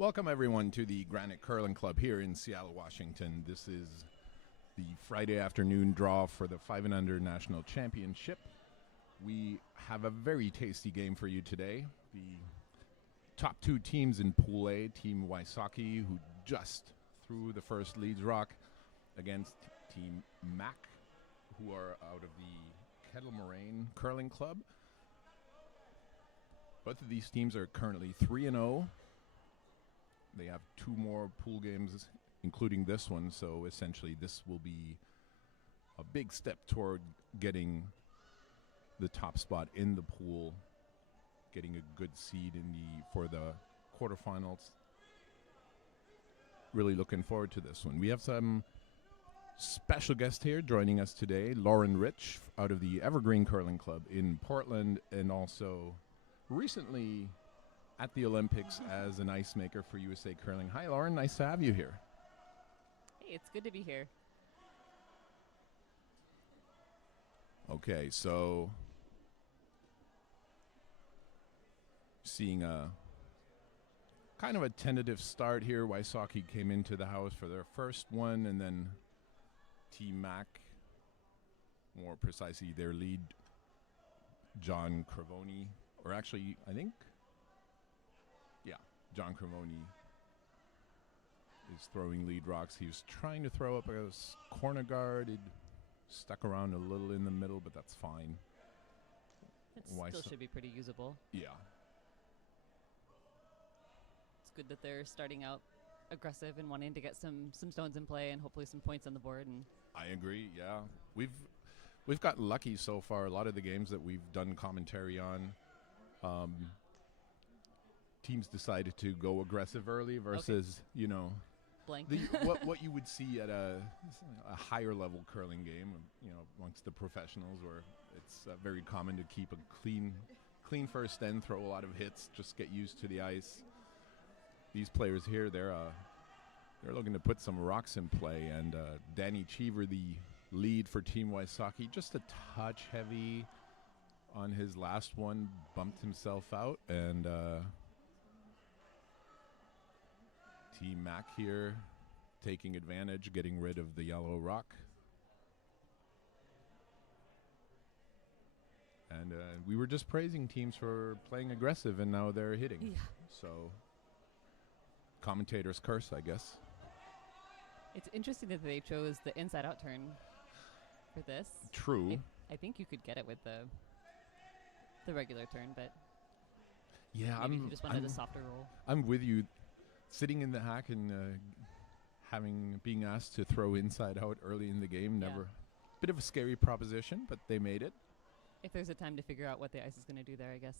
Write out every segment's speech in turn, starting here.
Welcome, everyone, to the Granite Curling Club here in Seattle, Washington. This is the Friday afternoon draw for the 5 and Under National Championship. We have a very tasty game for you today. The top two teams in Pool A, Team Wysocki, who just threw the first leads rock, against Team Mack, who are out of the Kettle Moraine Curling Club. Both of these teams are currently 3-0. They have two more pool games, including this one, so essentially this will be a big step toward getting the top spot in the pool, getting a good seed for the quarterfinals. Really looking forward to this one. We have some special guest here joining us today, Lauren Rich out of the Evergreen Curling Club in Portland, and also recently at the Olympics as an ice maker for USA Curling. Hi, Lauren. Nice to have you here. Hey, it's good to be here. Okay, so seeing a kind of a tentative start here. Wysocki came into the house for their first one, and then Team Mack, more precisely their lead, John Crevoni, or actually, I think, John Crevoni is throwing lead rocks. He was trying to throw up a corner guard. It stuck around a little in the middle, but that's fine. It still should be pretty usable. Yeah. It's good that they're starting out aggressive and wanting to get some stones in play and hopefully some points on the board. And I agree, yeah. We've gotten lucky so far. A lot of the games that we've done commentary on, teams decided to go aggressive early versus, blank. what you would see at a higher level curling game, amongst the professionals, where it's very common to keep a clean first end, throw a lot of hits, just get used to the ice. These players here, they're looking to put some rocks in play, and Danny Cheever, the lead for Team Wysocki, just a touch heavy on his last one, bumped himself out, and Team Mack here taking advantage, getting rid of the yellow rock. And we were just praising teams for playing aggressive, and now they're hitting. Yeah. So, commentator's curse, I guess. It's interesting that they chose the inside-out turn for this. True. I think you could get it with the regular turn, but yeah, maybe if you just wanted a softer roll. I'm with you. Sitting in the hack and being asked to throw inside out early in the game, bit of a scary proposition, but they made it. If there's a time to figure out what the ice is going to do there, I guess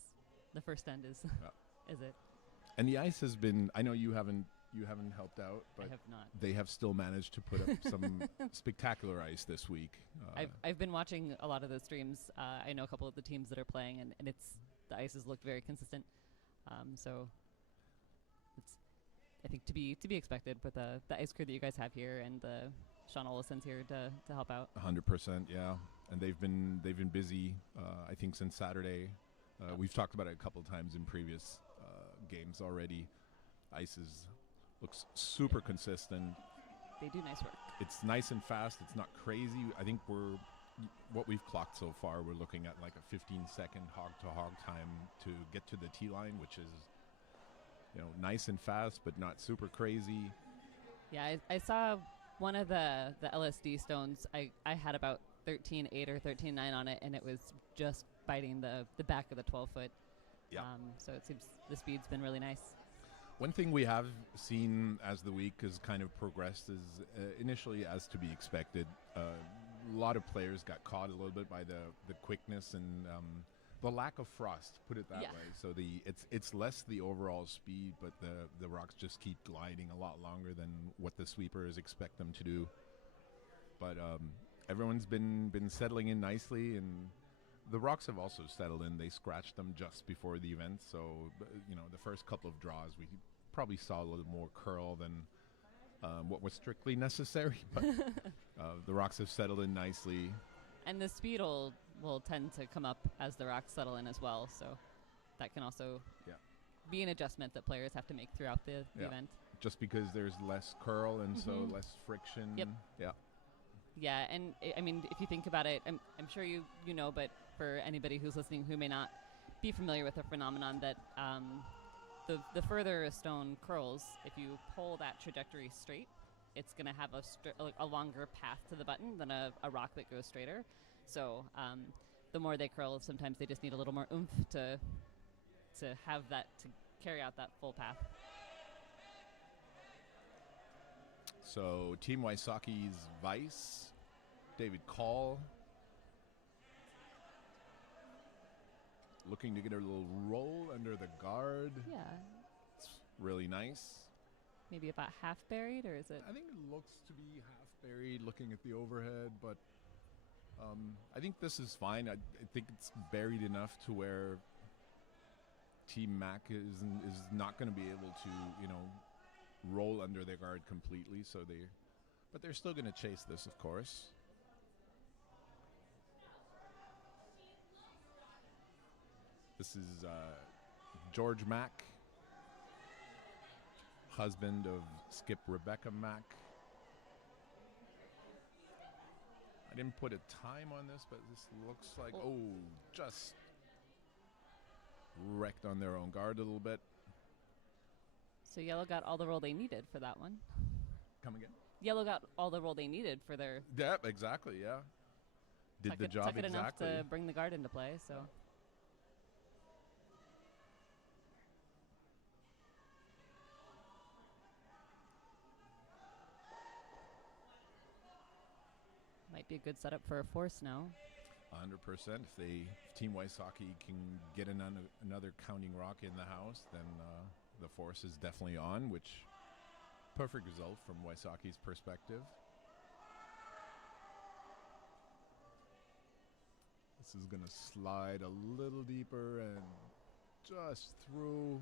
the first end is is it. And the ice has been, I know you haven't helped out, but I have not. They have still managed to put up some spectacular ice this week. I've been watching a lot of the streams. I know a couple of the teams that are playing, and the ice has looked very consistent. So it's, I think, to be expected with the ice crew that you guys have here, and Sean Olison's here to help out. 100%, yeah. And they've been busy, I think, since Saturday. We've talked about it a couple of times in previous games already. Ice looks super consistent. They do nice work. It's nice and fast. It's not crazy. I think what we've clocked so far, we're looking at like a 15-second hog-to-hog time to get to the tee line, which is nice and fast, but not super crazy. Yeah, I saw one of the LSD stones. I had about 13.8 or 13.9 on it, and it was just biting the back of the 12-foot. Yeah. So it seems the speed's been really nice. One thing we have seen as the week has kind of progressed is initially, as to be expected, a lot of players got caught a little bit by the quickness and the lack of frost, put it that way. So it's less the overall speed, but the rocks just keep gliding a lot longer than what the sweepers expect them to do. But everyone's been settling in nicely, and the rocks have also settled in. They scratched them just before the event, so the first couple of draws we probably saw a little more curl than what was strictly necessary. But the rocks have settled in nicely. And the speed will tend to come up as the rocks settle in as well, so that can also be an adjustment that players have to make throughout the event. Just because there's less curl and so less friction. Yep. Yeah. Yeah, and I mean, if you think about it, I'm sure you know, but for anybody who's listening who may not be familiar with the phenomenon, that the further a stone curls, if you pull that trajectory straight, it's going to have a longer path to the button than a rock that goes straighter. So the more they curl, sometimes they just need a little more oomph to have that, to carry out that full path. So Team Wysocki's Vice, David Call, looking to get a little roll under the guard. Yeah. It's really nice. Maybe about half buried, or is it? I think it looks to be half buried looking at the overhead, but I think this is fine. I think it's buried enough to where Team Mack is not going to be able to, roll under their guard completely. But they're still going to chase this, of course. This is George Mack, husband of skip Rebecca Mack. I didn't put a time on this, but this looks like, just wrecked on their own guard a little bit. So Yellow got all the roll they needed for that one. Come again? Yellow got all the roll they needed for their... Yeah, exactly, yeah. Did the job exactly. Enough to bring the guard into play, so... Might be a good setup for a force now. 100%. If Team Wysocki can get another counting rock in the house, then the force is definitely on, which perfect result from Wysocki's perspective. This is going to slide a little deeper and just through.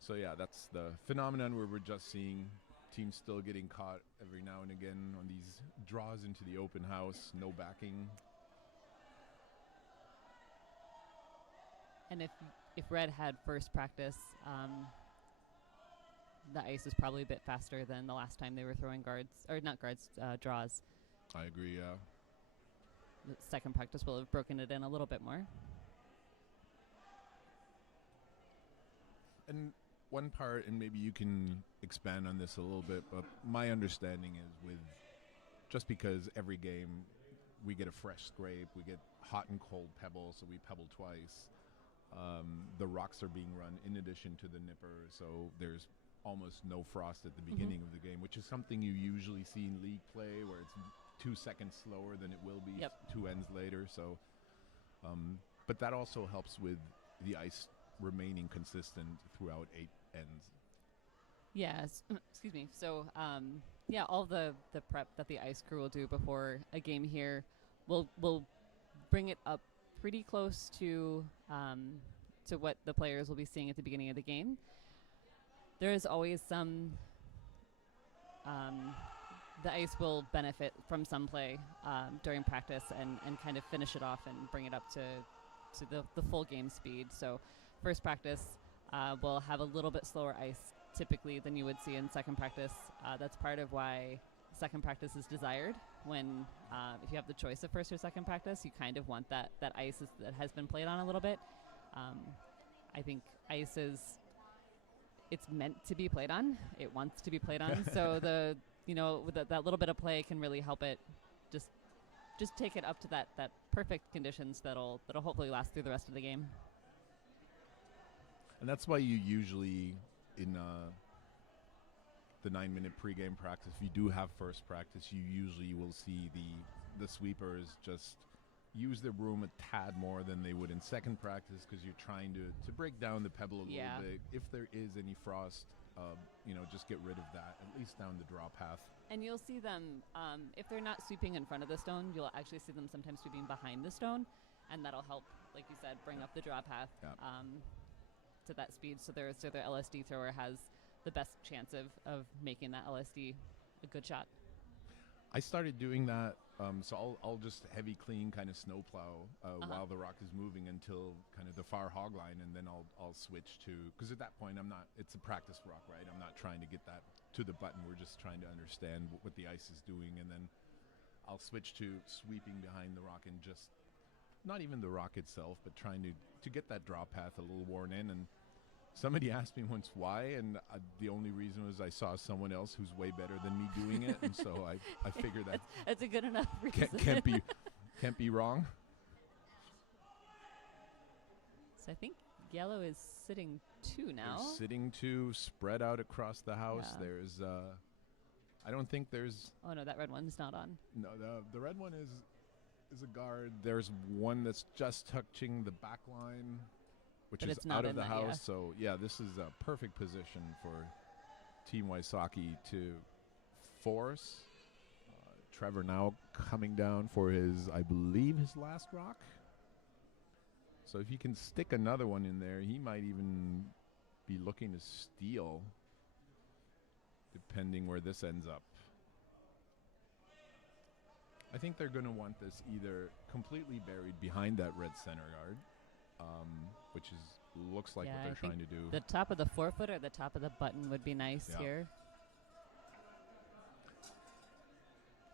So yeah, that's the phenomenon where we're just seeing teams still getting caught every now and again on these draws into the open house, no backing. And if Red had first practice, the ice is probably a bit faster than the last time they were throwing draws. I agree, yeah. The second practice will have broken it in a little bit more. And one part, and maybe you can expand on this a little bit, but my understanding is just because every game we get a fresh scrape, we get hot and cold pebbles, so we pebble twice. The rocks are being run in addition to the nipper, so there's almost no frost at the beginning of the game, which is something you usually see in league play, where it's 2 seconds slower than it will be 2 ends later. So, but that also helps with the ice remaining consistent throughout 8 ends. Yes, excuse me. So, all the prep that the ice crew will do before a game here will bring it up pretty close to what the players will be seeing at the beginning of the game. There is always some the ice will benefit from some play during practice and kind of finish it off and bring it up to the full game speed. So first practice will have a little bit slower ice typically than you would see in second practice. That's part of why second practice is desired. When if you have the choice of first or second practice, you kind of want that ice that has been played on a little bit. I think ice it's meant to be played on. It wants to be played on. So that little bit of play can really help it just take it up to that perfect conditions that'll hopefully last through the rest of the game. And that's why you usually in the 9-minute pregame practice, if you do have first practice, you usually will see the sweepers just use their broom a tad more than they would in second practice, because you're trying to break down the pebble a little bit. If there is any frost, just get rid of that, at least down the draw path. And you'll see them, if they're not sweeping in front of the stone, you'll actually see them sometimes sweeping behind the stone, and that'll help, like you said, bring up the draw path to that speed, so their LSD thrower has the best chance of making that LSD a good shot. I started doing that, so I'll just heavy clean, kind of snowplow while the rock is moving until kind of the far hog line, and then I'll switch to, because at that point I'm not. It's a practice rock, right? I'm not trying to get that to the button. We're just trying to understand what the ice is doing, and then I'll switch to sweeping behind the rock and just not even the rock itself, but trying to get that draw path a little worn in. And somebody asked me once why, and the only reason was I saw someone else who's way better than me doing it, and so I figured that that's a good enough reason. can't be wrong. So I think yellow is sitting 2 now. They're sitting 2, spread out across the house. Yeah. There's I don't think there's. Oh no, that red one's not on. No, the red one is a guard. There's one that's just touching the back line, which But is it's not out of in the that, house. yeah. So yeah, this is a perfect position for Team Wysocki to force. Trevor now coming down for I believe his last rock. So if he can stick another one in there, he might even be looking to steal, depending where this ends up. I think they're going to want this either completely buried behind that red center guard, which looks like Yeah, what I they're think trying to do. The top of the forefoot or the top of the button would be nice Yeah. here.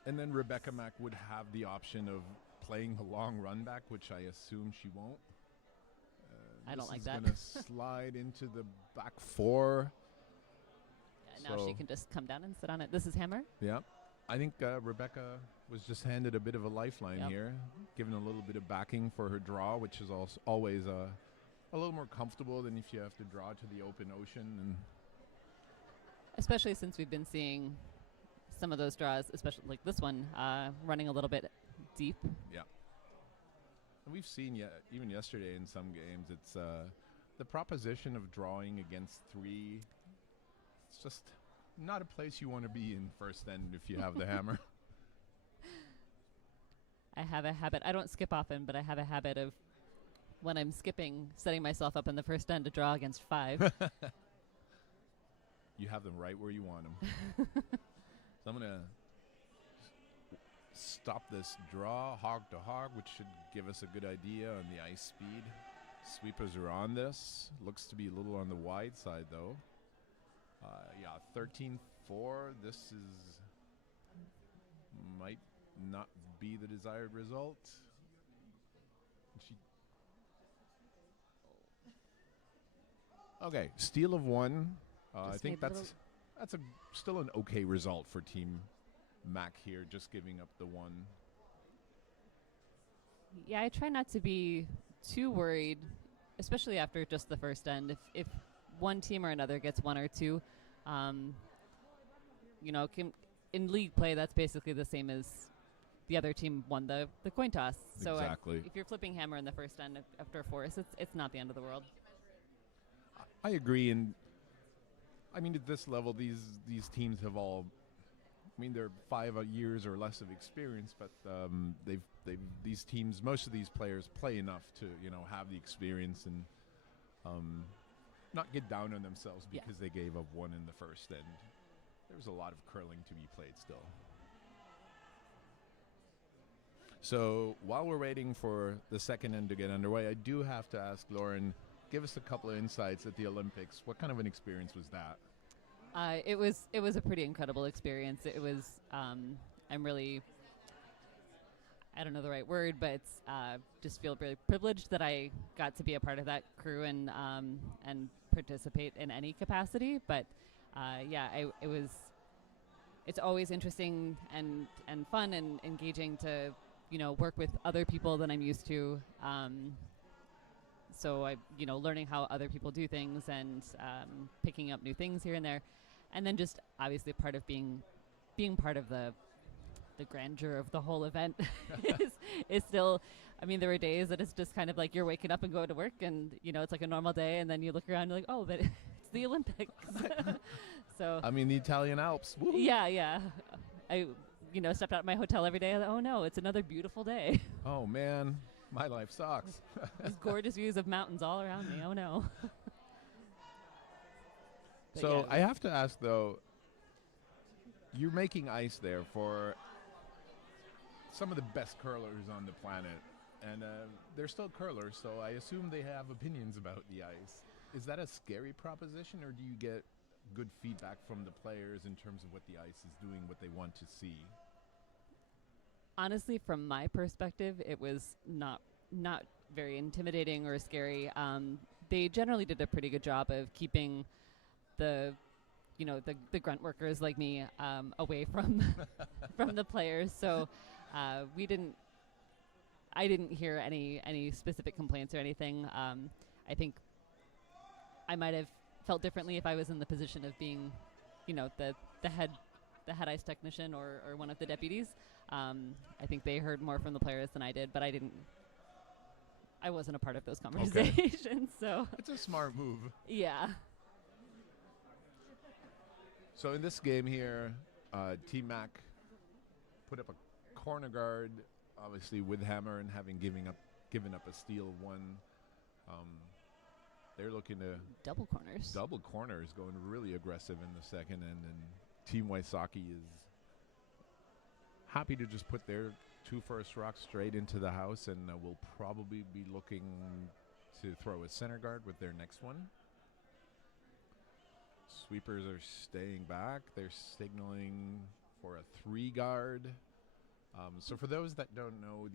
And then Rebecca Mack would have the option of playing the long run back, which I assume she won't. I don't like This that. is going to slide into the back 4. Yeah, now she So- can just come down and sit on it. This is hammer. Yeah. I think Rebecca was just handed a bit of a lifeline Yep. here, given a little bit of backing for her draw, which is also always a little more comfortable than if you have to draw to the open ocean. And Especially since we've been seeing some of those draws, especially like this one, running a little bit deep. And we've seen even yesterday in some games, it's the proposition of drawing against 3. It's just not a place you want to be in first end if you have the hammer. I have a habit. I don't skip often, but I have a habit of when I'm skipping, setting myself up in the first end to draw against 5. You have them right where you want them. So I'm going to stop this draw, hog to hog, which should give us a good idea on the ice speed. Sweepers are on this. Looks to be a little on the wide side, though. 13-4. This might not be the desired result. Okay, steal of 1. I Just think maybe a that's still an okay result for Team Mack here, just giving up the 1. Yeah, I try not to be too worried, especially after just the first end. If one team or another gets 1 or 2, in league play, that's basically the same as the other team won the coin toss. So Exactly. if you're flipping hammer in the first end after a force, it's not the end of the world. I agree, and I mean at this level, these teams have all. I mean, they're 5 years or less of experience, but these teams, most of these players play enough to have the experience and not get down on themselves Yeah. because they gave up 1 in the first end. There's a lot of curling to be played still. So while we're waiting for the second end to get underway, I do have to ask Lauren, give us a couple of insights at the Olympics. What kind of an experience was that? It was a pretty incredible experience. It was I'm really, I don't know the right word, but just feel really privileged that I got to be a part of that crew and participate in any capacity. But it's always interesting and fun and engaging to work with other people than I'm used to. So I learning how other people do things and picking up new things here and there, and then just obviously part of being part of the grandeur of the whole event is still. I mean, there were days that it's just kind of like you're waking up and going to work, and it's like a normal day, and then you look around and you're like, oh, but it's the Olympics. So I mean, the Italian Alps. Woo. yeah. I stepped out of my hotel every day. Oh no, it's another beautiful day. Oh man, my life sucks. These gorgeous views of mountains all around me. Oh no. But So yeah, I have to ask though, you're making ice there for some of the best curlers on the planet, and they're still curlers, so I assume they have opinions about the ice. Is that a scary proposition, or do you get good feedback from the players in terms of what the ice is doing, what they want to see? Honestly, from my perspective, it was not very intimidating or scary. They generally did a pretty good job of keeping the the grunt workers like me away from from the players. So we didn't. I didn't hear any specific complaints or anything. I think I might have felt differently if I was in the position of being, the head ice technician or one of the deputies. I think they heard more from the players than I did, but I wasn't a part of those conversations. So it's a smart move. Yeah. So in this game here, Team Mack put up a corner guard, obviously with hammer and having given up a steal of one. They're looking to double corners, going really aggressive in the second end, and Team Wysocki is happy to just put their 2 first rocks straight into the house, and will probably be looking to throw a center guard with their next one. Sweepers are staying back. They're signaling for a 3 guard. So for those that don't know,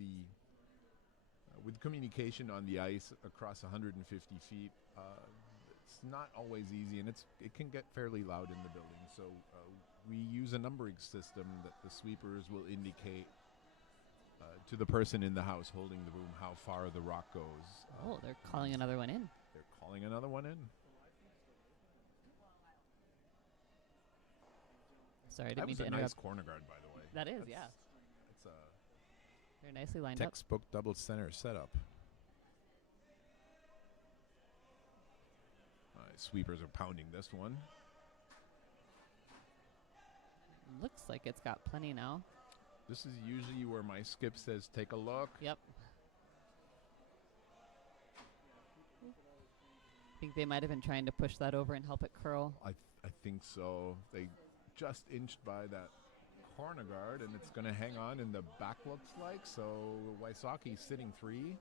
with communication on the ice across 150 feet, it's not always easy, and it can get fairly loud in the building. So we use a numbering system that the sweepers will indicate to the person in the house holding the broom how far the rock goes. Oh, they're calling another one in. They're calling another one in. Sorry, I didn't mean to interrupt. That was a nice corner guard, by the way. That is, yeah. It's a very nicely lined textbook double center setup. Sweepers are pounding this one. Looks like it's got plenty now. This is usually where my skip says, take a look. Yep. I think they might have been trying to push that over and help it curl. I think so. They just inched by that corner guard, and it's going to hang on in the back, looks like. So Wysocki sitting 3.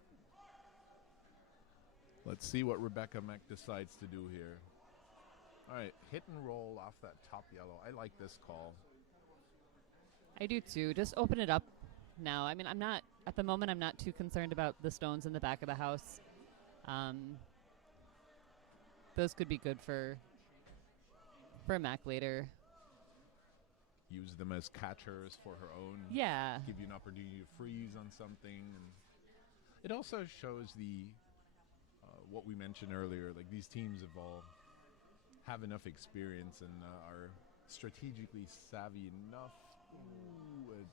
Let's see what Rebecca Mack decides to do here. All right, hit and roll off that top yellow. I like this call. I do too. Just open it up now. I mean, I'm not too concerned about the stones in the back of the house. Those could be good for Mack later. Use them as catchers for her own. Yeah. Give you an opportunity to freeze on something. And it also shows what we mentioned earlier. Like, these teams have enough experience and are strategically savvy enough. Ooh, it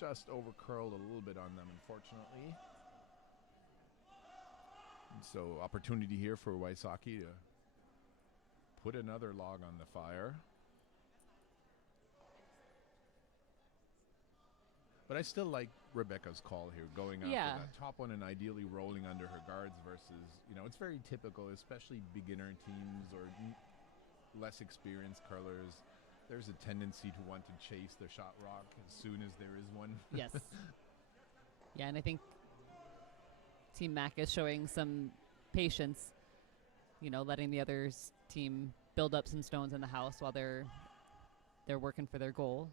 just overcurled a little bit on them, unfortunately. And so opportunity here for Wysocki to put another log on the fire. But I still like Rebecca's call here, going after that top one and ideally rolling under her guards versus, it's very typical, especially beginner teams or less experienced curlers. There's a tendency to want to chase the shot rock as soon as there is one. Yes. Yeah, and I think Team Mack is showing some patience, letting the other team build up some stones in the house while they're working for their goal.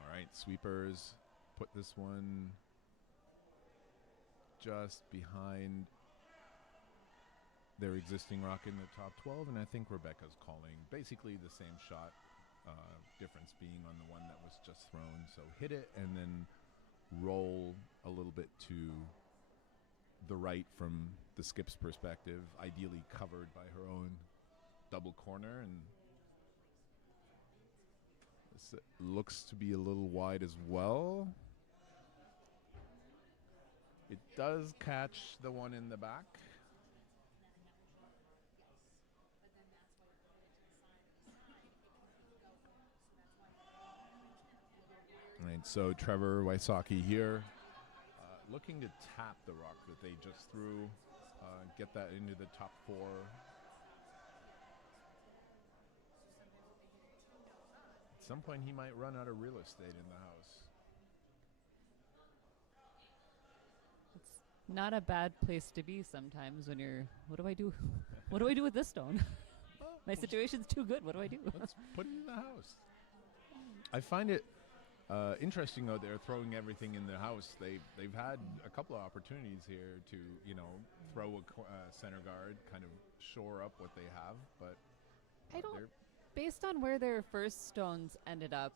All right, sweepers put this one just behind their existing rock in the top 12, and I think Rebecca's calling basically the same shot, difference being on the one that was just thrown. So hit it and then roll a little bit to the right from the skip's perspective, ideally covered by her own double corner, and this looks to be a little wide as well. It does catch the one in the back. Right, so Trevor Wysocki here, looking to tap the rock that they just threw, get that into the top 4. some point he might run out of real estate in the house. It's not a bad place to be sometimes when you're, what do I do? What do I do with this stone? My situation's too good. What do I do? Let's put it in the house. I find it interesting though. They're throwing everything in the house. They've had a couple of opportunities here to throw a center guard, kind of shore up what they have. But I don't. Based on where their first stones ended up,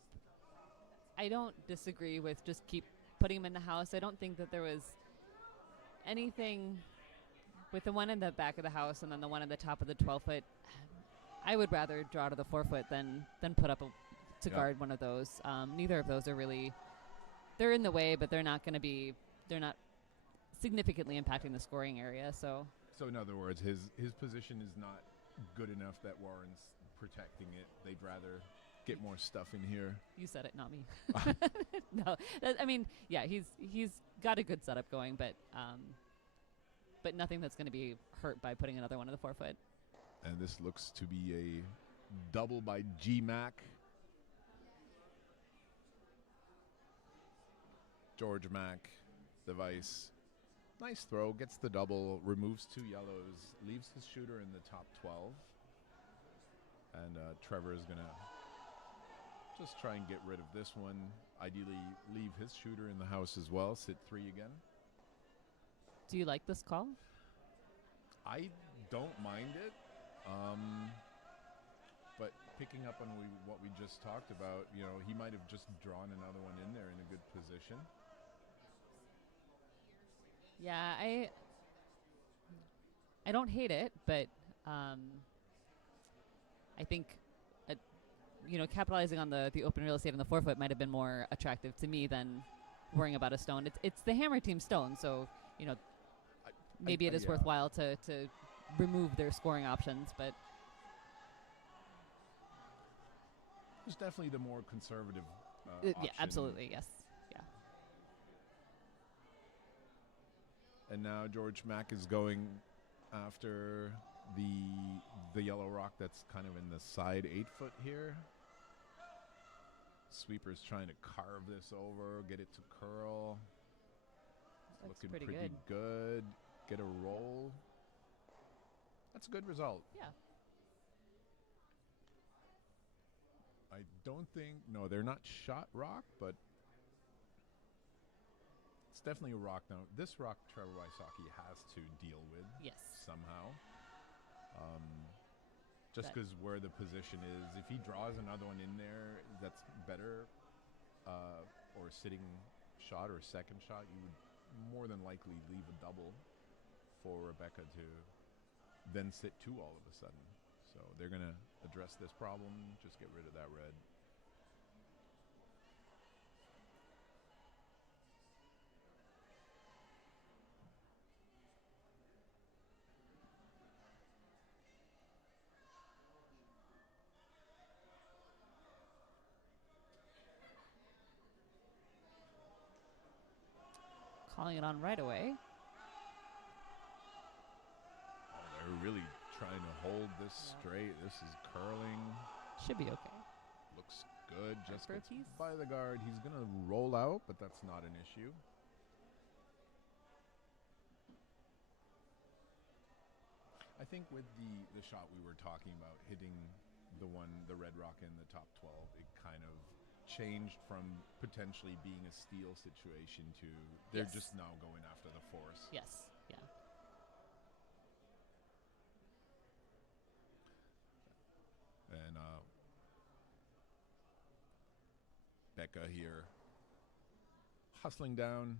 I don't disagree with just keep putting them in the house. I don't think that there was anything with the one in the back of the house and then the one at the top of the 12-foot. I would rather draw to the 4-foot than put up to guard one of those. Neither of those are really, they're in the way, but they're not significantly impacting the scoring area. So in other words, his position is not good enough that Warren's protecting it. They'd rather get more stuff in here. You said it, not me. No, I mean, yeah, he's got a good setup going, but nothing that's going to be hurt by putting another one in the 4-foot. And this looks to be a double by Mack. George Mack, the vice. Nice throw, gets the double, removes 2 yellows, leaves his shooter in the top 12. And Trevor is going to just try and get rid of this one. Ideally, leave his shooter in the house as well, sit 3 again. Do you like this call? I don't mind it. But picking up on what we just talked about, he might have just drawn another one in there in a good position. Yeah, I don't hate it, but I think capitalizing on the open real estate on the 4-foot might have been more attractive to me than worrying about a stone. It's the Hammer team stone, so maybe it is worthwhile to remove their scoring options, but it's definitely the more conservative option. Yeah, absolutely, yes. Yeah. And now George Mack is going after the yellow rock that's kind of in the side 8-foot here. Sweeper's trying to carve this over, get it to curl. Looks looking pretty good. Get a roll. That's a good result. Yeah. I don't think, no, they're not shot rock, but it's definitely a rock now. This rock Trevor Wysocki has to deal with somehow. Just because where the position is, if he draws another one in there that's better, or sitting shot or second shot, you would more than likely leave a double for Rebecca to then sit 2 all of a sudden. So they're going to address this problem, just get rid of that red. Calling it on right away. Oh, they're really trying to hold this straight. This is curling. Should be okay. Looks good. Just for a gets piece? by the guard. He's going to roll out, but that's not an issue. I think with the shot we were talking about, hitting the red rock in the top 12, it kind of changed from potentially being a steal situation to they're just now going after the force. Yes, yeah. And Becca here hustling down.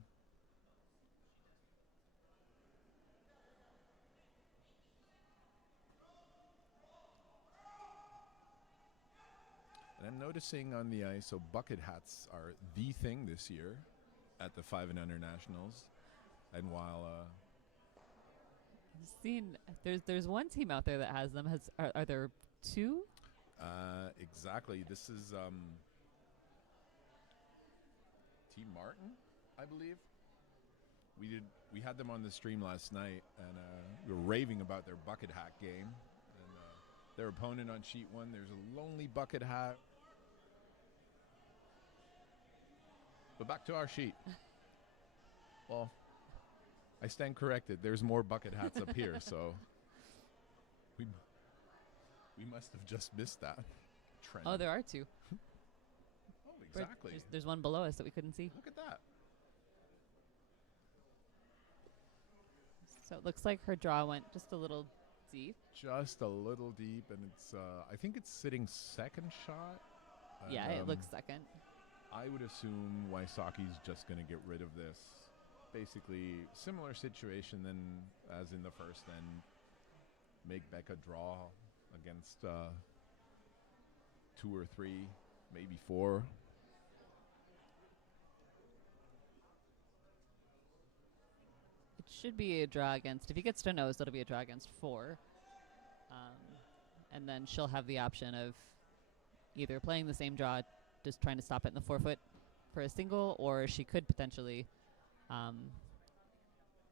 And I'm noticing on the ice, so bucket hats are the thing this year at the 5 and Under Nationals. And while I've seen there's one team out there that has them. Are there 2? Exactly. This is Team Martin, I believe. We had them on the stream last night, and we were raving about their bucket hat game. And their opponent on sheet 1, there's a lonely bucket hat But back to our sheet. Well, I stand corrected. There's more bucket hats up here, so we must have just missed that trend. Oh, there are two. Oh, exactly. There's one below us that we couldn't see. Look at that. So it looks like her draw went just a little deep. Just a little deep, and it's I think it's sitting second shot. Yeah, it looks second. I would assume Wysocki's just going to get rid of this. Basically, similar situation than as in the first end. Make Becca draw against 2 or 3, maybe 4. It should be a draw against. If he gets to nose, it'll be a draw against 4. And then she'll have the option of either playing the same draw, just trying to stop it in the 4-foot for a single, or she could potentially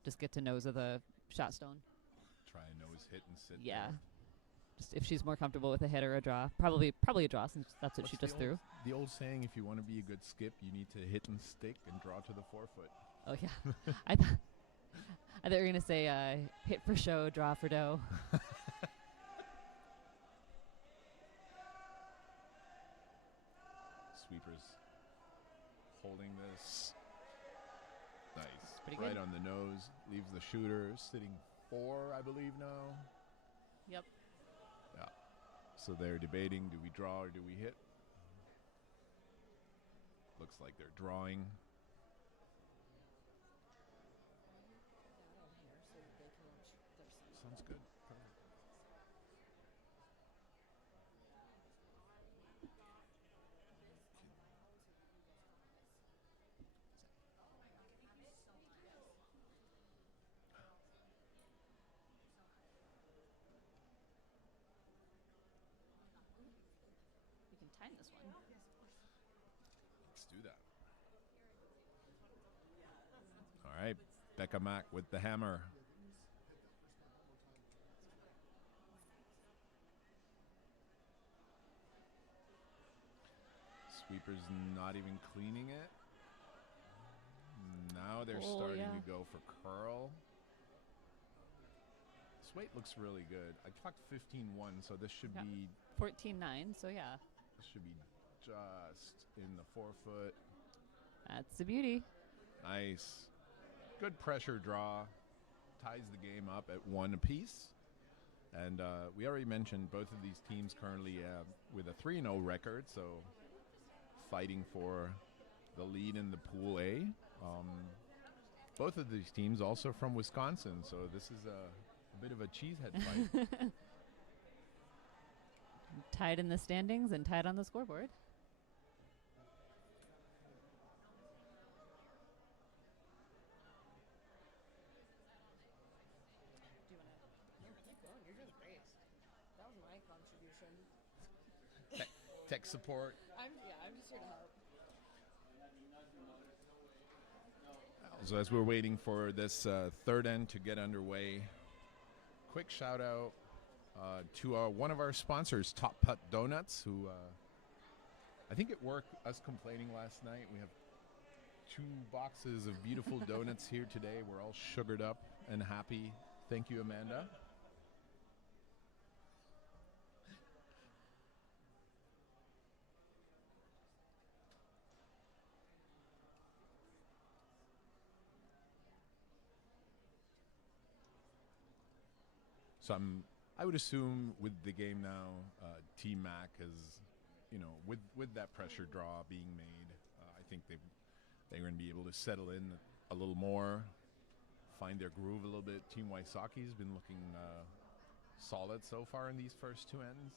just get to nose of the shot stone. Try a nose hit and sit. Yeah. There. Just if she's more comfortable with a hit or a draw. Probably a draw, since that's what she just threw. The old saying, if you want to be a good skip, you need to hit and stick and draw to the 4-foot. Oh, yeah. I thought you were going to say hit for show, draw for dough. Sweepers holding this. Nice. Pretty right good. On the nose. Leaves the shooter sitting 4, I believe now. Yep. Yeah. So they're debating, do we draw or do we hit? Looks like they're drawing. Sounds good. We can time this one. Let's do that. All right, Becca Mack with the hammer. Sweeper's not even cleaning it. Now they're starting to go for curl. This weight looks really good. I clocked 15-1, so this should be 14-9, so yeah. This should be just in the 4-foot. That's the beauty. Nice. Good pressure draw. Ties the game up at 1 apiece. And we already mentioned both of these teams currently with a 3-0 record, so fighting for the lead in the Pool A. Both of these teams also from Wisconsin, so this is a bit of a cheesehead fight. Tied in the standings and tied on the scoreboard. You're just great. That was my contribution. Tech support. I'm just here to help. So as we're waiting for this third end to get underway, quick shout out to one of our sponsors, Top Putt Donuts, who I think it worked us complaining last night. We have 2 boxes of beautiful donuts here today. We're all sugared up and happy. Thank you, Amanda. So I would assume with the game now, Team Mack has, with that pressure draw being made, I think they're going to be able to settle in a little more, find their groove a little bit. Team Wysocki has been looking solid so far in these first 2 ends.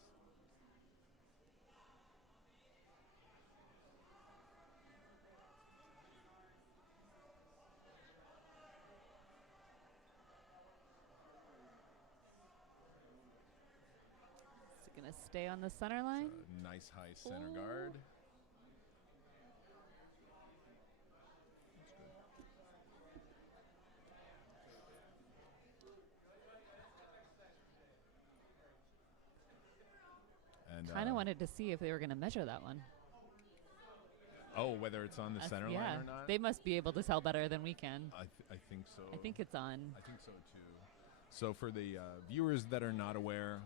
Gonna stay on the center line. Nice high center guard. And Kind of wanted to see if they were gonna measure that one. Oh, whether it's on the center yeah, line or not? they must be able to tell better than we can. I think so. I think it's on. I think so too. So for the viewers that are not aware,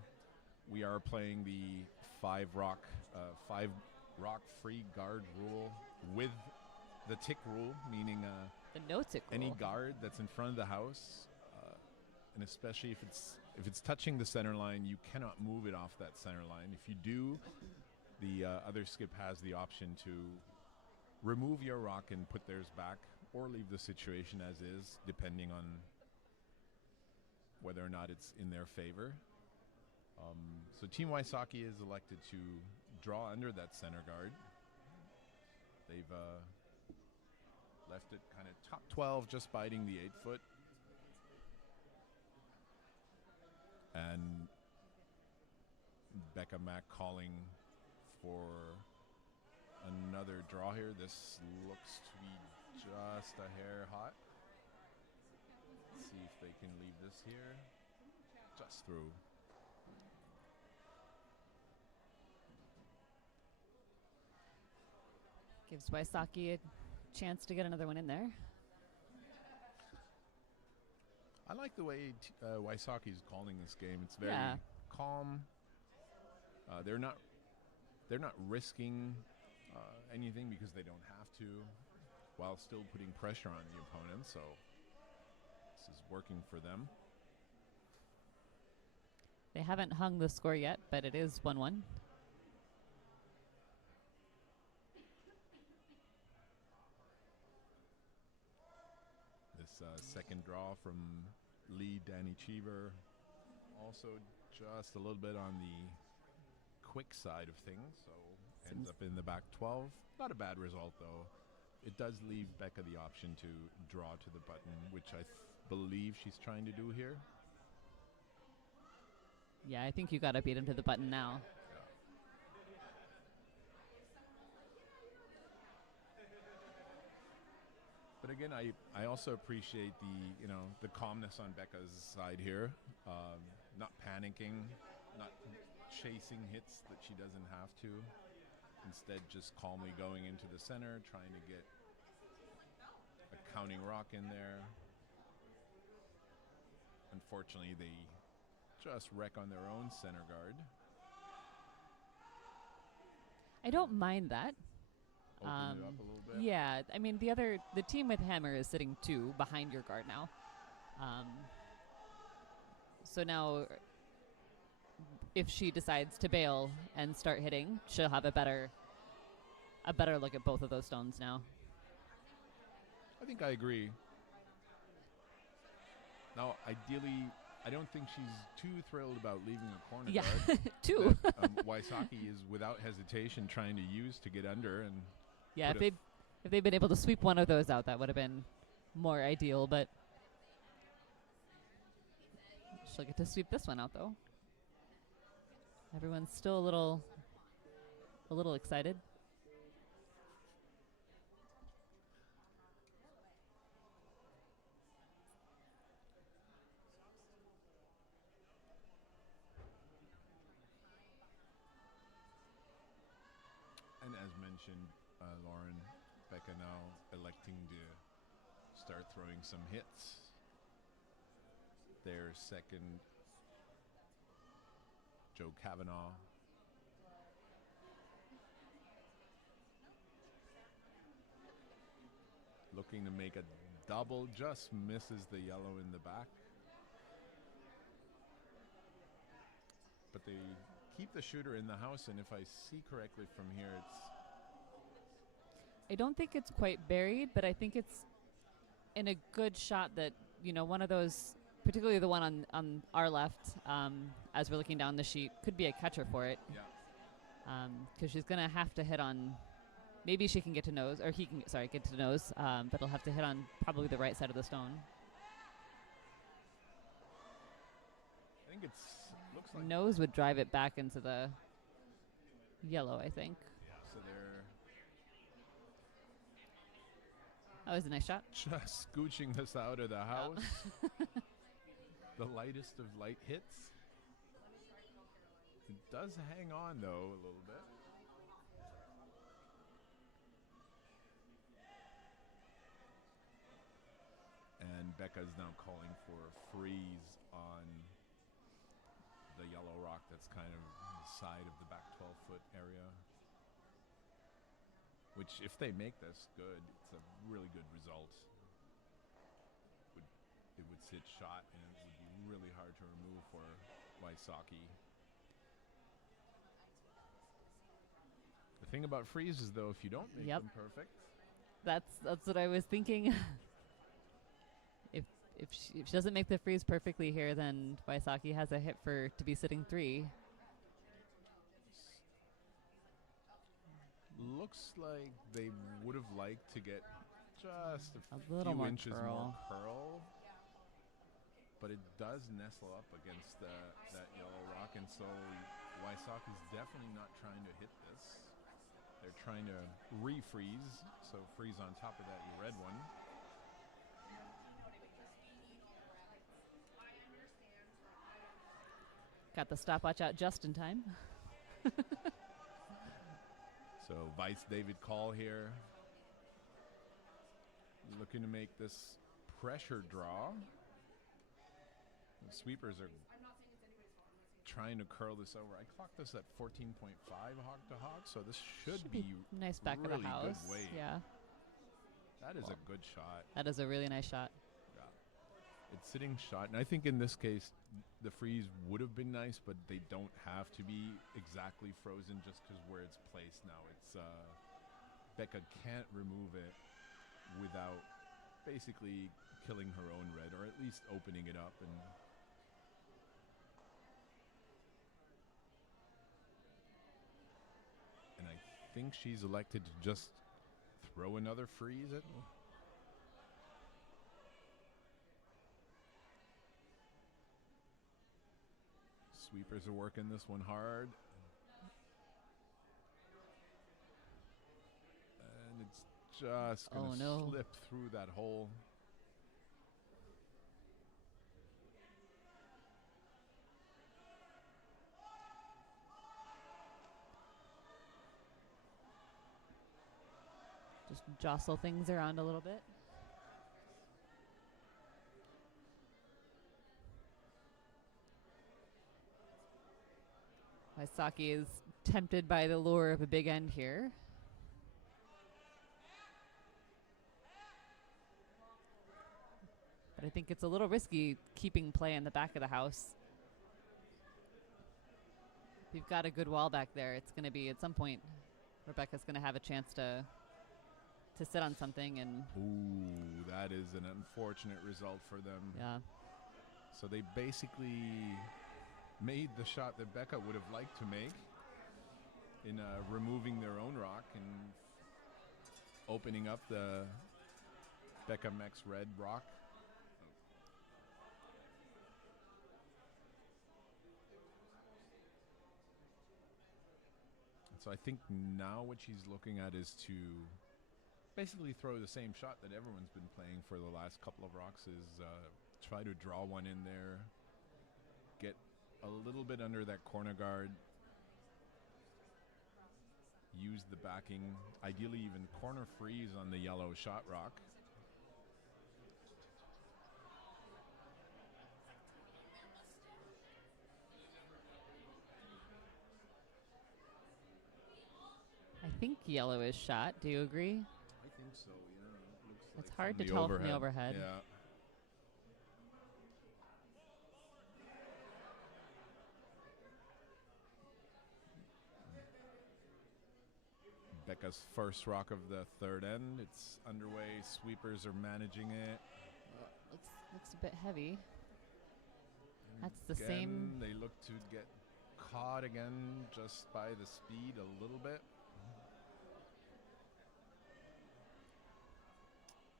we are playing the five rock free guard rule with the tick rule, meaning The no-tick any rule. guard that's in front of the house, and especially if it's touching the center line, you cannot move it off that center line. If you do, the other skip has the option to remove your rock and put theirs back, or leave the situation as is, depending on whether or not it's in their favor. So Team Wysocki is elected to draw under that center guard. They've left it kind of top 12, just biting the 8-foot. And Becca Mack calling for another draw here. This looks to be just a hair hot. Let's see if they can leave this here. Just through. Gives Wysocki a chance to get another one in there. I like the way Wysocki is calling this game. It's very Yeah. calm. They're not risking anything because they don't have to, while still putting pressure on the opponent. So this is working for them. They haven't hung the score yet, but it is 1-1. This second draw from Lee Danny Cheever, also just a little bit on the quick side of things, so ends up in the back 12. Not a bad result, though. It does leave Becca the option to draw to the button, which I believe she's trying to do here. Yeah, I think you got to beat him to the button now. But again, I also appreciate the calmness on Becca's side here, not panicking, not chasing hits that she doesn't have to. Instead, just calmly going into the center, trying to get a counting rock in there. Unfortunately, they just wreck on their own center guard. I don't mind that. Open it up a little bit. Yeah, I mean the team with hammer is sitting 2 behind your guard now. So now, if she decides to bail and start hitting, she'll have a better look at both of those stones now. I think I agree. Now, ideally, I don't think she's too thrilled about leaving a corner Yeah, guard. 2. That, Wysocki is without hesitation trying to use to get under, and Yeah, put if they'd been able to sweep one of those out, that would have been more ideal. But she'll get to sweep this one out, though. Everyone's still a little excited. And as mentioned, Lauren, Becca now electing to start throwing some hits. Their second, Joe Kavanaugh. Looking to make a double, just misses the yellow in the back. But they keep the shooter in the house, and if I see correctly from here, I don't think it's quite buried, but I think it's in a good shot that, one of those, particularly the one on our left, as we're looking down the sheet, could be a catcher for it. yeah. Because she's going to have to hit on, maybe she can get to nose, or he can, get to nose, but he'll have to hit on probably the right side of the stone. I think looks like Nose would drive it back into the yellow, I think. so they're That was a nice shot. just scooching this out of the house. The lightest of light hits. It does hang on, though, a little bit. Becca is now calling for a freeze on the yellow rock that's kind of on the side of the back 12-foot area. Which, if they make this good, it's a really good result. It would sit shot, and it would be really hard to remove for Wysocki. The thing about freezes, though, if you don't make Yep. them perfect, That's what I was thinking. if she doesn't make the freeze perfectly here, then Wysocki has a hit for to be sitting 3. looks like they would have liked to get just A little few more inches more curl. curl, but it does nestle up against that yellow rock, and so Wysocki's definitely not trying to hit this. They're trying to refreeze, so freeze on top of that red one. Got the stopwatch out just in time. So Vice David Call here, looking to make this pressure draw. The sweepers are trying to curl this over. I clocked this at 14.5 hog to hog, so this should be nice back really of the house. good weight. Yeah, That is a good shot. that is a really nice shot. Yeah. It's sitting shot, and I think in this case the freeze would have been nice, but they don't have to be exactly frozen just because where it's placed now. It's Becca can't remove it without basically killing her own red, or at least opening it up. And I think she's elected to just throw another freeze at. Sweepers are working this one hard. And it's just going to slip through that hole. Just jostle things around a little bit. Wysocki is tempted by the lure of a big end here. But I think it's a little risky keeping play in the back of the house. If you've got a good wall back there, it's going to be at some point Rebecca's going to have a chance to sit on something. And ooh, that is an unfortunate result for them. yeah. So they basically made the shot that Becca would have liked to make in removing their own rock and opening up the Becca Max red rock. So I think now what she's looking at is to basically throw the same shot that everyone's been playing for the last couple of rocks, is try to draw one in there, get a little bit under that corner guard, use the backing, ideally even corner freeze on the yellow shot rock. I think yellow is shot. Do you agree? I think so, yeah. Looks It's like hard from to tell from the overhead. Yeah. Becca's first rock of the third end. It's underway. Sweepers are managing it. Looks a bit heavy. That's the Again, same. They look to get caught again just by the speed a little bit.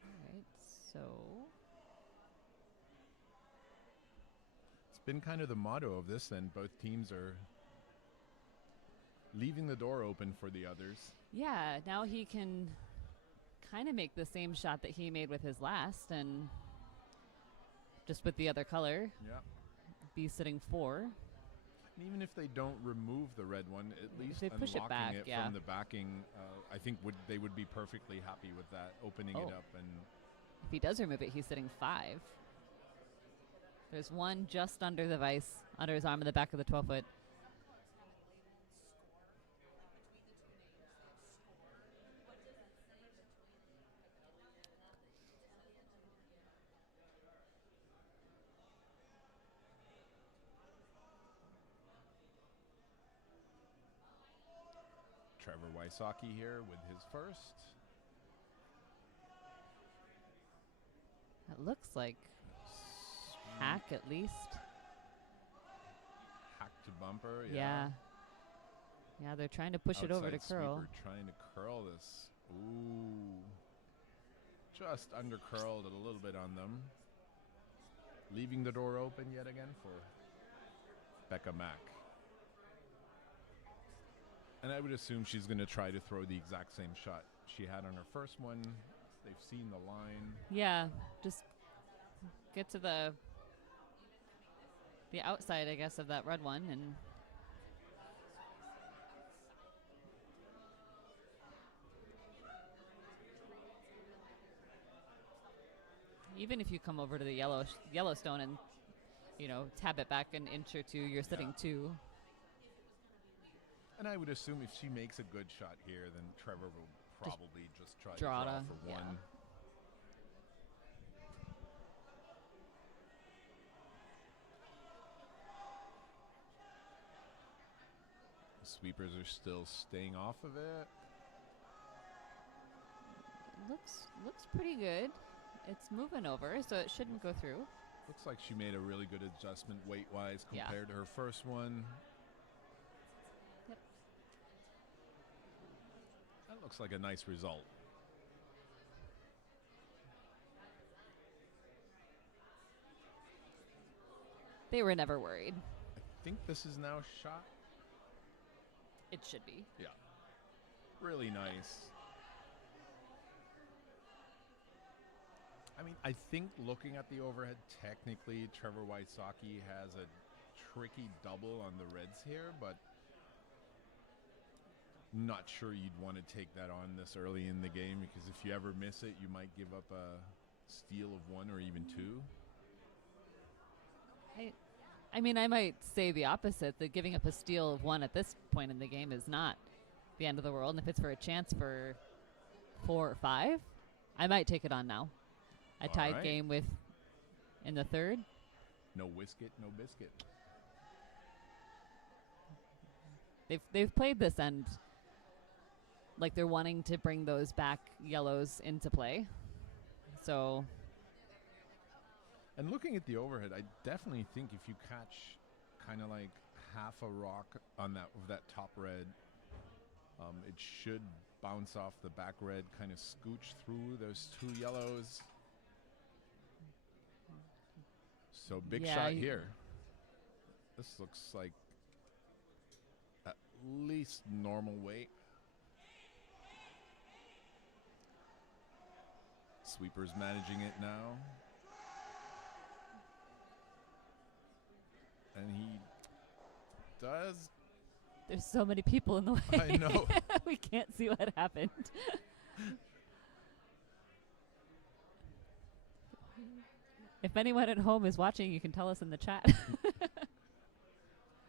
All right, so It's been kind of the motto of this, and both teams are leaving the door open for the others. yeah, now he can kind of make the same shot that he made with his last, and just with the other color, Yeah. be sitting 4. And even if they don't remove the red one, at least they push it unlocking back, it yeah. from the backing, I think they would be perfectly happy with that, opening it Oh. up and If he does remove it, he's sitting 5. There's one just under the vise, under his arm in the back of the 12-foot. Trevor Wysocki here with his first. It looks like hack at least. Hack to bumper, Yeah. Yeah, they're trying to push it over to Outside curl. sweeper trying to curl this. Ooh. Just under curled it a little bit on them. Leaving the door open yet again for Becca Mack. And I would assume she's going to try to throw the exact same shot she had on her first one. They've seen the line. Yeah, just get to the outside, I guess, of that red one, and even if you come over to the Yellowstone and tap it back an inch or two, you're sitting 2. And I would assume if she makes a good shot here, then Trevor will probably just try to draw draw to- for yeah. one. The sweepers are still staying off of it. Looks pretty good. It's moving over, so it shouldn't go through. Looks like she made a really good adjustment weight-wise Yeah. compared to her first one. Yep. That looks like a nice result. They were never worried. I think this is now shot. It should be. Yeah. Really nice. I mean, I think looking at the overhead, technically Trevor Wysocki has a tricky double on the reds here, but not sure you'd want to take that on this early in the game, because if you ever miss it, you might give up a steal of 1 or even 2. I mean, I might say the opposite, that giving up a steal of 1 at this point in the game is not the end of the world. And if it's for a chance for 4 or 5, I might take it on now. A All tied right. game in the third. No whisket, no biscuit. They've played this end like they're wanting to bring those back yellows into play. So And looking at the overhead, I definitely think if you catch kind of like half a rock on that top red, it should bounce off the back red, kind of scooch through those 2 yellows. So big Yeah, shot here. This looks like at least normal weight. Sweeper's managing it now. And he does. there's so many people in the way. I know. We can't see what happened. If anyone at home is watching, you can tell us in the chat.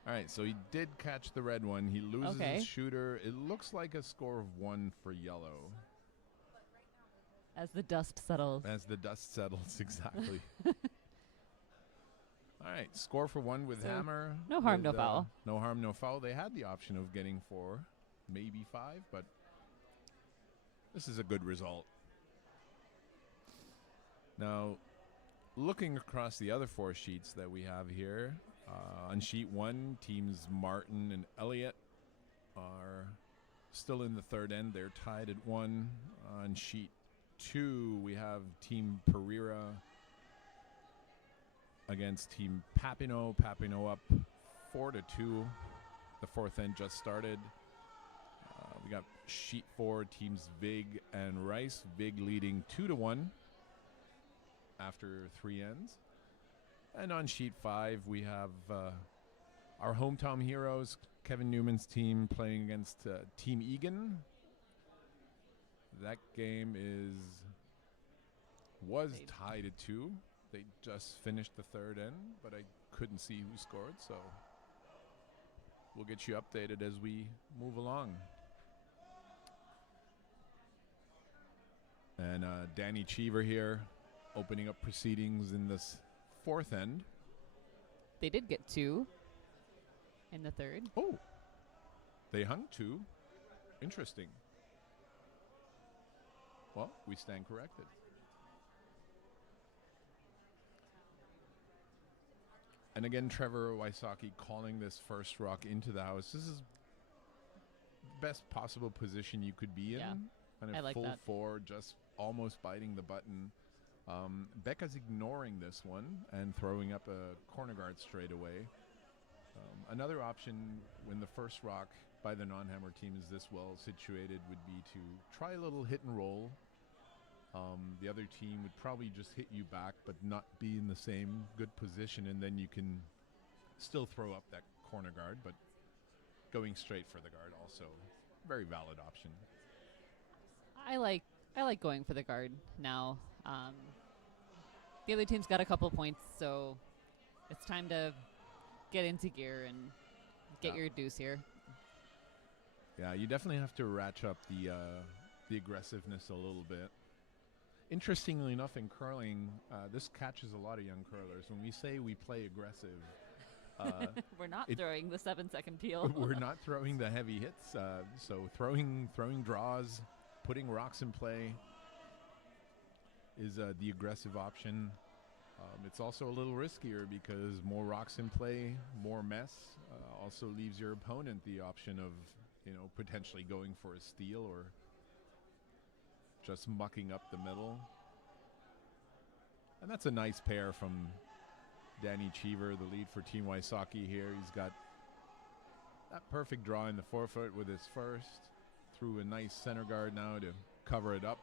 All right, so he did catch the red one. He loses Okay. his shooter. It looks like a score of 1 for yellow. As the dust settles. As the dust settles, exactly. All right, score for 1 with So, hammer. no harm, with, no foul. No harm, no foul. They had the option of getting 4, maybe 5, but this is a good result. Now, looking across the other 4 sheets that we have here, on sheet 1, teams Martin and Elliott are still in the third end. They're tied at 1. On sheet 2, we have Team Pereira against Team Papineau. Papineau up 4-2. The 4th end just started. We got sheet 4, teams Vig and Rice. Vig leading 2-1 after 3 ends. And on sheet 5, we have our hometown heroes, Kevin Newman's team, playing against Team Egan. That game is was They'd- tied at 2. They just finished the third end, but I couldn't see who scored, so we'll get you updated as we move along. And Danny Cheever here, opening up proceedings in this fourth end. They did get 2 in the third. Oh, they hung 2. Interesting. Well, we stand corrected. And again, Trevor Wysocki calling this first rock into the house. This is best possible position you could be in. Yeah, Kind of I like full that. 4, just almost biting the button. Becca's ignoring this one and throwing up a corner guard straight away. Another option when the first rock by the non-hammer team is this well situated would be to try a little hit and roll. The other team would probably just hit you back but not be in the same good position, and then you can still throw up that corner guard, but going straight for the guard also very valid option. I like going for the guard now. The other team's got a couple points, so it's time to get into gear and get Yeah. your deuce here. Yeah, you definitely have to ratchet up the aggressiveness a little bit. Interestingly enough, in curling, this catches a lot of young curlers. When we say we play aggressive, We're not It- throwing the 7-second peel. we're not throwing the heavy hits. So throwing draws, putting rocks in play is the aggressive option. It's also a little riskier because more rocks in play, more mess, also leaves your opponent the option of, potentially going for a steal or just mucking up the middle. And that's a nice pair from Danny Cheever, the lead for Team Wysocki here. He's got that perfect draw in the forefoot with his first. Threw a nice center guard now to cover it up.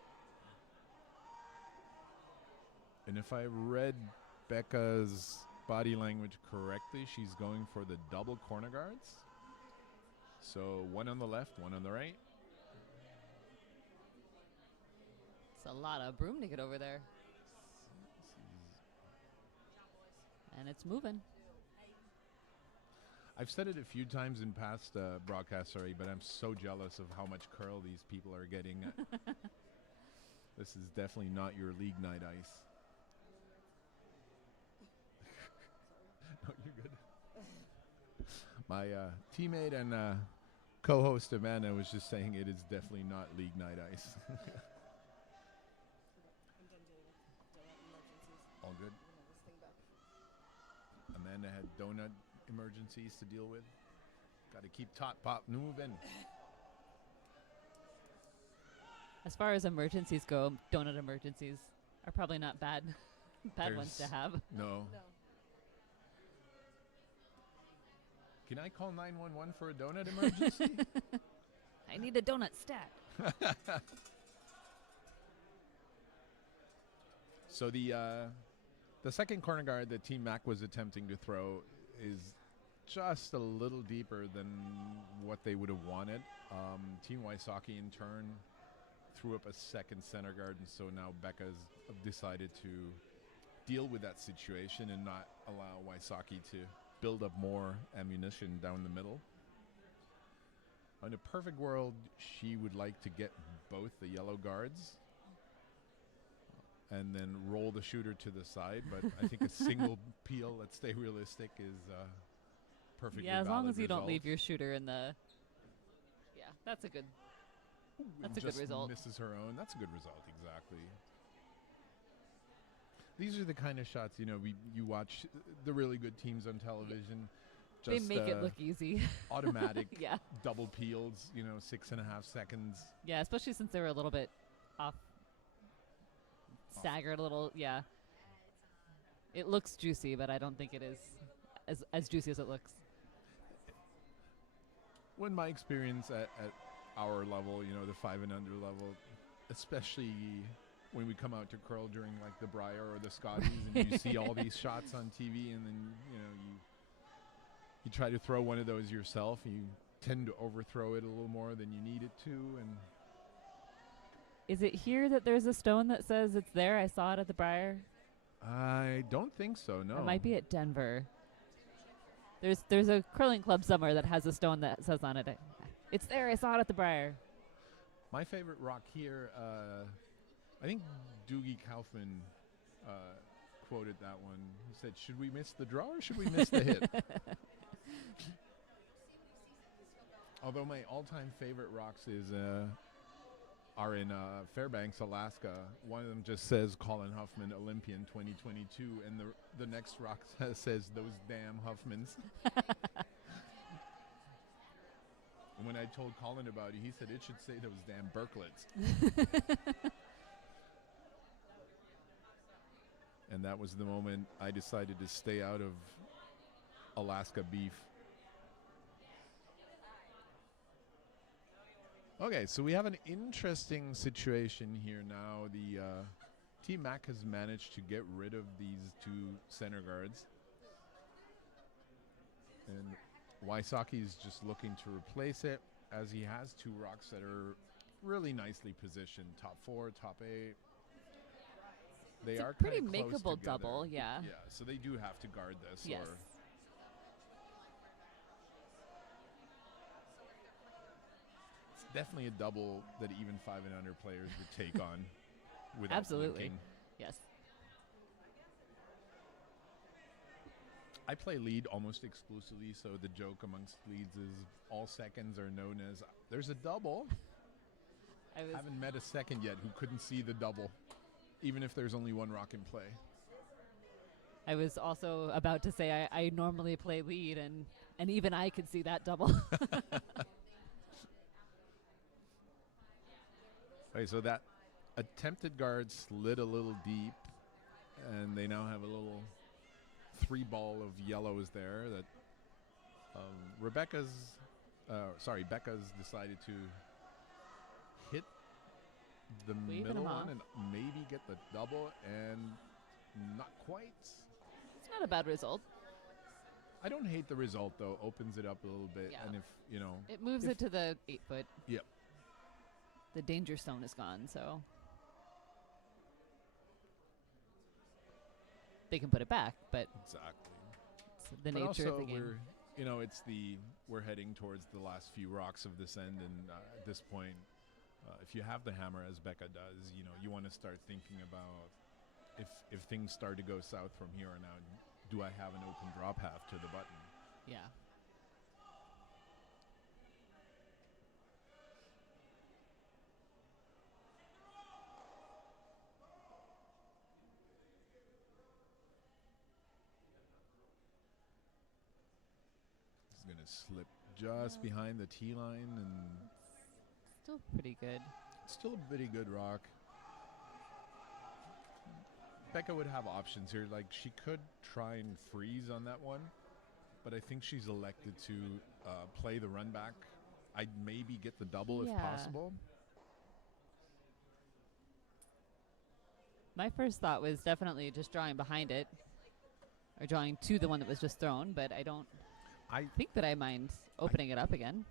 And if I read Becca's body language correctly, she's going for the double corner guards. So one on the left, one on the right. It's a lot of broom to get over there. And it's moving. I've said it a few times in past broadcasts already, but I'm so jealous of how much curl these people are getting. This is definitely not your league night ice. No, you're good. My teammate and co-host Amanda was just saying it is definitely not league night ice. I'm done dealing with donut emergencies. All good. I'm gonna this thing back. Amanda had donut emergencies to deal with. Got to keep Tot Pop moving. As far as emergencies go, donut emergencies are probably not bad ones to There's- have. No. No. Can I call 911 for a donut emergency? I need a donut stat. So the second corner guard that Team Mack was attempting to throw is just a little deeper than what they would have wanted. Team Wysocki in turn threw up a second center guard, and so now Becca's decided to deal with that situation and not allow Wysocki to build up more ammunition down the middle. In a perfect world, she would like to get both the yellow guards and then roll the shooter to the side, but I think a single peel, let's stay realistic, is perfectly Yeah, as long valid as you don't result. leave your shooter in the. Yeah, that's a good. That's a good Just result. misses her own. That's a good result, exactly. These are the kind of shots, you watch the really good teams on television. They Just, make it look easy. automatic Yeah. double peels, 6.5 seconds. Yeah, especially since they were a little bit off. Staggered a little. Yeah. It looks juicy, but I don't think it is as juicy as it looks. When my experience at our level, the 5 and under level, especially when we come out to curl during like the Briar or the Scotties, and you see all these shots on TV, and then you try to throw one of those yourself, and you tend to overthrow it a little more than you need it to, and Is it here that there's a stone that says it's there? I saw it at the Briar. I don't think so. No. It might be at Denver. There's a curling club somewhere that has a stone that says on it, it's there. I saw it at the Briar. My favorite rock here, I think Doogie Kaufman quoted that one. He said, "Should we miss the draw or should we miss the hit?" Although my all-time favorite rocks are in Fairbanks, Alaska. One of them just says Colin Huffman, Olympian 2022, and the next rock says those damn Huffmans. And when I told Colin about it, he said it should say those damn Berklets. And that was the moment I decided to stay out of Alaska beef. Okay, so we have an interesting situation here now. The Team Mack has managed to get rid of these two center guards. And Wysocki is just looking to replace it, as he has two rocks that are really nicely positioned. Top 4, top 8. They It's are a pretty kinda close makeable together. double, yeah. Yeah, so they do have to guard this. Yes. Or it's definitely a double that even 5 and under players would take on without Absolutely. blinking. Yes. I play lead almost exclusively, so the joke amongst leads is all seconds are known as there's a double. I was Haven't met a second yet who couldn't see the double, even if there's only one rock in play. I was also about to say I normally play lead, and even I could see that double. Okay, so that attempted guard slid a little deep, and they now have a little 3-ball of yellows there that Becca's decided to hit the Waving middle him one off. and maybe get the double, and not quite. It's not a bad result. I don't hate the result, though. Opens it up a little bit, Yeah. and if, you know, It moves If- it to the 8-foot. Yep. The danger stone is gone, so they can put it back, but exactly. it's the But nature also of the game. we're heading towards the last few rocks of this end, and at this point, if you have the hammer, as Becca does, you want to start thinking about if things start to go south from here on out, do I have an open draw path to the button? Yeah. He's going to slip just behind the tee line, and Still pretty good. still a pretty good rock. Becca would have options here. Like, she could try and freeze on that one, but I think she's elected to play the run back. I'd maybe get the double if Yeah. possible. My first thought was definitely just drawing behind it, or drawing to the one that was just thrown, but I don't I think that I mind opening it up again.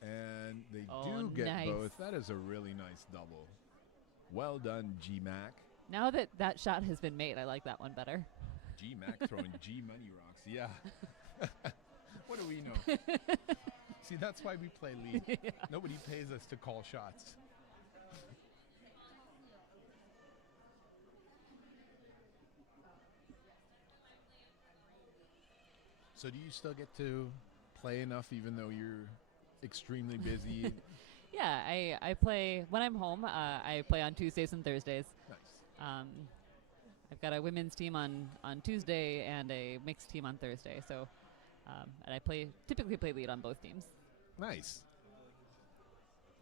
And they Oh, do get nice. both. That is a really nice double. Well done, G-Mac. Now that that shot has been made, I like that one better. G-Mac throwing G-Money rocks. Yeah. What do we know? See, that's why we play lead. Yeah. Nobody pays us to call shots. So do you still get to play enough even though you're extremely busy? Yeah, I play when I'm home. I play on Tuesdays and Thursdays. Nice. I've got a women's team on Tuesday and a mixed team on Thursday. So, and I typically play lead on both teams. Nice.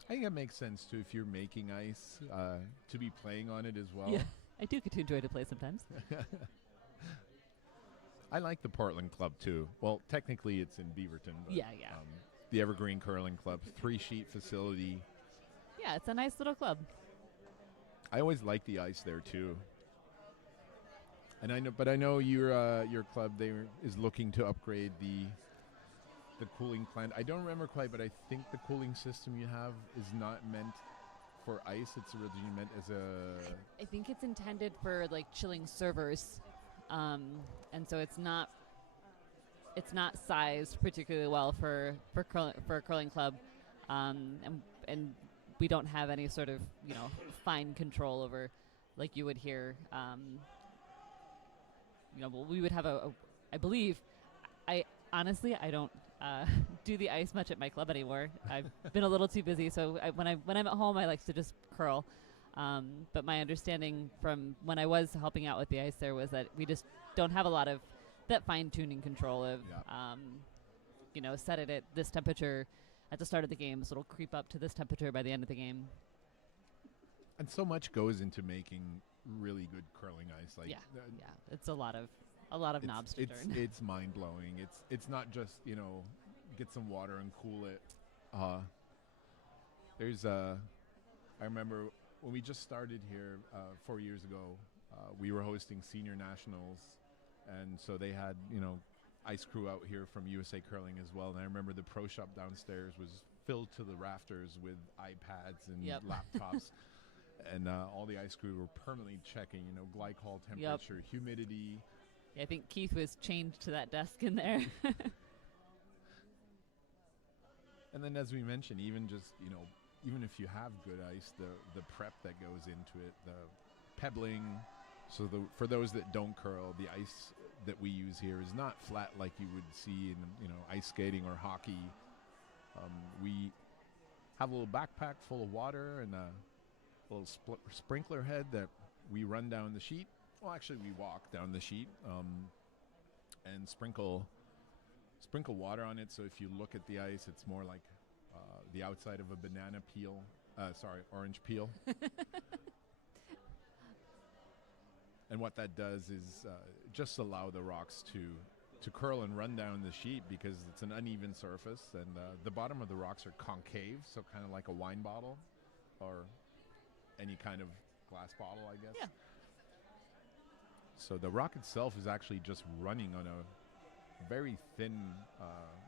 I think that makes sense too if you're making ice to be playing on it as well. Yeah, I do get to enjoy to play sometimes. I like the Portland Club too. Well, technically it's in Beaverton. But, Yeah. the Evergreen Curling Club, 3-sheet facility. Yeah, it's a nice little club. I always like the ice there too. And I know your club there is looking to upgrade the cooling plant. I don't remember quite, but I think the cooling system you have is not meant for ice. It's originally meant as a. I think it's intended for like chilling servers, and so it's not sized particularly well for a curling club, and we don't have any sort of fine control over like you would here. Well, we would have I believe. I honestly I don't do the ice much at my club anymore. I've been a little too busy, so when I'm at home, I like to just curl. But my understanding from when I was helping out with the ice there was that we just don't have a lot of that fine-tuning control of, set it at this temperature at the start of the game, so it'll creep up to this temperature by the end of the game. And so much goes into making really good curling ice. Like It's a lot of knobs to turn. It's mind blowing. It's not just get some water and cool it. I remember when we just started here 4 years ago, we were hosting senior nationals, and so they had ice crew out here from USA Curling as well. And I remember the pro shop downstairs was filled to the rafters with iPads and laptops. And all the ice crew were permanently checking, glycol temperature, humidity. Yeah, I think Keith was chained to that desk in there. And then, as we mentioned, even if you have good ice, the prep that goes into it, the pebbling. So for those that don't curl, the ice that we use here is not flat like you would see in ice skating or hockey. We have a little backpack full of water and a little sprinkler head that we run down the sheet. Well, actually, we walk down the sheet and sprinkle water on it. So if you look at the ice, it's more like the outside of a banana peel. Orange peel. And what that does is just allow the rocks to curl and run down the sheet because it's an uneven surface, and the bottom of the rocks are concave, so kind of like a wine bottle or any kind of glass bottle, I guess. Yeah. So the rock itself is actually just running on a very thin,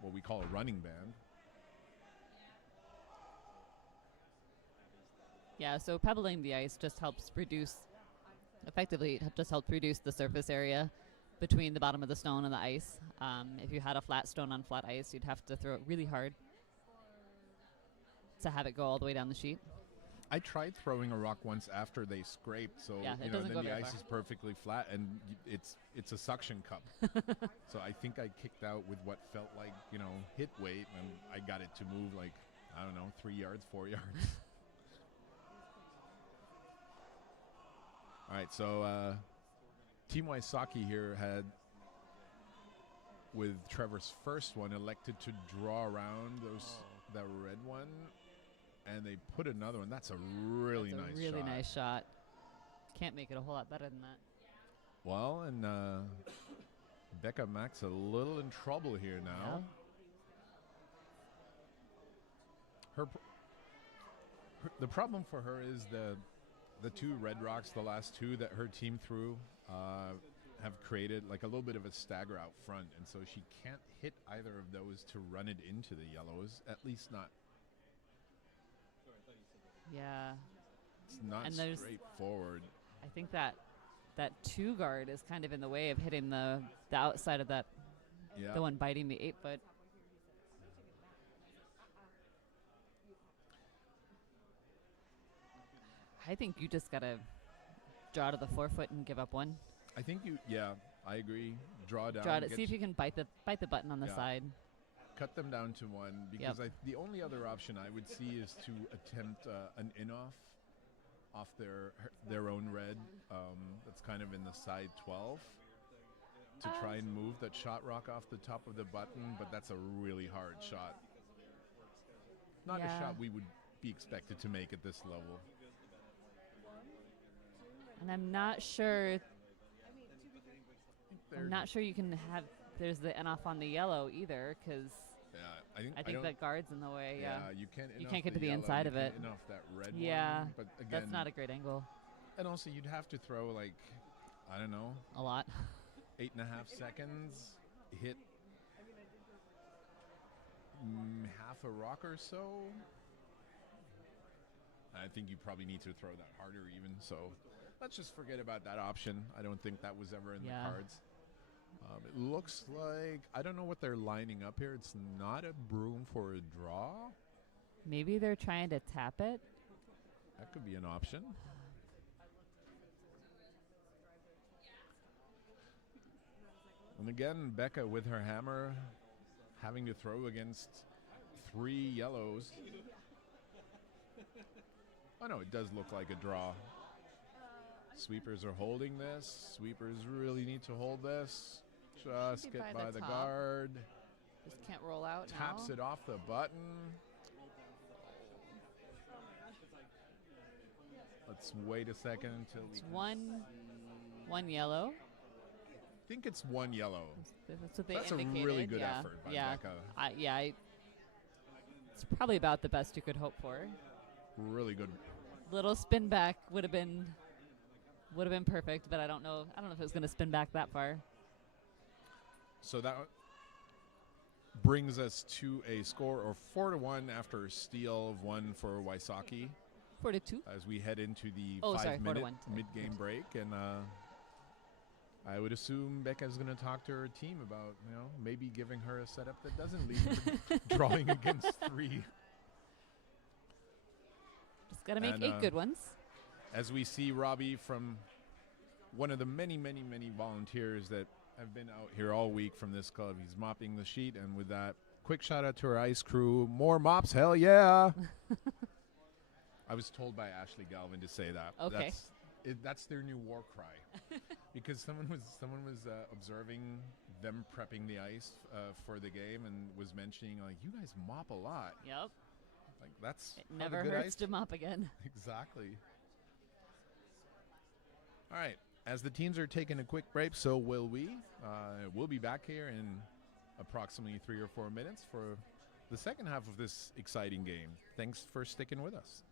what we call a running band. Yeah, so pebbling the ice just helps reduce the surface area between the bottom of the stone and the ice. If you had a flat stone on flat ice, you'd have to throw it really hard to have it go all the way down the sheet. I tried throwing a rock once after they scraped, so doesn't go then the very ice far. is perfectly flat, and it's a suction cup. So I think I kicked out with what felt like hit weight, and I got it to move 3 yards, 4 yards. All right, so Team Wysocki here had, with Trevor's first one, elected to draw around the red one, and they put another one. That's a really nice shot. Can't make it a whole lot better than that. Well, and Becca Mack's a little in trouble here now. Yeah. The problem for her is the two red rocks, the last two that her team threw, have created like a little bit of a stagger out front, and so she can't hit either of those to run it into the yellows, at least not. Yeah. It's not and straightforward. I think that two guard is kind of in the way of hitting the outside of that, the one biting the 8-foot. I think you just got to draw to the 4-foot and give up one. I think I agree. Draw down. Draw it. See if you can bite the button on the side. Cut them down to one, because the only other option I would see is to attempt an off their own red. That's kind of in the side 12 to try and move that shot rock off the top of the button, but that's a really hard shot. Not a shot we would be expected to make at this level. And I'm not sure you can have. There's the off on the yellow either, because I think that guard's in the way. You can't get to the inside of it. Off that red one, but again, that's not a great angle. And also, you'd have to throw a lot. 8.5 seconds, hit half a rock or so. I think you probably need to throw that harder even. So let's just forget about that option. I don't think that was ever in the Yeah. cards. It looks like, I don't know what they're lining up here. It's not a broom for a draw. Maybe they're trying to tap it. That could be an option. And again, Becca with her hammer having to throw against 3 yellows. Oh no, it does look like a draw. Sweepers are holding this. Sweepers really need to hold this. Just Should be get by by the the top. guard. Just can't roll out Taps now. it off the button. Let's wait a second until we It's can one yellow. I think it's 1 yellow. That's what they That's a indicated. really good yeah. effort by yeah. Becca. It's probably about the best you could hope for. Really good. Little spin back would have been perfect, but I don't know if it was going to spin back that far. So that brings us to a score of 4-1 after a steal of 1 for Wysocki 4-2. as we head into the Oh, sorry, 5-minute 4-1, sorry. mid-game break. And I would assume Becca's going to talk to her team about, maybe giving her a setup that doesn't lead to drawing against 3. Just got to make And, 8 good ones. As we see Robbie from one of the many, many, many volunteers that have been out here all week from this club. He's mopping the sheet, and with that, quick shout out to our ice crew. More mops, hell yeah! I was told by Ashley Galvin to say that. Okay. That's their new war cry, because someone was observing them prepping the ice for the game and was mentioning like, you guys mop a lot. Yep. Like that's It how the never good hurts ice to mop again. Exactly. All right. As the teams are taking a quick break, so will we. We'll be back here in approximately 3 or 4 minutes for the second half of this exciting game. Thanks for sticking with us.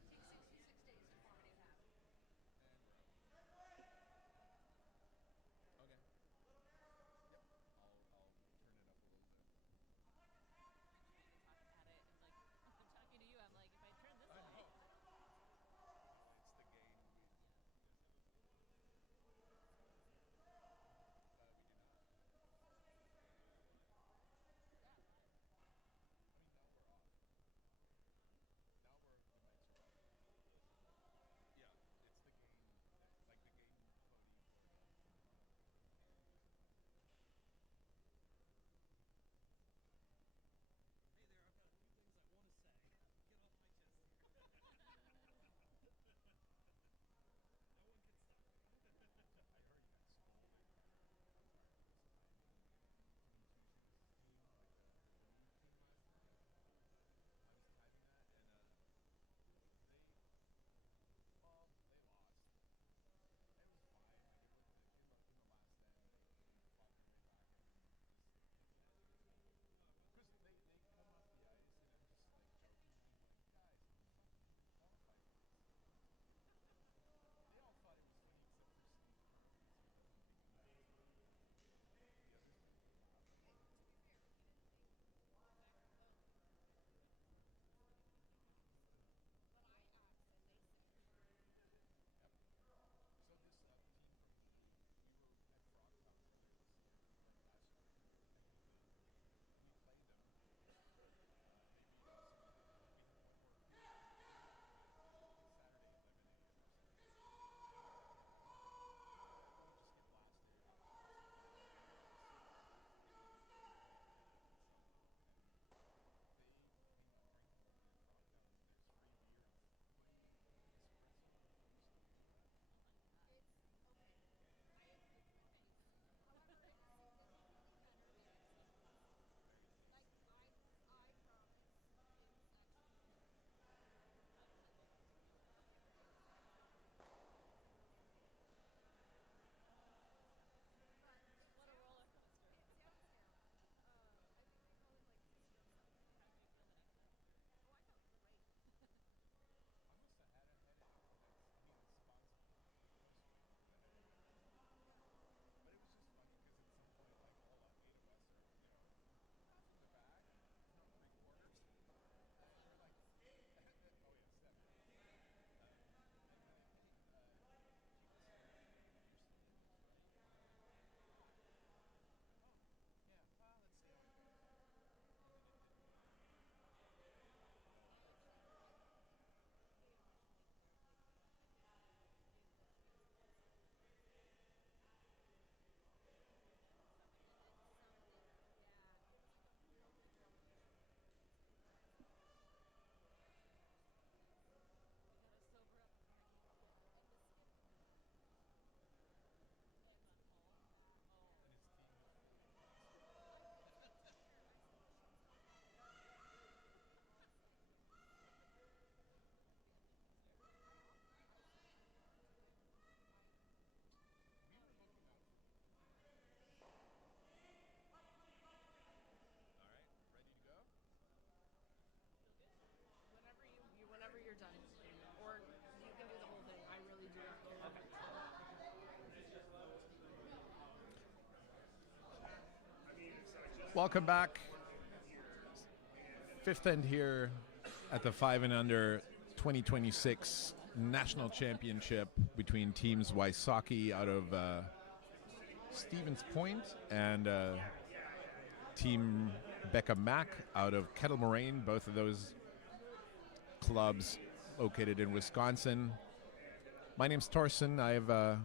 Welcome back. Fifth end here at the 5 and under 2026 National Championship between teams Wysocki out of Stevens Point and team Mack out of Kettle Moraine. Both of those clubs located in Wisconsin. My name's Torsten. I've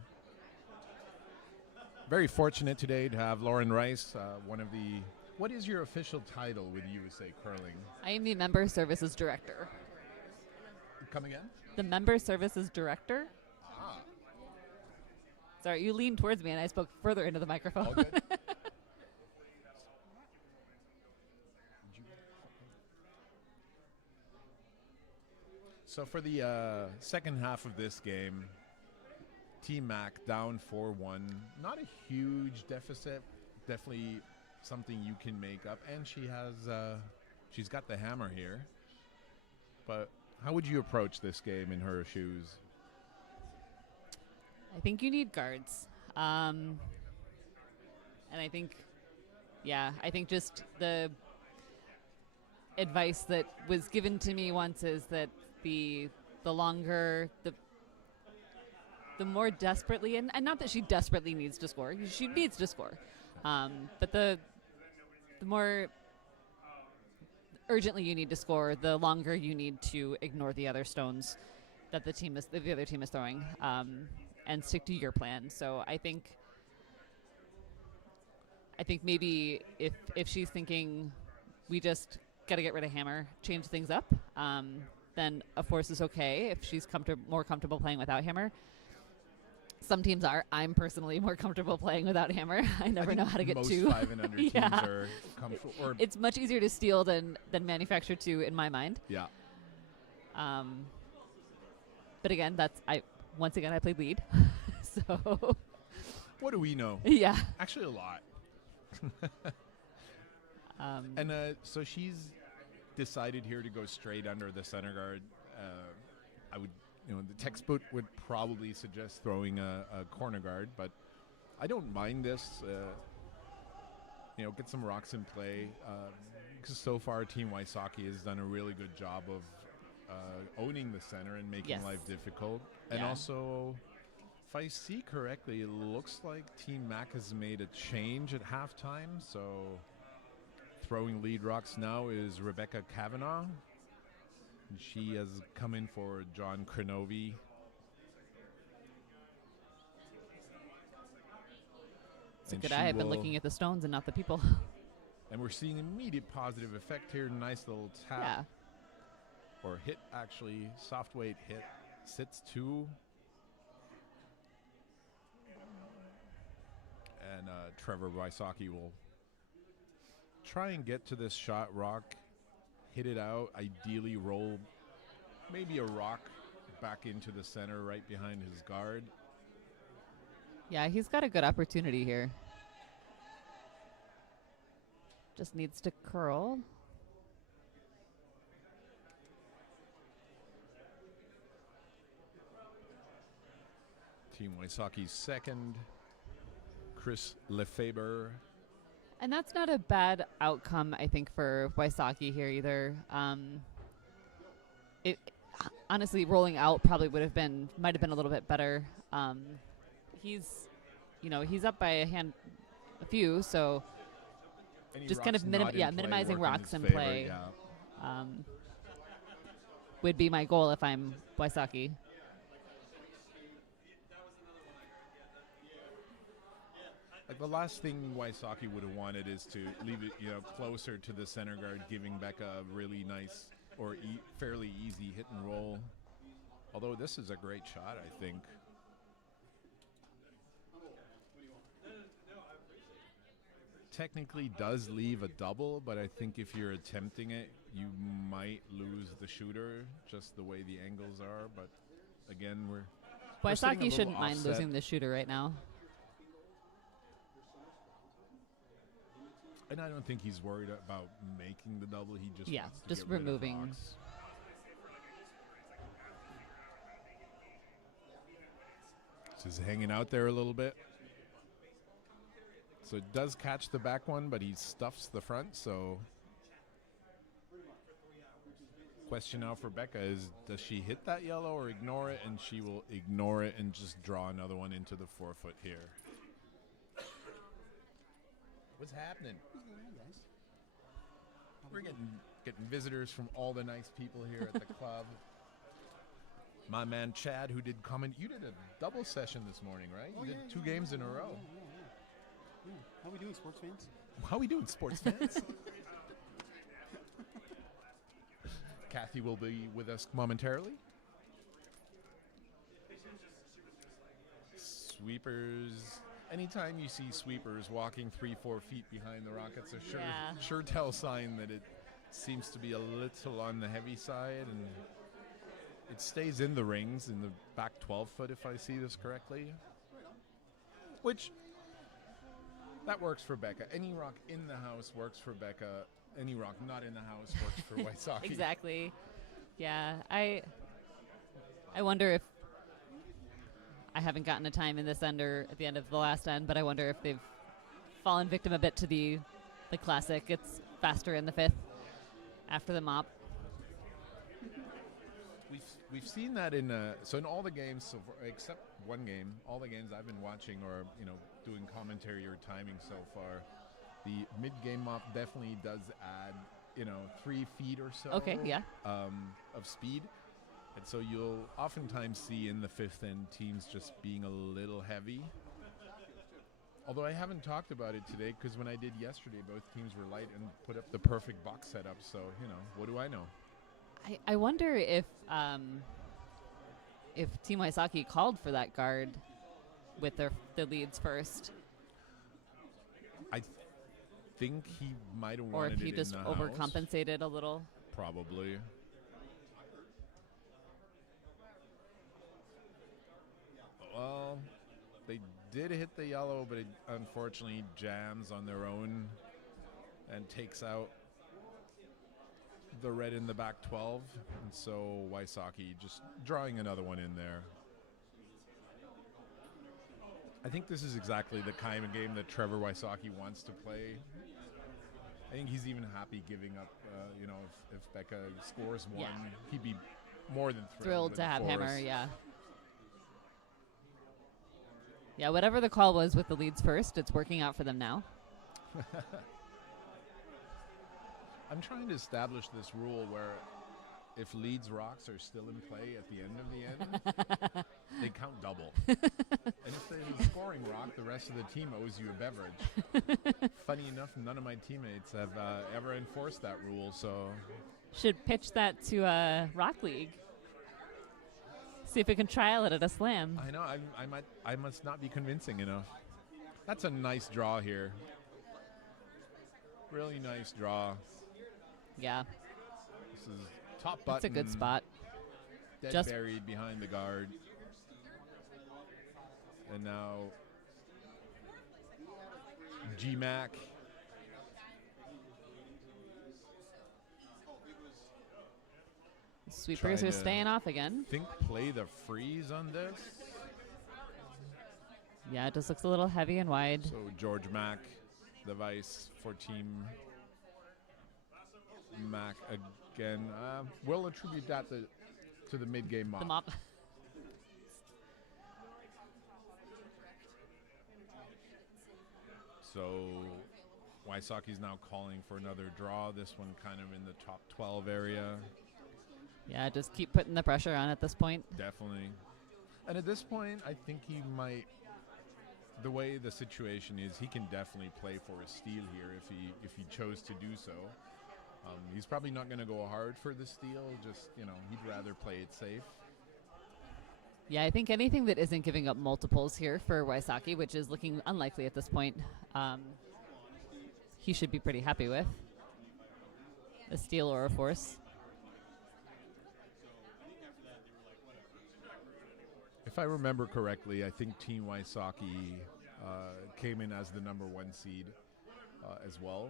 very fortunate today to have Lauren Rice, one of the... What is your official title with USA Curling? I am the Member Services Director. Come again? The Member Services Director? Ah, Sorry, you leaned towards me and I spoke further into the microphone. all good. So for the second half of this game, Team Mack down 4-1. Not a huge deficit. Definitely something you can make up. And she's got the hammer here. But how would you approach this game in her shoes? I think you need guards. And I think just the advice that was given to me once is that the longer, the more desperately, and not that she desperately needs to score. She needs to score. But the more urgently you need to score, the longer you need to ignore the other stones that the other team is throwing, and stick to your plan. So I think maybe if she's thinking we just got to get rid of hammer, change things up, then a force is okay if she's more comfortable playing without hammer. Some teams are. I'm personally more comfortable playing without hammer. I never know how to get most two. 5 and under teams are comfortable. Or It's much easier to steal than manufacture two in my mind. yeah. But again, once again I played lead, so What do we know? yeah. Actually, a lot. And so she's decided here to go straight under the center guard. I would, the textbook would probably suggest throwing a corner guard, but I don't mind this. Get some rocks in play. Because so far, Team Wysocki has done a really good job of owning the center and making Yes. life difficult. And Yeah. also, if I see correctly, it looks like Team Mack has made a change at halftime. So throwing lead rocks now is Rebecca Kavanaugh. And she has come in for John Krenovi. It's a good eye. I've been looking at the stones and not the people. And we're seeing immediate positive effect here. Nice little tap. Yeah. Or hit, actually. Soft weight hit. Sits 2. And Trevor Wysocki will try and get to this shot rock, hit it out, ideally roll maybe a rock back into the center right behind his guard. Yeah, he's got a good opportunity here. Just needs to curl. Team Wysocki's second, Chris Lefebvre. And that's not a bad outcome, I think, for Wysocki here either. It honestly, rolling out probably might have been a little bit better. He's up by a few, so Any just kind rocks of not in play minimizing work in rocks his in favor, play yeah. would be my goal if I'm Wysocki. Like the last thing Wysocki would have wanted is to leave it, closer to the center guard, giving back a really nice or fairly easy hit and roll. Although this is a great shot, I think. Technically does leave a double, but I think if you're attempting it, you might lose the shooter, just the way the angles are. But again, we're sitting a Wysocki little shouldn't mind offset. losing the shooter right now. And I don't think he's worried about making the double. He just Yeah, wants to just get rid of removing. rocks. Just hanging out there a little bit. So it does catch the back one, but he stuffs the front. So question now for Becca is, does she hit that yellow or ignore it? And she will ignore it and just draw another one into the forefoot here. What's happening? We're getting visitors from all the nice people here at the club. My man Chad, who did comment, you did a double session this morning, right? You did two games in a row. Yeah. How we doing, sports fans? How we doing, sports fans? Kathy will be with us momentarily. Sweepers. Anytime you see sweepers walking 3-4 feet behind the rock, it's a sure tell sign that it seems to be a little on the heavy side, and it stays in the rings in the back 12 foot, if I see this correctly. Which, that works for Becca. Any rock in the house works for Becca. Any rock not in the house works for Wysocki. Exactly. Yeah, I wonder if I haven't gotten a time in this end or at the end of the last end, but I wonder if they've fallen victim a bit to the classic. It's faster in the fifth after the mop. We've seen that in all the games so far, except one game, all the games I've been watching or doing commentary or timing so far, the mid-game mop definitely does add 3 feet or so of speed. And so you'll oftentimes see in the fifth end teams just being a little heavy. Although I haven't talked about it today because when I did yesterday, both teams were light and put up the perfect box setup. So, what do I know? I wonder if Team Wysocki called for that guard with their leads first. I think he might have or wanted if he it just in the overcompensated house. a little. Probably. Well, they did hit the yellow, but it unfortunately jams on their own and takes out the red in the back 12. And so Wysocki just drawing another one in there. I think this is exactly the kind of game that Trevor Wysocki wants to play. I think he's even happy giving up, if Becca scores one, he'd be more than Thrilled to have Hammer, Hammer, yeah. Yeah, whatever the call was with the leads first, it's working out for them now. I'm trying to establish this rule where if Leeds rocks are still in play at the end of the end, they count double. And if there's a scoring rock, the rest of the team owes you a beverage. Funny enough, none of my teammates have ever enforced that rule, so... Should pitch that to a Rock League. See if we can trial it at a slam. I know, I must not be convincing enough. That's a nice draw here. Really nice draw. Yeah. This is top button. That's a good spot. Dead Just buried behind the guard. And now Mack. Sweepers are staying off again. Think play the freeze on this. Yeah, it just looks a little heavy and wide. So George Mack, the vice for Team Mack again. We'll attribute that to the mid-game mop. The mop. So Wysocki's now calling for another draw. This one kind of in the top 12 area. Yeah, just keep putting the pressure on at this point. Definitely. And at this point, I think he might, the way the situation is, he can definitely play for a steal here if he chose to do so. He's probably not going to go hard for the steal, just, he'd rather play it safe. Yeah, I think anything that isn't giving up multiples here for Wysocki, which is looking unlikely at this point, he should be pretty happy with. A steal or a force. If I remember correctly, I think Team Wysocki came in as the number 1 seed as well.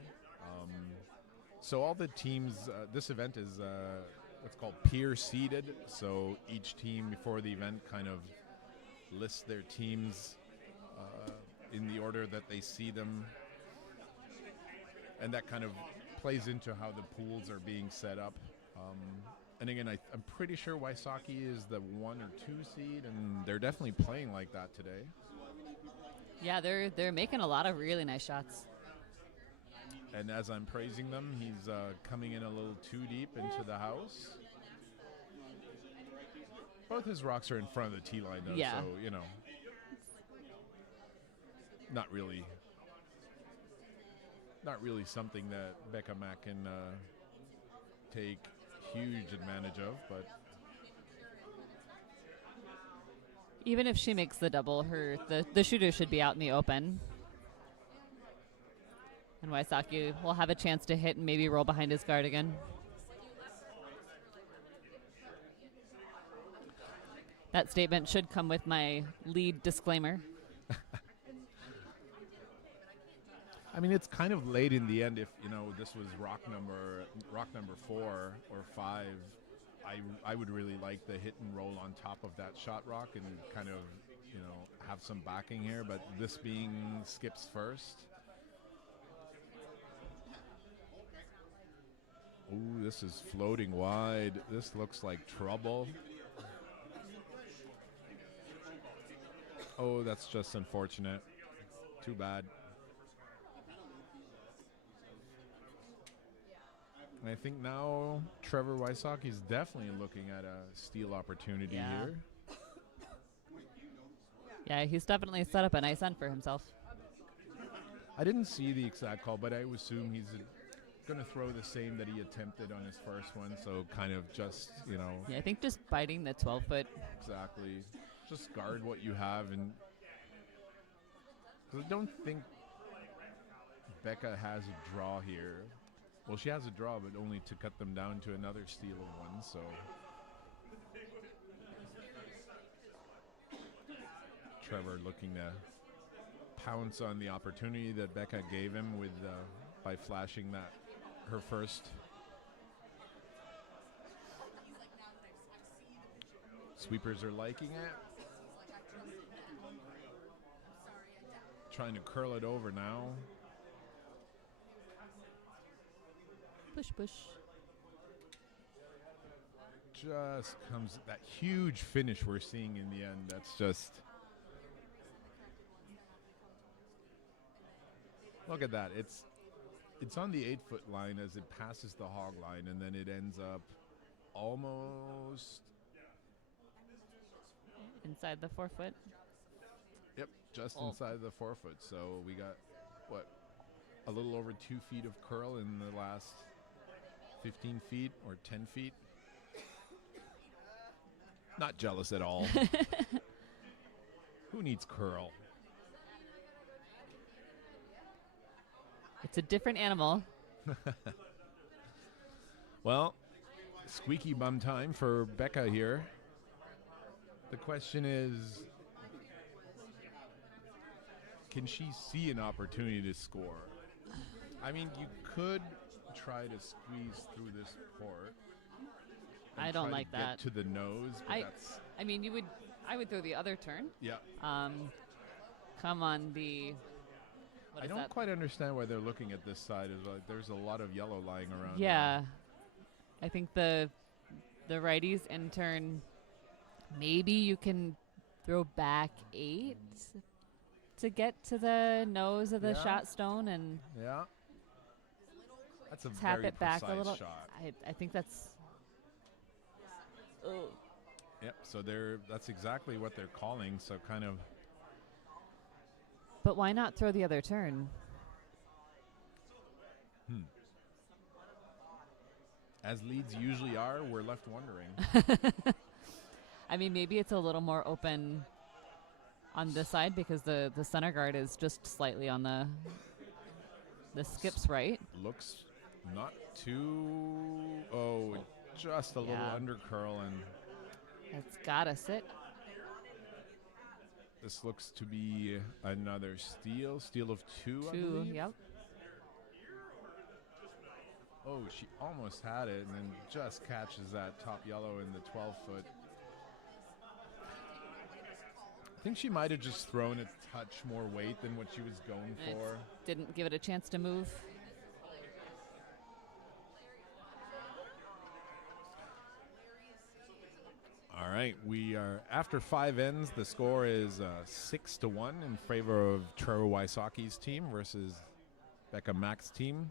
So all the teams, this event is what's called peer seeded. So each team before the event kind of lists their teams in the order better that they see them, and that kind of plays into how the pools are being set up. And again, I'm pretty sure Wysocki is the 1 or 2 seed, and they're definitely playing like that today. Yeah, they're making a lot of really nice shots. And as I'm praising them, he's coming in a little too deep into the house. Both his rocks are in front of the tee line, though, Yeah. so, you know, not really something that Becca Mack can take huge advantage of, but Even if she makes the double, the shooter should be out in the open. And Wysocki will have a chance to hit and maybe roll behind his guard again. That statement should come with my lead disclaimer. I mean, it's kind of late in the end. If this was rock number 4 or 5, I would really like the hit and roll on top of that shot rock and kind of have some backing here. But this being Skip's first. Ooh, this is floating wide. This looks like trouble. Oh, that's just unfortunate. Too bad. I think now Trevor Wysocki is definitely looking at a steal opportunity here. Yeah, he's definitely set up a nice end for himself. I didn't see the exact call, but I assume he's going to throw the same that he attempted on his first one. So kind of just, Yeah, I think just biting the 12-foot. Exactly. Just guard what you have. And 'cause I don't think Becca has a draw here. Well, she has a draw, but only to cut them down to another steal of 1, so. Trevor looking to pounce on the opportunity that Becca gave him with by flashing that her first. Sweepers are liking it. Trying to curl it over now. Push, push. Just comes that huge finish we're seeing in the end. That's just. Look at that. It's on the 8-foot line as it passes the hog line, and then it ends up almost inside the 4-foot. Yep, just inside the 4-foot. So we got a little over 2 feet of curl in the last 15 feet or 10 feet. Not jealous at all. Who needs curl? It's a different animal. Well, squeaky bum time for Becca here. The question is, can she see an opportunity to score? I mean, you could try to squeeze through this port. I don't like that. Get to the nose. But I mean, I would throw the other turn. Yeah. Come on the. I don't quite understand why they're looking at this side as well. There's a lot of yellow lying around. Yeah. I think the righties in turn, maybe you can throw back 8 to get to the nose of the shot stone and that's a tap very it back a little. shot. I think that's. Oh. Yep. So that's exactly what they're calling. So kind of. But why not throw the other turn? As leads usually are, we're left wondering. I mean, maybe it's a little more open on this side because the center guard is just slightly on the skips right. Looks not too. Oh, just a little under curl, and it's gotta sit. This looks to be another steal of 2. I believe. Yep. Oh, she almost had it, and then just catches that top yellow in the 12-foot. I think she might have just thrown a touch more weight than what she was going And for. didn't give it a chance to move. All right, we are after 5 ends. The score is 6-1 in favor of Trevor Wysocki's team versus Becca Mack's team.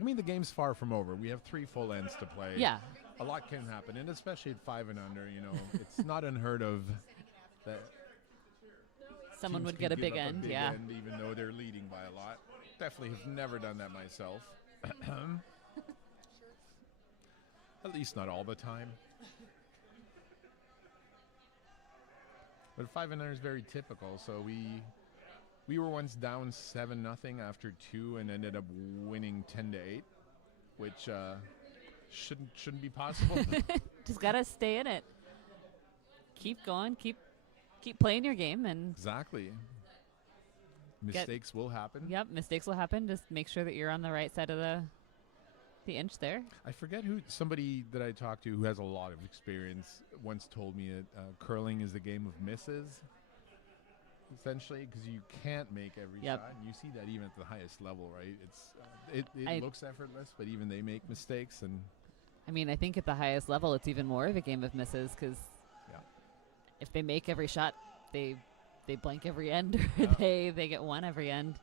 I mean, the game's far from over. We have 3 full ends to play. Yeah. A lot can happen, and especially at 5 and under, you know, it's not unheard of that Someone teams would can get a give big up end, big yeah. end, even though they're leading by a lot. Definitely have never done that myself. At least not all the time. But 5 and under is very typical. So we were once down 7-0 after 2 and ended up winning 10-8, which shouldn't be possible. Just gotta stay in it. Keep going. Keep playing your game, and Exactly. Mistakes will happen. yep, mistakes will happen. Just make sure that you're on the right side of the inch there. I forget somebody that I talked to who has a lot of experience once told me that curling is the game of misses, essentially, because you can't make every Yep. shot. And you see that even at the highest level, right? It looks effortless, but even they make mistakes. And I mean, I think at the highest level, it's even more of a game of misses because yeah, if they make every shot, they blank every end, or Yeah. they get one every end.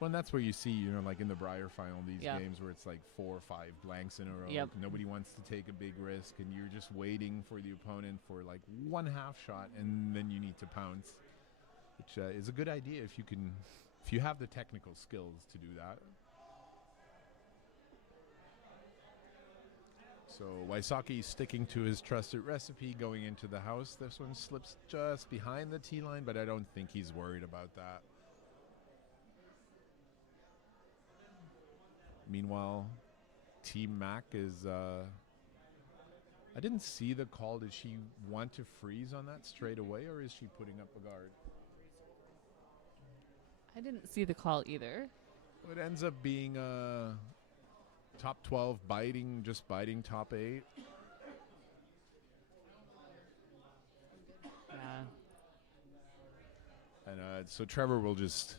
well, and that's where you see, you know, like in the Brier final, these Yeah. games where it's like 4 or 5 blanks in a row. Yep. Nobody wants to take a big risk, and you're just waiting for the opponent for like 1 half shot, and then you need to pounce, which is a good idea if you have the technical skills to do that. So Wysocki sticking to his trusted recipe going into the house. This one slips just behind the tee line, but I don't think he's worried about that. Meanwhile, Team Mack is I didn't see the call. Did she want to freeze on that straight away, or is she putting up a guard? I didn't see the call either. It ends up being top 12 just biting top 8. Yeah. And so Trevor will just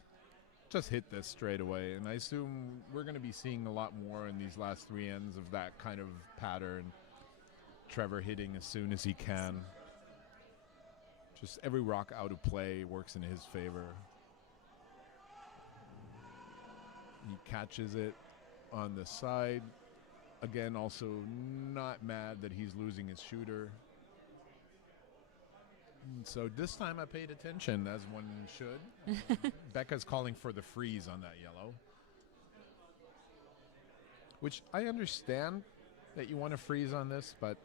hit this straight away. And I assume we're going to be seeing a lot more in these last 3 ends of that kind of pattern. Trevor hitting as soon as he can. Just every rock out of play works in his favor. He catches it on the side. Again, also not mad that he's losing his shooter. And so this time I paid attention, as one should. Becca's calling for the freeze on that yellow, which I understand that you want to freeze on this, but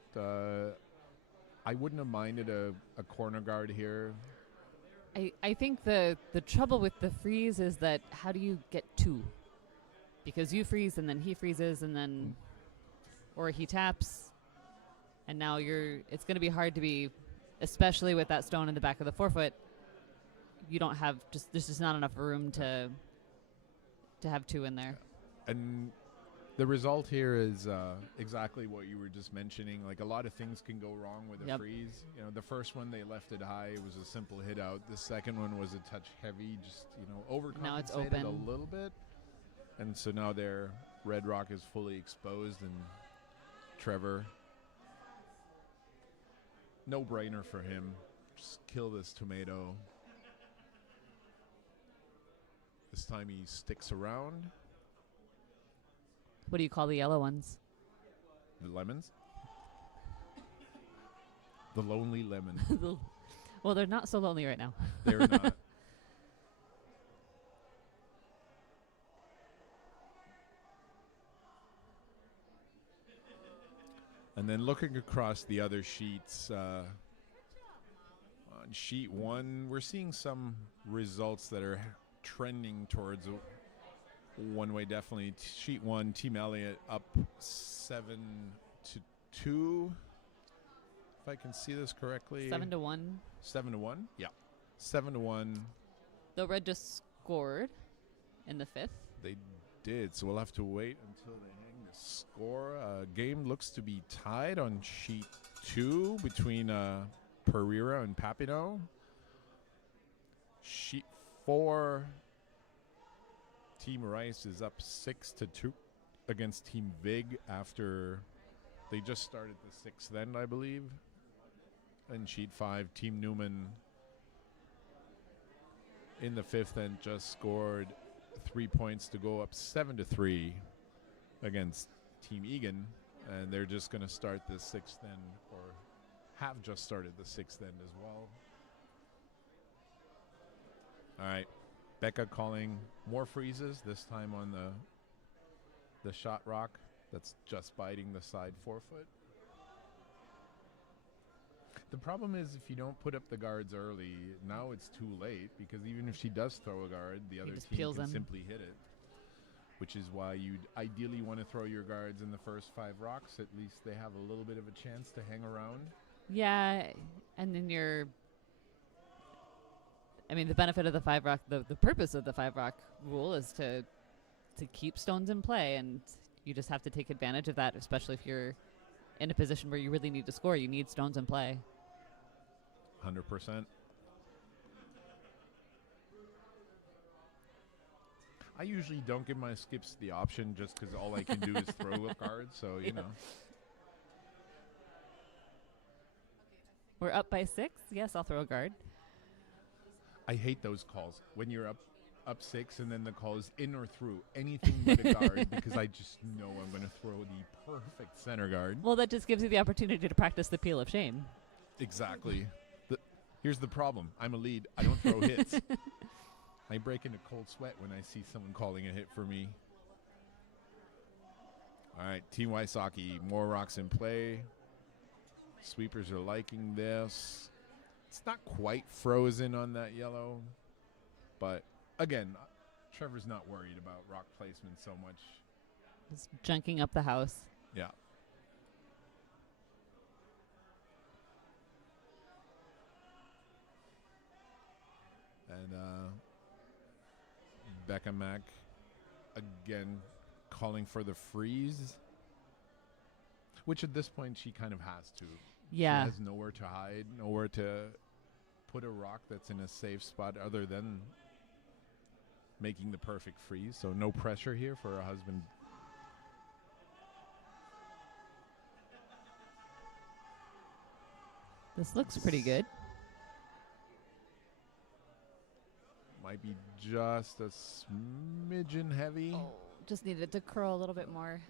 I wouldn't have minded a corner guard here. I think the trouble with the freeze is that how do you get 2? Because you freeze and then he freezes and then, or he taps, and now it's going to be hard to be, especially with that stone in the back of the forefoot. You don't have there's just not enough room to have 2 in there. And the result here is exactly what you were just mentioning. Like, a lot of things can go wrong with a Yep. freeze. You know, the first one they left it high. It was a simple hit out. The second one was a touch heavy, just, you know, Now it's overcompensated a open. little bit. And so now their red rock is fully exposed, and Trevor, no brainer for him. Just kill this tomato. This time he sticks around. What do you call the yellow ones? The lemons. The lonely lemon. Well, they're not so lonely right now. They're not. And then looking across the other sheets, on sheet 1, we're seeing some results that are trending towards one way, definitely. Sheet 1, Team Elliott up 7-2. If I can see this correctly. 7-1. 7-1? Yeah. 7-1. The red just scored in the 5th. They did, so we'll have to wait until they hang the score. Game looks to be tied on sheet 2 between Pereira and Papineau. Sheet 4, Team Rice is up 6-2 against Team Vig after they just started the 6th end, I believe. And sheet 5, Team Newman in the 5th end just scored 3 points to go up 7-3 against Team Egan, and they're just going to start the 6th end, or have just started the 6th end as well. All right, Becca calling more freezes, this time on the shot rock that's just biting the side forefoot. The problem is if you don't put up the guards early, now it's too late, because even if she does throw a guard, the other just team peels can them. simply hit it, which is why you'd ideally want to throw your guards in the first 5 rocks. At least they have a little bit of a chance to hang around. Yeah, and then the benefit of the 5 rock, the purpose of the 5 rock rule is to keep stones in play, and you just have to take advantage of that, especially if you're in a position where you really need to score. You need stones in play. 100%. I usually don't give my skips the option just because all I can do is throw a card, so, you know. We're up by 6. Yes, I'll throw a guard. I hate those calls when you're up 6 and then the call is in or through anything but a guard, because I just know I'm going to throw the perfect center guard. Well, that just gives you the opportunity to practice the peel of shame. Exactly. Here's the problem. I'm a lead. I don't throw hits. I break into cold sweat when I see someone calling a hit for me. All right, Team Wysocki, more rocks in play. Sweepers are liking this. It's not quite frozen on that yellow, but again, Trevor's not worried about rock placement so much. Just junking up the house. Yeah. And Becca Mack again calling for the freeze, which at this point she kind of has to. Yeah. She has nowhere to hide, nowhere to put a rock that's in a safe spot other than making the perfect freeze. So no pressure here for her husband. This looks pretty good. Might be just a smidgen heavy. Oh, just needed to curl a little bit more.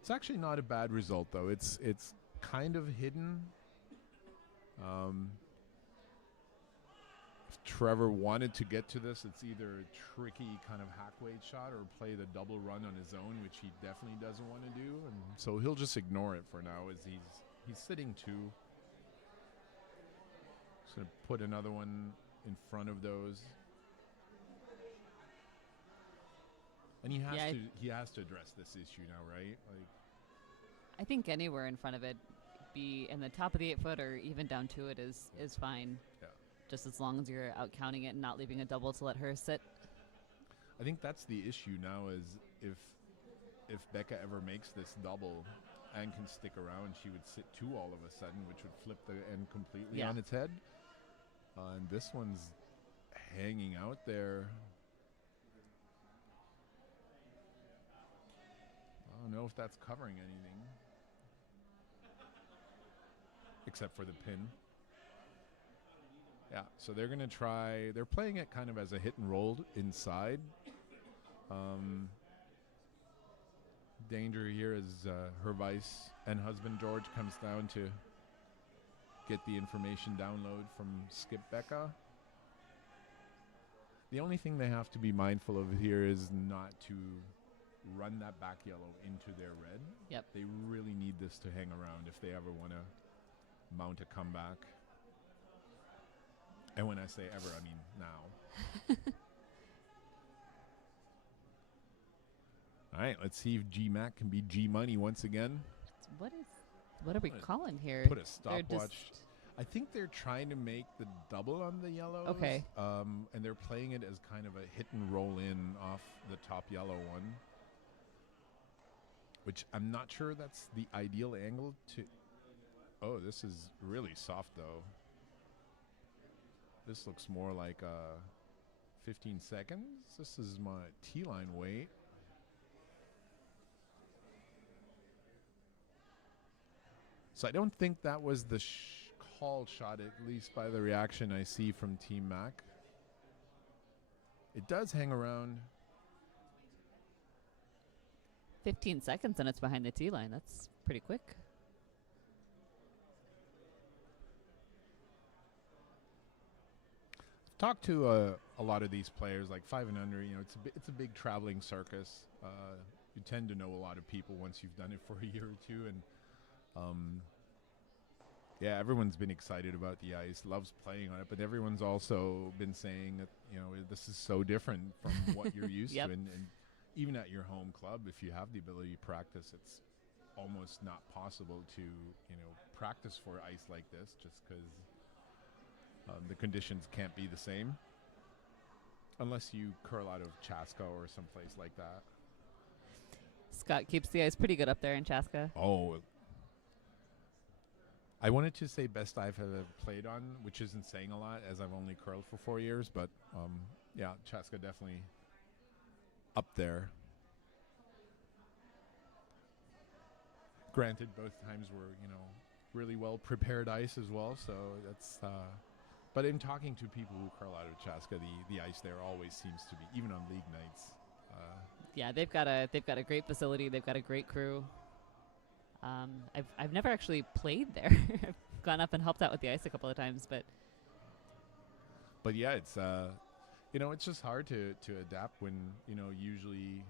It's actually not a bad result, though. It's kind of hidden. If Trevor wanted to get to this, it's either a tricky kind of hack weight shot or play the double run on his own, which he definitely doesn't want to do. And so he'll just ignore it for now, as he's sitting 2. Just going to put another one in front of those. And he has to address this issue now, right? Like, I think anywhere in front of it, be in the top of the 8 foot or even down to it is fine. Yeah. Just as long as you're out counting it and not leaving a double to let her sit. I think that's the issue now, is if Becca ever makes this double and can stick around, she would sit 2 all of a sudden, which would flip the end completely on its head. And this one's hanging out there. I don't know if that's covering anything, except for the pin. Yeah, so they're going to try. They're playing it kind of as a hit and roll inside. Danger here as her vice and husband George comes down to get the information download from Skip Becca. The only thing they have to be mindful of here is not to run that back yellow into their red. Yep. They really need this to hang around if they ever want to mount a comeback. And when I say ever, I mean now. All right, let's see if G Mac can be G Money once again. What are we calling here? Put a They're stopwatch. just- I think they're trying to make the double on the yellow. Okay. And they're playing it as kind of a hit and roll in off the top yellow one, which I'm not sure that's the ideal angle to. Oh, this is really soft though. This looks more like 15 seconds. This is my T-line weight. So I don't think that was the call shot, at least by the reaction I see from Team Mack. It does hang around. 15 seconds and it's behind the tee line. That's pretty quick. Talked to a lot of these players, like 5 and under. You know, it's a big traveling circus. You tend to know a lot of people once you've done it for a year or two, and yeah, everyone's been excited about the ice, loves playing on it, but everyone's also been saying that, you know, this is so different from what you're used Yep. to, and even at your home club, if you have the ability to practice, it's almost not possible to, you know, practice for ice like this, just because the conditions can't be the same unless you curl out of Chaska or someplace like that. Scott keeps the ice pretty good up there in Chaska. Oh, I wanted to say best I've ever played on, which isn't saying a lot as I've only curled for 4 years, but yeah, Chaska definitely up there. Granted, both times were, you know, really well prepared ice as well, so that's but in talking to people who curl out of Chaska, the ice there always seems to be, even on league nights. Yeah, they've got a great facility. They've got a great crew. I've never actually played there. I've gone up and helped out with the ice a couple of times, but yeah, it's you know, it's just hard to adapt when, you know, usually.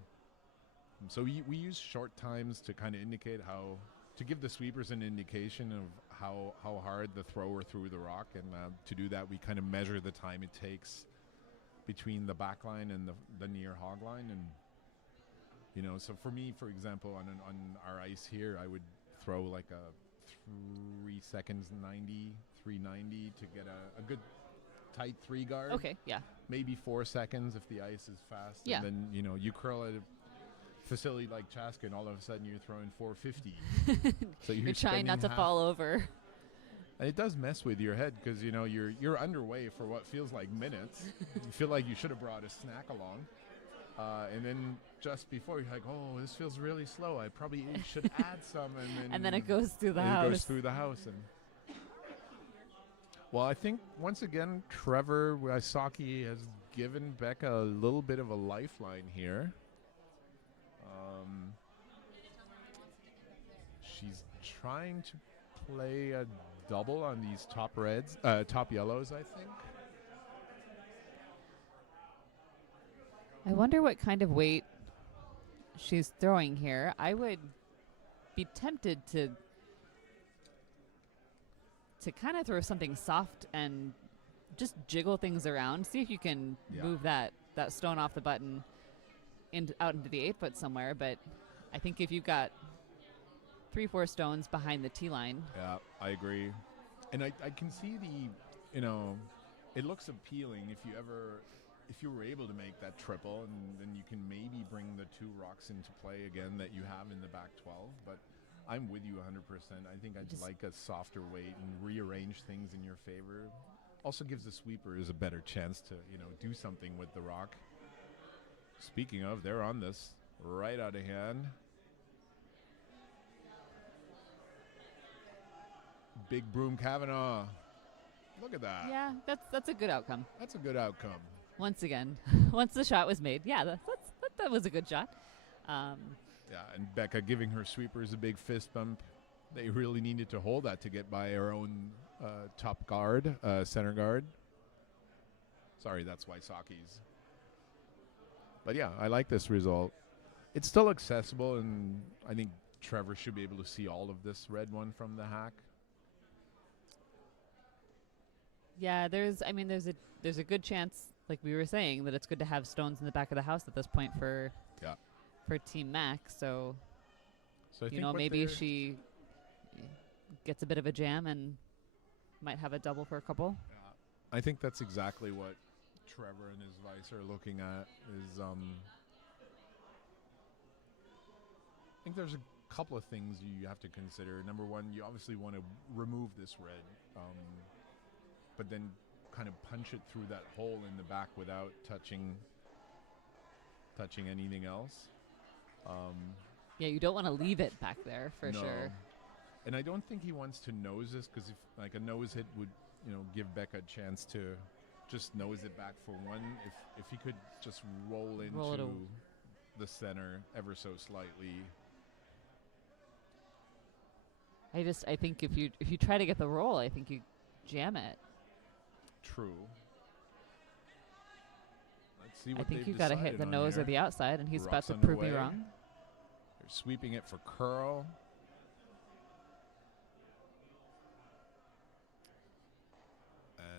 So we use short times to kind of indicate how to give the sweepers an indication of how hard the thrower threw the rock, and to do that we kind of measure the time it takes between the back line and the near hog line. And you know, so for me, for example, on our ice here, I would throw like a 3 seconds 390 to get a good tight 3 guard. okay, yeah. Maybe 4 seconds if the ice is fast. Yeah. And then, you know, you curl at a facility like Chaska and all of a sudden you're throwing 450. So You're trying not to fall over. And it does mess with your head because, you know, you're underway for what feels like minutes. You feel like you should have brought a snack along. And then just before, you're like, oh, this feels really slow. I probably should add some. And then it goes through the and house. It goes through the house. And well, I think, once again, Trevor Wysocki has given Becca a little bit of a lifeline here. She's trying to play a double on these top yellows, I think. I wonder what kind of weight she's throwing here. I would be tempted to kind of throw something soft and just jiggle things around. See if you can move that stone off the button out into the 8-foot somewhere. But I think if you've got 3-4 stones behind the tee line. Yeah, I agree. And I can see you know, it looks appealing if you were able to make that triple, and then you can maybe bring the 2 rocks into play again that you have in the back 12. But I'm with you 100%. I think I'd like a softer weight and rearrange things in your favor. Also gives the sweepers a better chance to, you know, do something with the rock. Speaking of, they're on this right out of hand. Big Broom Kavanaugh. Look at that. Yeah, that's a good outcome. That's a good outcome. Once again, once the shot was made, yeah, that was a good shot. Yeah, and Becca giving her sweepers a big fist bump. They really needed to hold that to get by our own top guard, center guard. Sorry, that's Wysocki's. But yeah, I like this result. It's still accessible, and I think Trevor should be able to see all of this red one from the hack. Yeah, there's a good chance, like we were saying, that it's good to have stones in the back of the house at this point for Team Mack. So I you think know, maybe she gets a bit of a jam and might have a double for a couple. Yeah, I think that's exactly what Trevor and his vice are looking at. I think there's a couple of things you have to consider. Number one, you obviously want to remove this red, but then kind of punch it through that hole in the back without touching anything else. Yeah, you don't want to leave it back there for No. sure. And I don't think he wants to nose this, because if like a nose hit would, give Becca a chance to just nose it back for one. If he could just roll into the center ever so slightly. I think if you try to get the roll, I think you jam it. True. Let's see what I think they've you got to hit decided the on nose here. or the outside, and he's about Rock's to prove me underway. wrong. They're sweeping it for curl.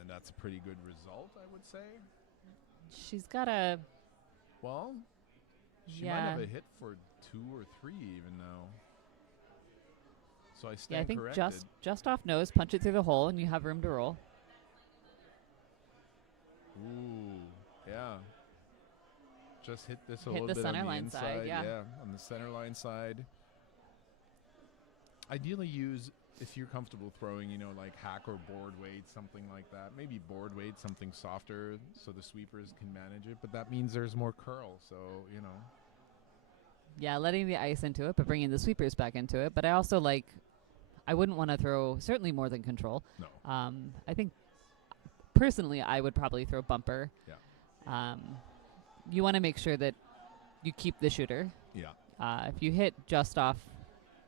And that's a pretty good result, I would say. She's got a Well, she might Yeah. have a hit for 2 or 3 even now. So I stand yeah. I think corrected. just off nose, punch it through the hole, and you have room to roll. Ooh, yeah. Just hit this a Hit little the bit on center the line inside. side, yeah. On the center line side. Ideally use, if you're comfortable throwing, like hack or board weight, something like that. Maybe board weight, something softer, so the sweepers can manage it. But that means there's more curl, so, Yeah, letting the ice into it, but bringing the sweepers back into it. But I also I wouldn't want to throw certainly more than control. No. I think personally, I would probably throw bumper. Yeah. You want to make sure that you keep the shooter. Yeah. If you hit just off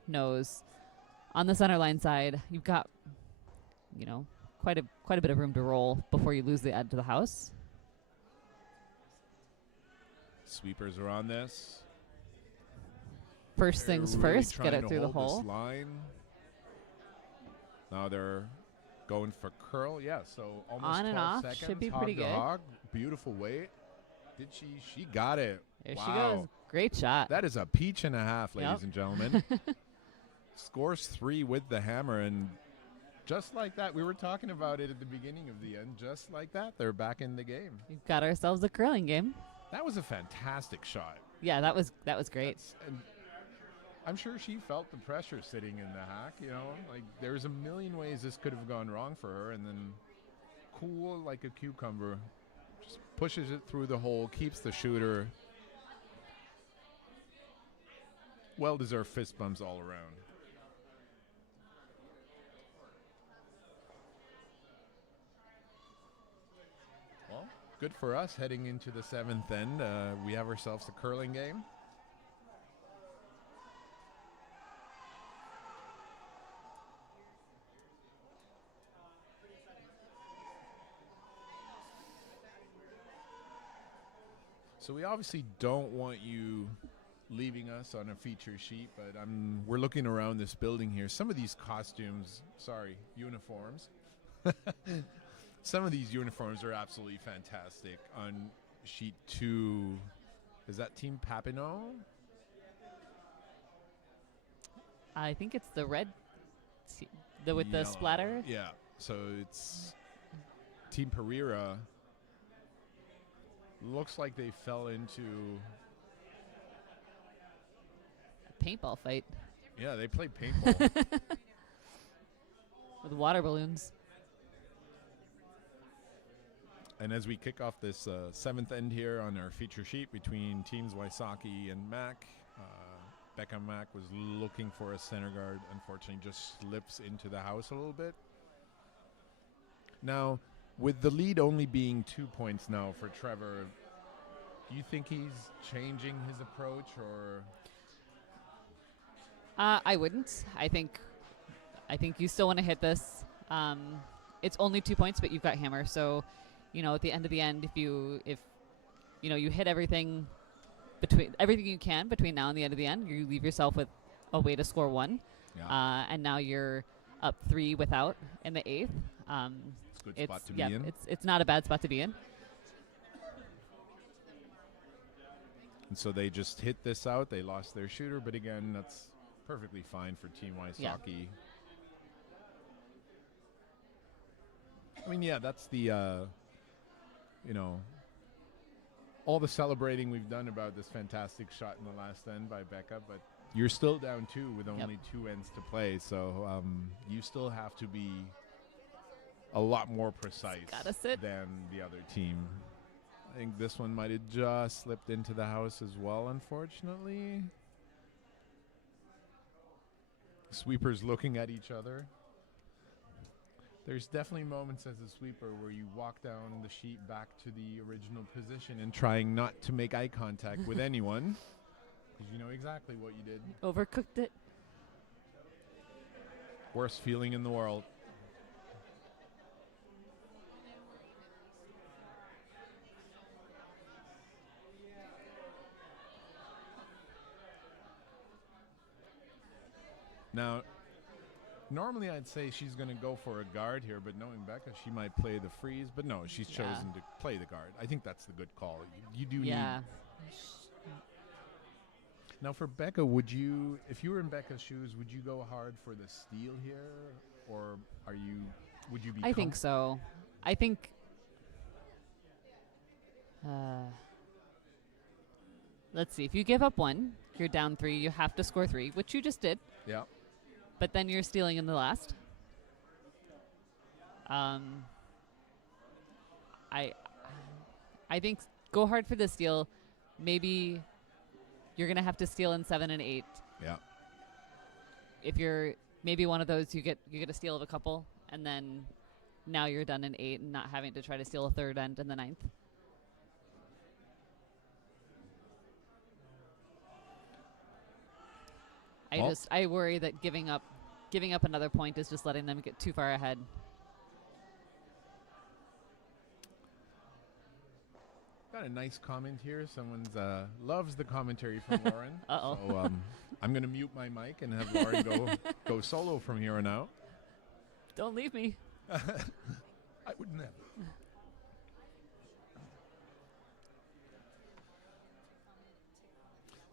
nose on the center line side, you've got, quite a bit of room to roll before you lose the edge to the house. Sweepers are on this. First They're things really first, get trying it to through the hold hole. this line. Now they're going for curl. Yeah, so almost On and 12 off, seconds. should be hog pretty to good. hog. Beautiful weight. Did she? She got it. There she Wow. goes. Great shot. That is a peach and a half, ladies Yep. and gentlemen. Scores 3 with the hammer, and just like that, we were talking about it at the beginning of the end. Just like that, they're back in the game. We've got ourselves a curling game. That was a fantastic shot. Yeah, that was great. And I'm sure she felt the pressure sitting in the hack. Like there's a million ways this could have gone wrong for her, and then cool like a cucumber, just pushes it through the hole, keeps the shooter. Well-deserved fist bumps all around. Well, good for us heading into the 7th end. We have ourselves a curling game. So we obviously don't want you leaving us on a feature sheet, but we're looking around this building here. Some of these uniforms. Some of these uniforms are absolutely fantastic. On sheet 2, is that Team Papineau? I think it's the red, with the Yellow. splatter. Yeah, so it's Team Pereira. Looks like they fell into... A paintball fight Yeah, they play paintball. with water balloons. And as we kick off this 7th end here on our feature sheet between teams Wysocki and Mack, Becca Mack was looking for a center guard. Unfortunately, just slips into the house a little bit. Now, with the lead only being 2 points now for Trevor, do you think he's changing his approach, or? I wouldn't. I think you still want to hit this. It's only 2 points, but you've got hammer. So, at the end of the end, if you hit everything you can between now and the end of the end, you leave yourself with a way to score 1. Yeah. And now you're up 3 without in the 8th. It's a good spot to be in. It's not a bad spot to be in. And so they just hit this out. They lost their shooter, but again, that's perfectly fine for Team Wysocki. Yeah. I mean, yeah, that's the, all the celebrating we've done about this fantastic shot in the last end by Becca, but you're still down 2 with Yep. only 2 ends to play, so you still have to be a lot more precise Gotta sit. than the other team. I think this one might have just slipped into the house as well, unfortunately. Sweepers looking at each other. There's definitely moments as a sweeper where you walk down the sheet back to the original position and trying not to make eye contact with anyone, because you know exactly what you did. Overcooked it. Worst feeling in the world. Now, normally I'd say she's going to go for a guard here, but knowing Becca, she might play the freeze. But no, she's Yeah. chosen to play the guard. I think that's the good call. You do Yeah. need. Now for Becca, would you, if you were in Becca's shoes, would you go hard for the steal here, or would you be? I think so. I think. Let's see. If you give up 1, you're down 3. You have to score 3, which you just did. Yeah. But then you're stealing in the last. I think go hard for the steal. Maybe you're gonna have to steal in 7 and 8. Yeah. If you're maybe one of those, you get a steal of a couple, and then now you're done in 8 and not having to try to steal a third end in the 9th. I worry that giving up another point is just letting them get too far ahead. Got a nice comment here. Someone's loves the commentary from Lauren. Uh-oh. So I'm going to mute my mic and have Lauren go solo from here on out. Don't leave me. I would never.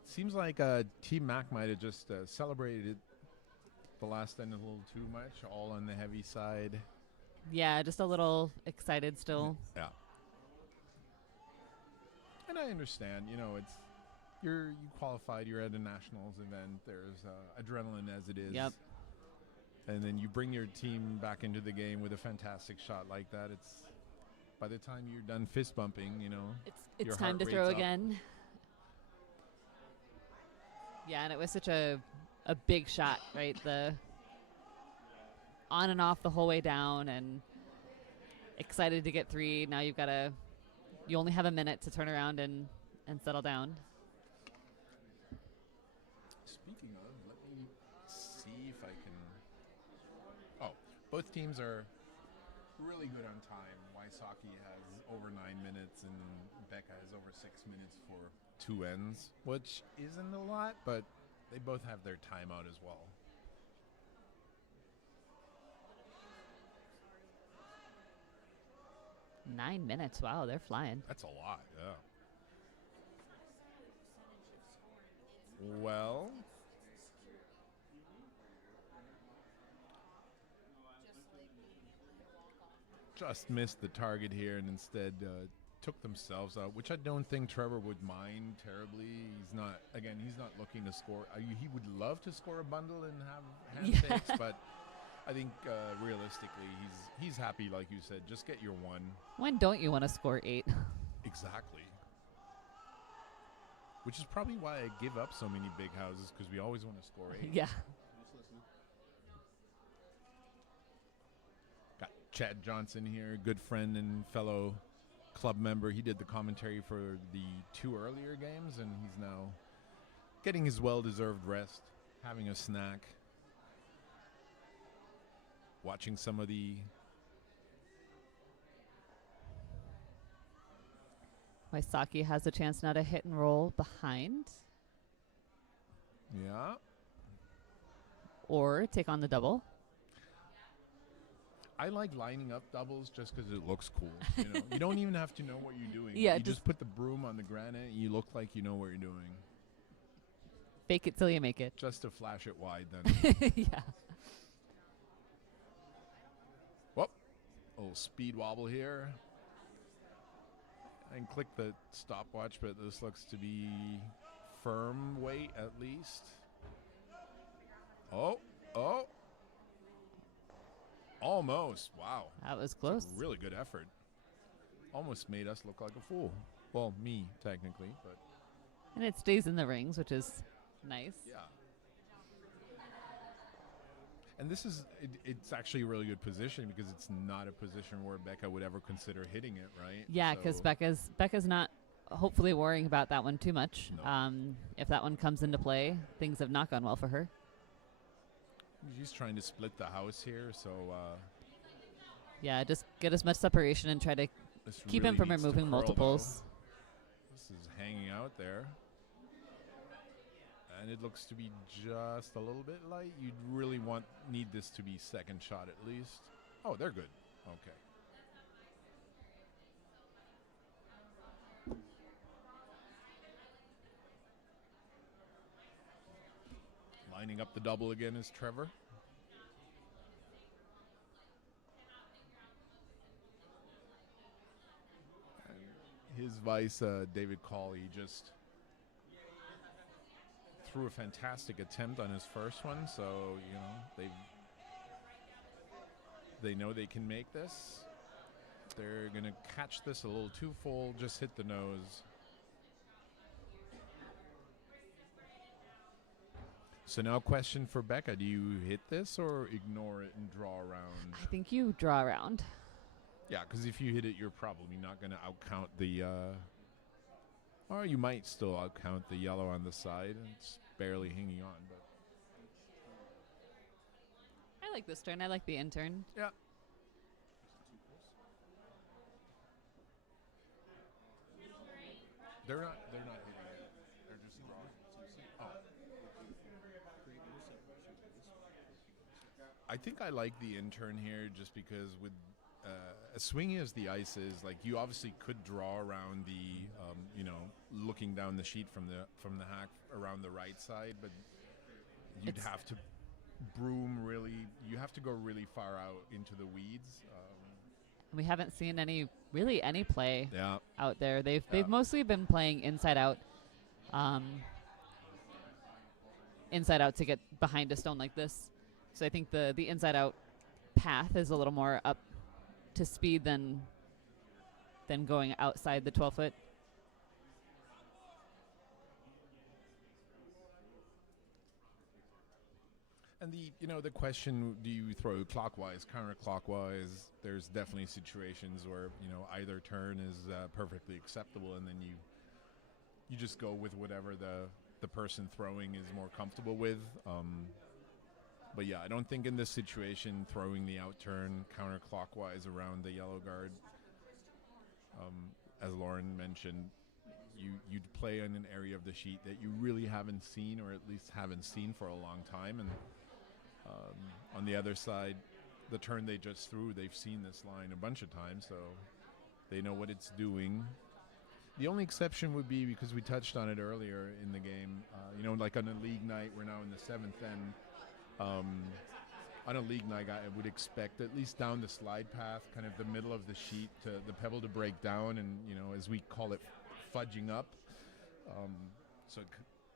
Seems like Team Mack might have just celebrated the last end a little too much, all on the heavy side. Yeah, just a little excited still. Yeah. And I understand, it's you qualified, you're at a nationals event, there's adrenaline as it is. Yep. And then you bring your team back into the game with a fantastic shot like that. It's by the time you're done fist bumping, It's your time heart to throw rate's up. again. Yeah, and it was such a big shot, right? The on and off the whole way down, and excited to get 3. Now you only have a minute to turn around and settle down. Speaking of, let me see if I can. Oh, both teams are really good on time. Wysocki has over 9 minutes, and Becca has over 6 minutes for 2 ends, which isn't a lot, but they both have their timeout as well. Nine minutes. Wow, they're flying. That's a lot, yeah. Well, just missed the target here and instead took themselves out, which I don't think Trevor would mind terribly. He's not looking to score. He would love to score a bundle and have handshakes, but I think realistically he's happy, like you said, just get your 1. When don't you want to score 8? Exactly. Which is probably why I give up so many big houses, because we always want to score 8. Yeah. Got Chad Johnson here, good friend and fellow club member. He did the commentary for the 2 earlier games, and he's now getting his well-deserved rest, having a snack, watching some of the... Wysocki has a chance now to hit and roll behind Yeah. or take on the double. I like lining up doubles just because it looks cool. You don't even have to know what you're doing. Yeah, you just just put the broom on the granite, and you look like you know what you're doing. Fake it till you make it. Just to flash it wide, then. Yeah. Whoop. A little speed wobble here. And click the stopwatch, but this looks to be firm weight at least. Oh, oh. Almost. Wow. That was It's close. a really good effort. Almost made us look like a fool. Well, me, technically, but And it stays in the rings, which is nice. yeah. And this is, it's actually a really good position because it's not a position where Becca would ever consider hitting it, right? Yeah, because So- Becca's not hopefully worrying about that one too much. No. If that one comes into play, things have not gone well for her. She's trying to split the house here, so Yeah, just get as much separation and try to this keep really him from needs to removing curl, multiples. though. This is hanging out there. And it looks to be just a little bit light. You'd really need this to be second shot at least. Oh, they're good. Okay. Lining up the double again is Trevor. And his vice, David Call, he just threw a fantastic attempt on his first one, so you know they know they can make this. They're gonna catch this a little too full, just hit the nose. So now, question for Becca: do you hit this or ignore it and draw around? I think you draw around. Yeah, because if you hit it, you're probably not going to outcount the. Or you might still outcount the yellow on the side. It's barely hanging on, but I like this turn. I like the in-turn. yeah. They're not hitting it. They're just drawing. Oh. I think I like the intern here just because with as swingy as the ice is, like you obviously could draw around the, looking down the sheet from the hack around the right side, but you'd It's- have to broom really. You have to go really far out into the weeds. We haven't seen any play Yeah. out there. They've Yeah. mostly been playing inside out. Inside out to get behind a stone like this. So I think the inside out path is a little more up to speed than going outside the 12-foot. And the question, do you throw clockwise, counterclockwise? There's definitely situations where, either turn is perfectly acceptable, and then you just go with whatever the person throwing is more comfortable with. But yeah, I don't think in this situation throwing the out turn counterclockwise around the yellow guard, as Lauren mentioned, you'd play in an area of the sheet that you really haven't seen, or at least haven't seen for a long time. And on the other side, the turn they just threw, they've seen this line a bunch of times, so they know what it's doing. The only exception would be, because we touched on it earlier in the game, like on a league night, we're now in the seventh end. On a league night, I would expect at least down the slide path, kind of the middle of the sheet, the pebble to break down, and as we call it, fudging up. So it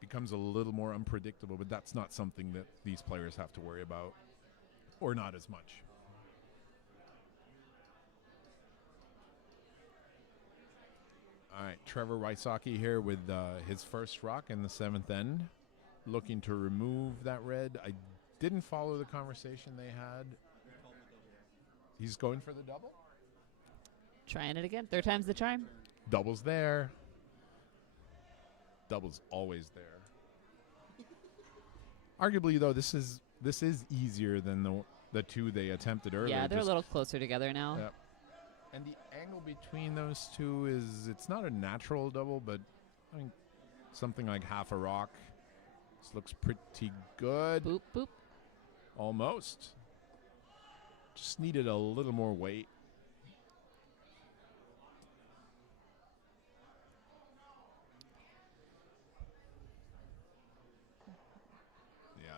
becomes a little more unpredictable, but that's not something that these players have to worry about, or not as much. All right, Trevor Wysocki here with his first rock in the seventh end, looking to remove that red. I didn't follow the conversation they had. He's going for the double? Trying it again. Third time's the charm. Double's there. Double's always there. Arguably, though, this is easier than the two they attempted earlier. Yeah, they're a Just- little closer together now. Yep. And the angle between those two it's not a natural double, but I mean, something like half a rock. This looks pretty good. Boop, boop. Almost. Just needed a little more weight. Yeah,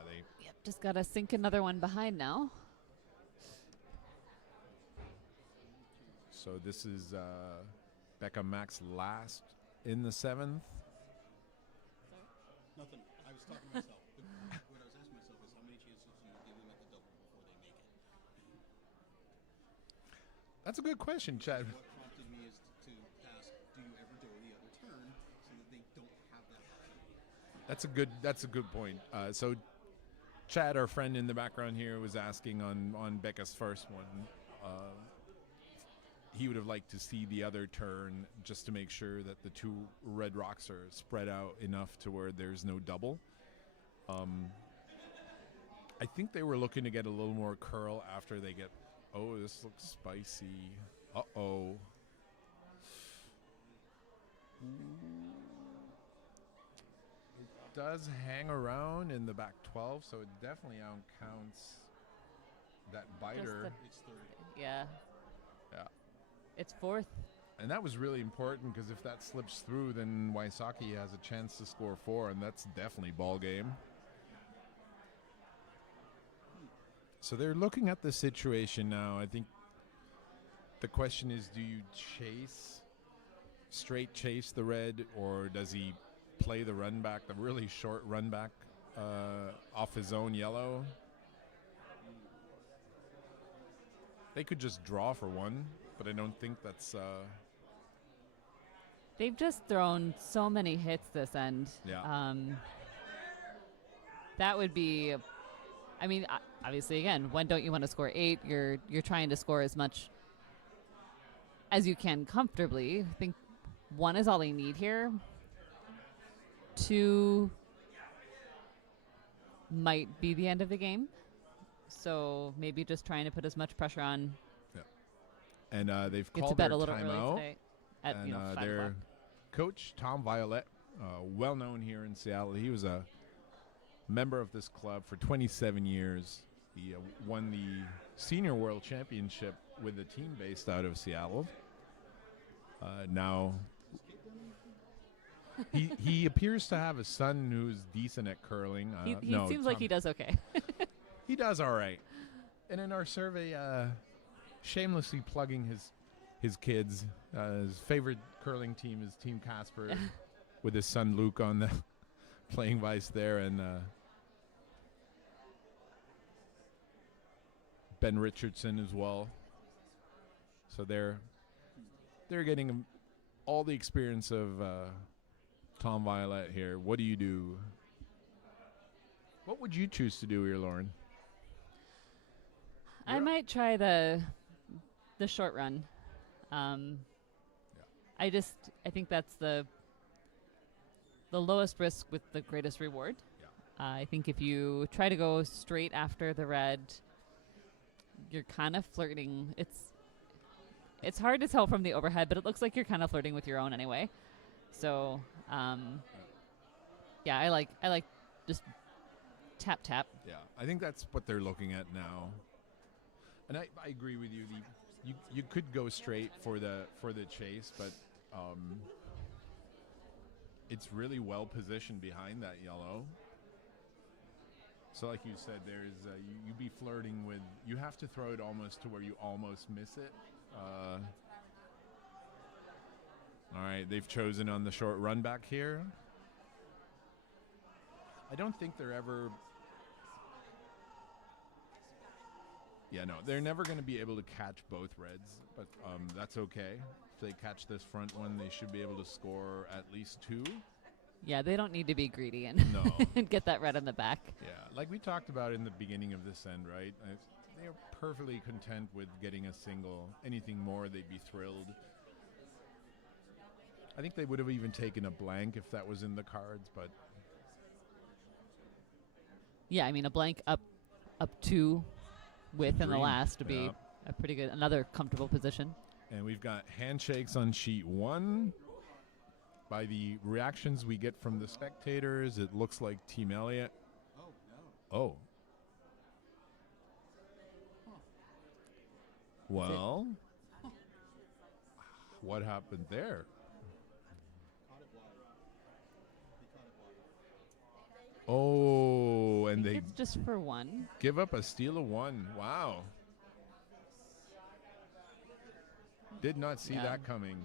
Yep, just got to sink another one behind now. so this is Becca Mack's last in the seventh. Nothing. I was talking to myself. What I was asking myself is how many chances That's a good question, Chad. What prompted me is to ask, do you ever go the other turn so that they don't have that option? That's a good point. So Chad, our friend in the background here, was asking on Becca's first one. He would have liked to see the other turn just to make sure that the two red rocks are spread out enough to where there's no double. I think they were looking to get a little more curl after they get. Oh, this looks spicy. Uh-oh. It does hang around in the back 12, so it definitely outcounts that biter. It's 30. Yeah. Yeah. It's fourth. And that was really important because if that slips through, then Wysocki has a chance to score 4, and that's definitely ball game. So they're looking at the situation now. I think the question is, do you straight chase the red, or does he play the run back, the really short run back off his own yellow? They could just draw for one, but I don't think that's... They've just thrown so many hits this end. Yeah. That would be... I mean, obviously, again, when don't you want to score 8? You're trying to score as much as you can comfortably. I think 1 is all they need here. 2 might be the end of the game. So maybe just trying to put as much pressure on. Yeah. And they've Get to called bed their a little early timeout. today at And 5 their o'clock. coach, Tom Violet, well known here in Seattle. He was a member of this club for 27 years. He won the Senior World Championship with a team based out of Seattle. Now, he appears to have a son who's decent at curling. He no, seems like Tom- he does okay. He does all right. And in our survey, shamelessly plugging his kids, his favorite curling team is Team Casper, with his son Luke on the playing vice there, and Ben Richardson as well. So they're getting all the experience of Tom Violet here. What do you do? What would you choose to do here, Lauren? I might try the short run. I think that's the lowest risk with the greatest reward. Yeah. I think if you try to go straight after the red, you're kind of flirting. It's hard to tell from the overhead, but it looks like you're kind of flirting with your own anyway. So, yeah, I like just tap. Yeah, I think that's what they're looking at now. And I agree with you. You could go straight for the chase, but it's really well positioned behind that yellow. So like you said, there's you be flirting with, you have to throw it almost to where you almost miss it. All right, they've chosen on the short run back here. I don't think they're ever... Yeah, no, they're never going to be able to catch both reds, but that's okay. If they catch this front one, they should be able to score at least 2. Yeah, they don't need to be greedy and No. and get that red on the back. Yeah, like we talked about in the beginning of this end, right? They're perfectly content with getting a single. Anything more, they'd be thrilled. I think they would have even taken a blank if that was in the cards, but... Yeah, I mean, a blank up 2 with in the Green, last would be yeah. a pretty good, another comfortable position. And we've got handshakes on sheet 1. By the reactions we get from the spectators, it looks like Team Elliott. Oh, no. Oh. Well, what happened there? Caught it wide. They caught it wide. Oh, and I think they it's just for 1. give up a steal of 1. Wow. Did not see Yeah. that coming.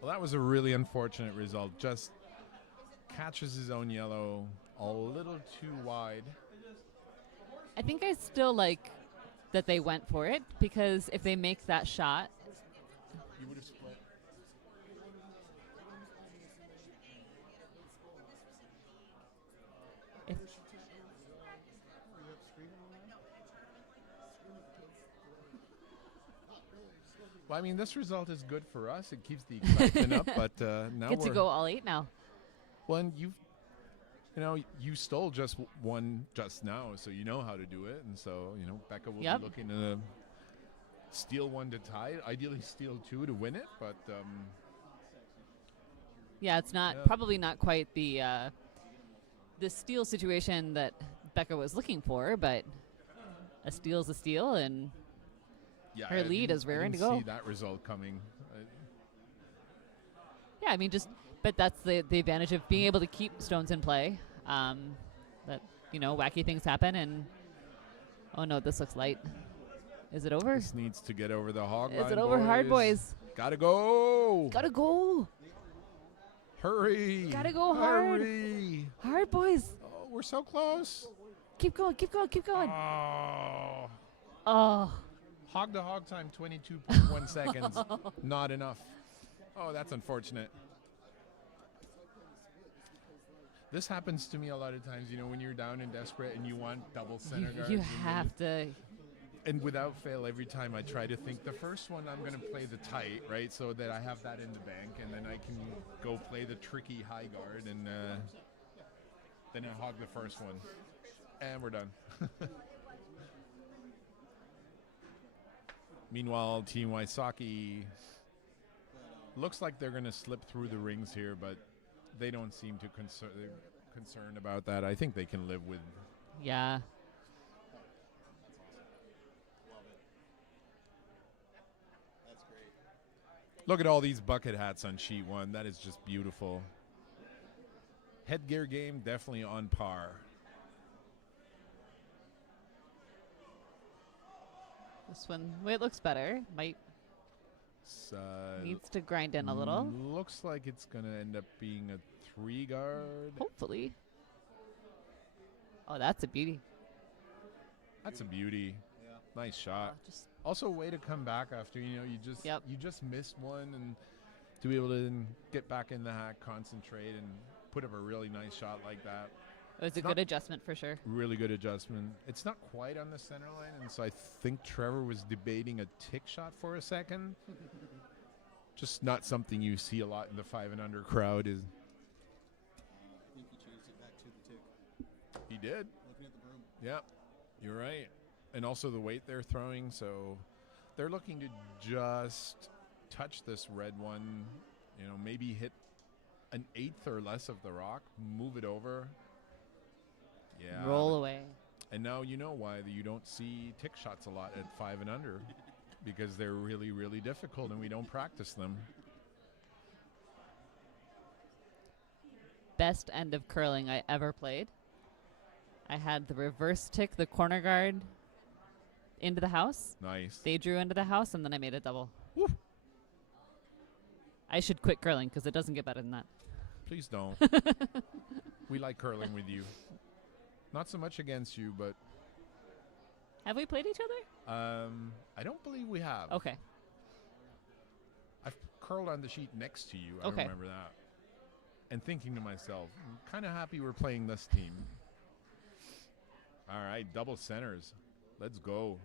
Well, that was a really unfortunate result. Just catches his own yellow a little too wide. I think I still like that they went for it, because if they make that shot, You would have split. if, Well, I mean, this result is good for us. It keeps the excitement up, but now get we're to go all 8 now. Well, and you stole just one just now, so you know how to do it, and so Becca will Yep. be looking to steal one to tie it. Ideally, steal 2 to win it, but Yeah, it's not Yeah. probably not quite the steal situation that Becca was looking for, but a steal's a steal, and yeah, Her I lead didn't- is raring I to didn't go. See that result coming. yeah, I mean, but that's the advantage of being able to keep stones in play. That wacky things happen, and oh no, this looks light. Is it over? This needs to get over the hog line. Is it over, hard boys? Gotta go. Gotta go, Hurry. Gotta go hard. Hurry. hard boys. Oh, we're so close. Keep going, keep going, keep going. Oh. Oh, Hog to hog time, 22.1 seconds. Not enough. Oh, that's unfortunate. This happens to me a lot of times, when you're down and desperate and you want double center guards. you and have to. And without fail, every time I try to think, the first one I'm going to play the tight, right, so that I have that in the bank, and then I can go play the tricky high guard, and then I hog the first one. And we're done. Meanwhile, Team Wysocki looks like they're going to slip through the rings here, but they don't seem to concerned about that. I think they can live with. Yeah. That's great. Look at all these bucket hats on sheet 1. That is just beautiful. Headgear game definitely on par. This one, it looks better. Might needs to grind in a little. Looks like it's going to end up being a 3 guard. Hopefully. Oh, that's a beauty. That's a beauty. Yeah. Nice shot. Just Also, a way to come back after you just missed one, and to be able to get back in the hack, concentrate, and put up a really nice shot like that. it was a good adjustment for sure. Really good adjustment. It's not quite on the center line, and so I think Trevor was debating a tick shot for a second. Just not something you see a lot in the 5 and under crowd. Is I think he changed it back to the tick. he did? Looking at the broom. Yeah, you're right. And also the weight they're throwing, so they're looking to just touch this red one. Maybe hit an 1/8 or less of the rock, move it over. Yeah. Roll away. And now you know why you don't see tick shots a lot at 5 and under, because they're really, really difficult and we don't practice them. Best end of curling I ever played. I had the reverse tick, the corner guard into the house. Nice. They drew into the house, and then I made a double. Woo. I should quit curling because it doesn't get better than that. Please don't. We like curling with you. Not so much against you, but Have we played each other? I don't believe we have. Okay. I've curled on the sheet next to you. I Okay. remember that. And thinking to myself, I'm kind of happy we're playing this team. All right, double centers. Let's go.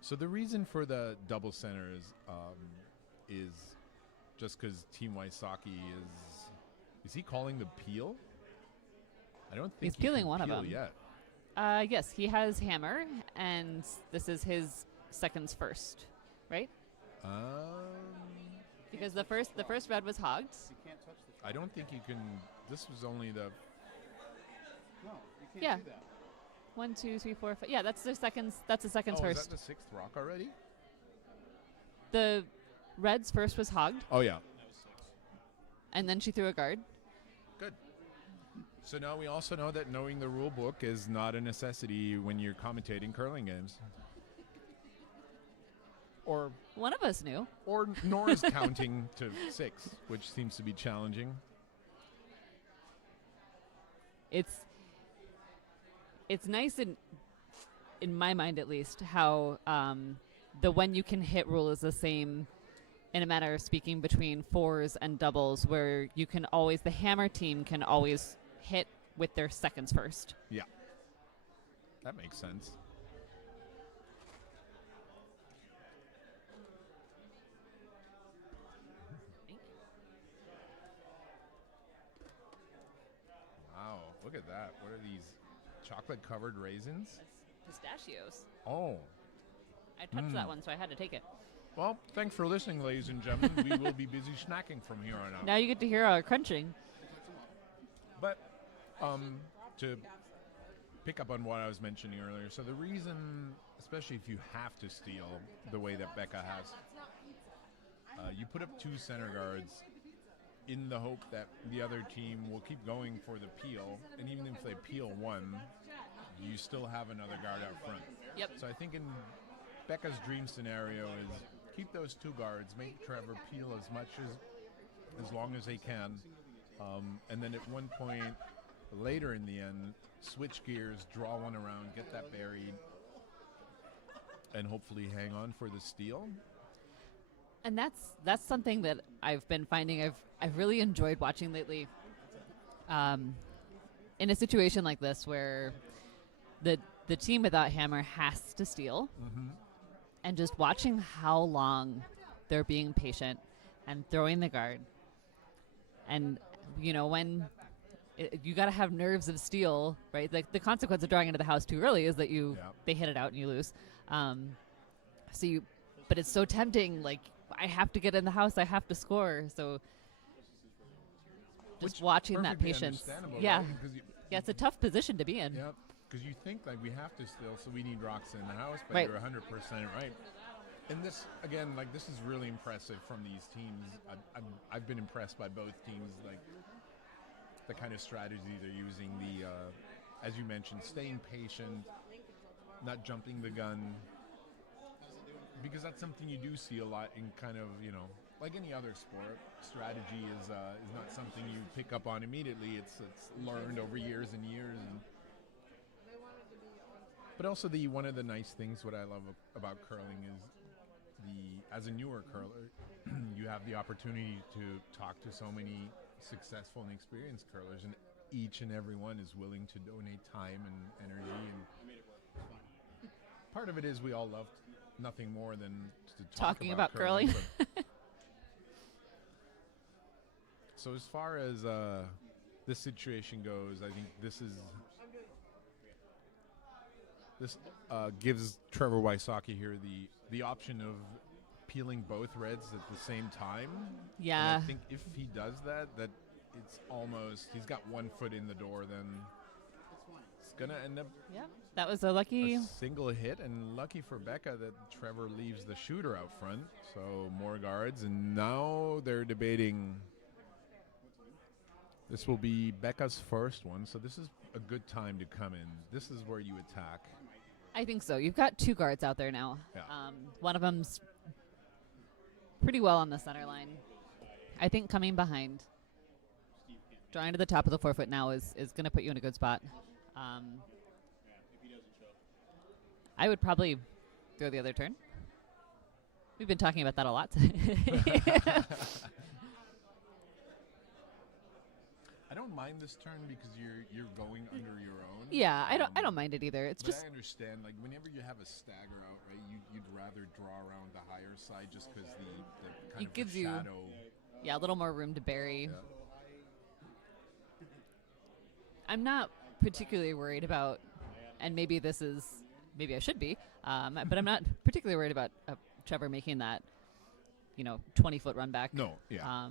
So the reason for the double centers is just because Team Wysocki is he calling the peel? I don't think He's peeling can one of peel them. yet. Yes, he has hammer, and this is his seconds first, right? Because the first red was hogged. You can't touch the I don't think you can. This was only the. No, you can't Yeah. do that. 1, 2, 3, 4, 5. Yeah, that's the seconds. That's the seconds Oh, is first. that the 6th rock already? The red's first was hogged, Oh yeah. and then she threw a guard. Good. So now we also know that knowing the rule book is not a necessity when you're commentating curling games. Or One of us knew. nor is counting to 6, which seems to be challenging. it's nice in my mind at least how the when you can hit rule is the same in a manner of speaking between fours and doubles, where you can always the hammer team can always hit with their seconds first. Yeah, that makes sense. Wow, look at that. What are these chocolate-covered raisins? That's pistachios. Oh, I touched that one, so I had to take it. well, thanks for listening, ladies and gentlemen. We will be busy snacking from here on out. Now you get to hear our crunching. But to pick up on what I was mentioning earlier, so the reason, especially if you have to steal the way that Becca has, you put up two center guards in the hope that the other team will keep going for the peel, and even if they peel one, you still have another guard out front. Yep. So I think in Becca's dream scenario is keep those two guards, make Trevor peel as long as they can, and then at one point later in the end, switch gears, draw one around, get that buried, and hopefully hang on for the steal. And that's something that I've been finding I've really enjoyed watching lately. In a situation like this where the team without hammer has to steal, and just watching how long they're being patient and throwing the guard, and when you got to have nerves of steel, right? Like the consequence of drawing into the house too early is that they hit it out and you lose. But it's so tempting. Like I have to get in the house, I have to score. So just watching that patience, yeah, right? yeah, it's a tough position to be in. Yeah, because you think like we have to steal, so we need rocks in the house, but Right. you're 100% right. And this again, like this is really impressive from these teams. I've been impressed by both teams, like the kind of strategy they're using. The as you mentioned, staying patient, not jumping the gun, because that's something you do see a lot in kind of like any other sport. Strategy is not something you pick up on immediately. It's learned over years and years. But also one of the nice things what I love about curling is as a newer curler, you have the opportunity to talk to so many successful and experienced curlers, and each and every one is willing to donate time and energy. And part of it is we all love nothing more than to talk Talking about curling. but- So as far as this situation goes, I think this gives Trevor Wysocki here the option of peeling both reds at the same time. Yeah. And I think if he does that it's almost he's got 1 foot in the door. Then it's gonna end up Yeah, that was a lucky. a single hit, and lucky for Becca that Trevor leaves the shooter out front. So more guards, and now they're debating. This will be Becca's first one, so this is a good time to come in. This is where you attack. I think so. You've got two guards out there now. Yeah. One of them's pretty well on the center line. I think coming behind, drawing to the top of the 4 foot now is going to put you in a good spot. I would probably throw the other turn. We've been talking about that a lot today. I don't mind this turn because you're going under your own. Yeah, I don't mind it either. It's But just I understand, like whenever you have a stagger out, right, you'd rather draw around the higher side just because the kind It of gives the you- shadow. a little more room to bury. Yeah. I'm not particularly worried about, and maybe I should be, but I'm not particularly worried about Trevor making that, 20-foot run back. No, yeah.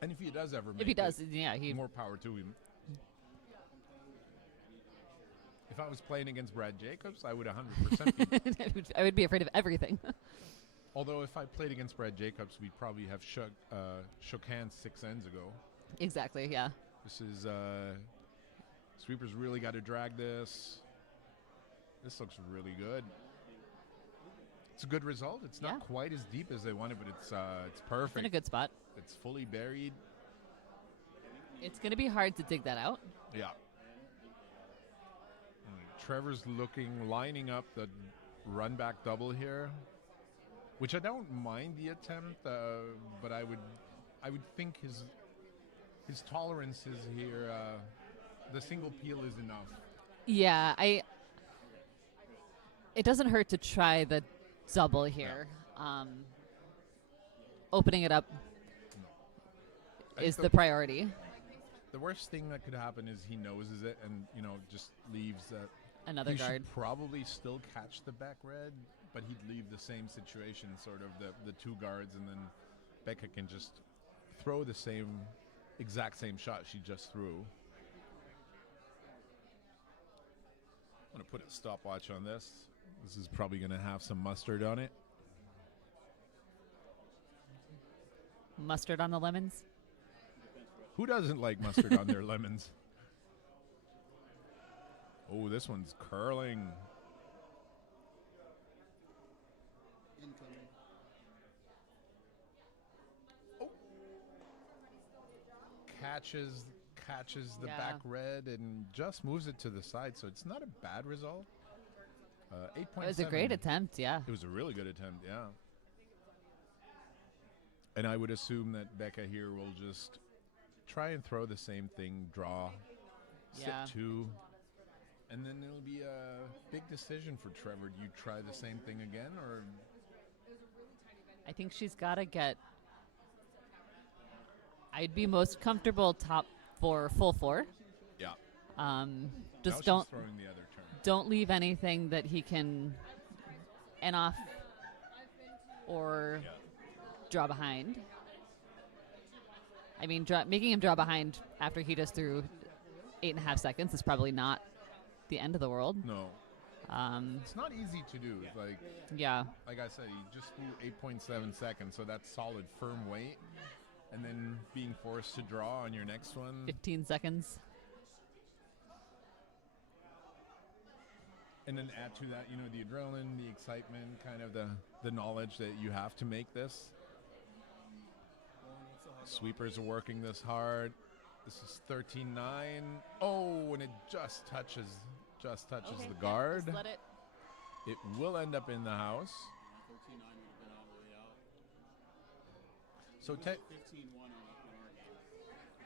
And if he does ever make If he does, it, yeah, he. more power to him. If I was playing against Brad Jacobs, I would 100% be. I would be afraid of everything. Although if I played against Brad Jacobs, we'd probably have shook hands 6 ends ago. Exactly. Yeah. This is sweepers really got to drag this. This looks really good. It's a good result. It's not Yeah. quite as deep as they wanted, but it's perfect. In a good spot. It's fully buried. It's going to be hard to dig that out. Yeah. Trevor's lining up the run back double here, which I don't mind the attempt, but I would think his tolerances here, the single peel is enough. Yeah, it doesn't hurt to try the double here. Opening it up I is think the priority. The worst thing that could happen is he noses it and, just leaves that. Another He guard. should probably still catch the back red, but he'd leave the same situation, sort of the two guards, and then Becca can just throw the exact same shot she just threw. I'm going to put a stopwatch on this. This is probably going to have some mustard on it. Mustard on the lemons. Who doesn't like mustard on their lemons? Oh, this one's curling. Incoming. Oh. Catches the Yeah. back red and just moves it to the side, so it's not a bad result. 8.7. It was a great attempt, yeah. It was a really good attempt, yeah. And I would assume that Becca here will just try and throw the same thing, draw, Yeah. sit two, and then it'll be a big decision for Trevor. Do you try the same thing again, or? I think she's got to get. I'd be most comfortable top four, full four. Yeah. Just Now she's throwing the other turn. don't leave anything that he can end off or draw behind. I mean, making him draw behind after he just threw 8.5 seconds is probably not the end of the world. No. It's not easy to do. Yeah. Like I said, he just flew 8.7 seconds, so that's solid, firm weight. And then being forced to draw on your next one. 15 seconds. And then add to that, the adrenaline, the excitement, kind of the knowledge that you have to make this. Sweepers are working this hard. This is 13-9. Oh, and it just touches the guard. Just let it. It will end up in the house. 13-9 would have been all the way out. So 15-1 on the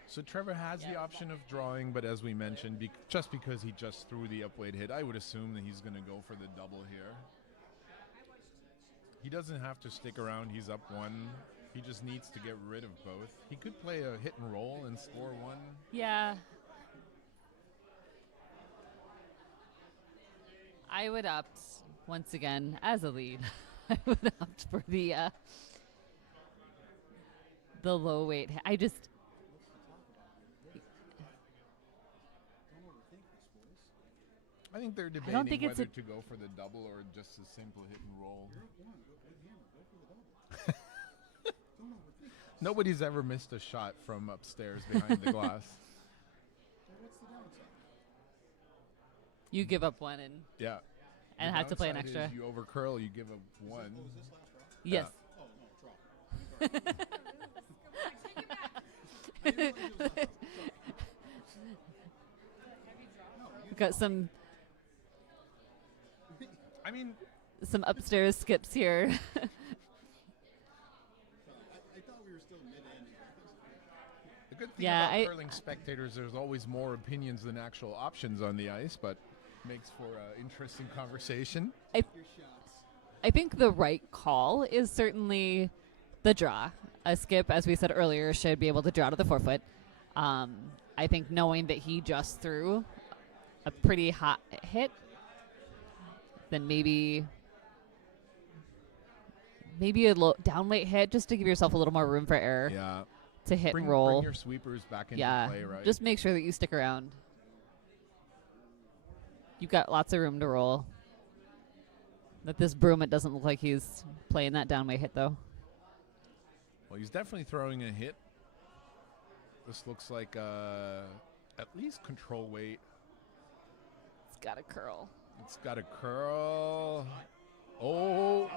So Trevor has the option of drawing, but as we mentioned, just because he just threw the upweight hit, I would assume that he's going to go for the double here. He doesn't have to stick around. He's up one. He just needs to get rid of both. He could play a hit and roll and score one. Yeah. I would opt, once again, as a lead, I would opt for the low weight. I just... I think they're don't debating think it's whether to go for the double or just a simple hit and roll. Nobody's ever missed a shot from upstairs behind the glass. You give up one and Yeah. And The have to play an downside extra. is you over curl, you give up one. Yes. Oh, no, draw. We've got some upstairs skips here. I thought we were still mid-end. The good thing Yeah, about curling spectators, there's always more opinions than actual options on the ice, but makes for an interesting conversation. Your shots. I think the right call is certainly the draw. A skip, as we said earlier, should be able to draw to the forefoot. I think knowing that he just threw a pretty hot hit, then maybe a down late hit just to give yourself a little more room for error Yeah. to hit Bring and roll. your sweepers back into Yeah, play, right? just make sure that you stick around. You've got lots of room to roll. That this broom, it doesn't look like he's playing that downway hit, though. Well, he's definitely throwing a hit. This looks like at least control weight. It's got a curl. It's got a curl. Oh.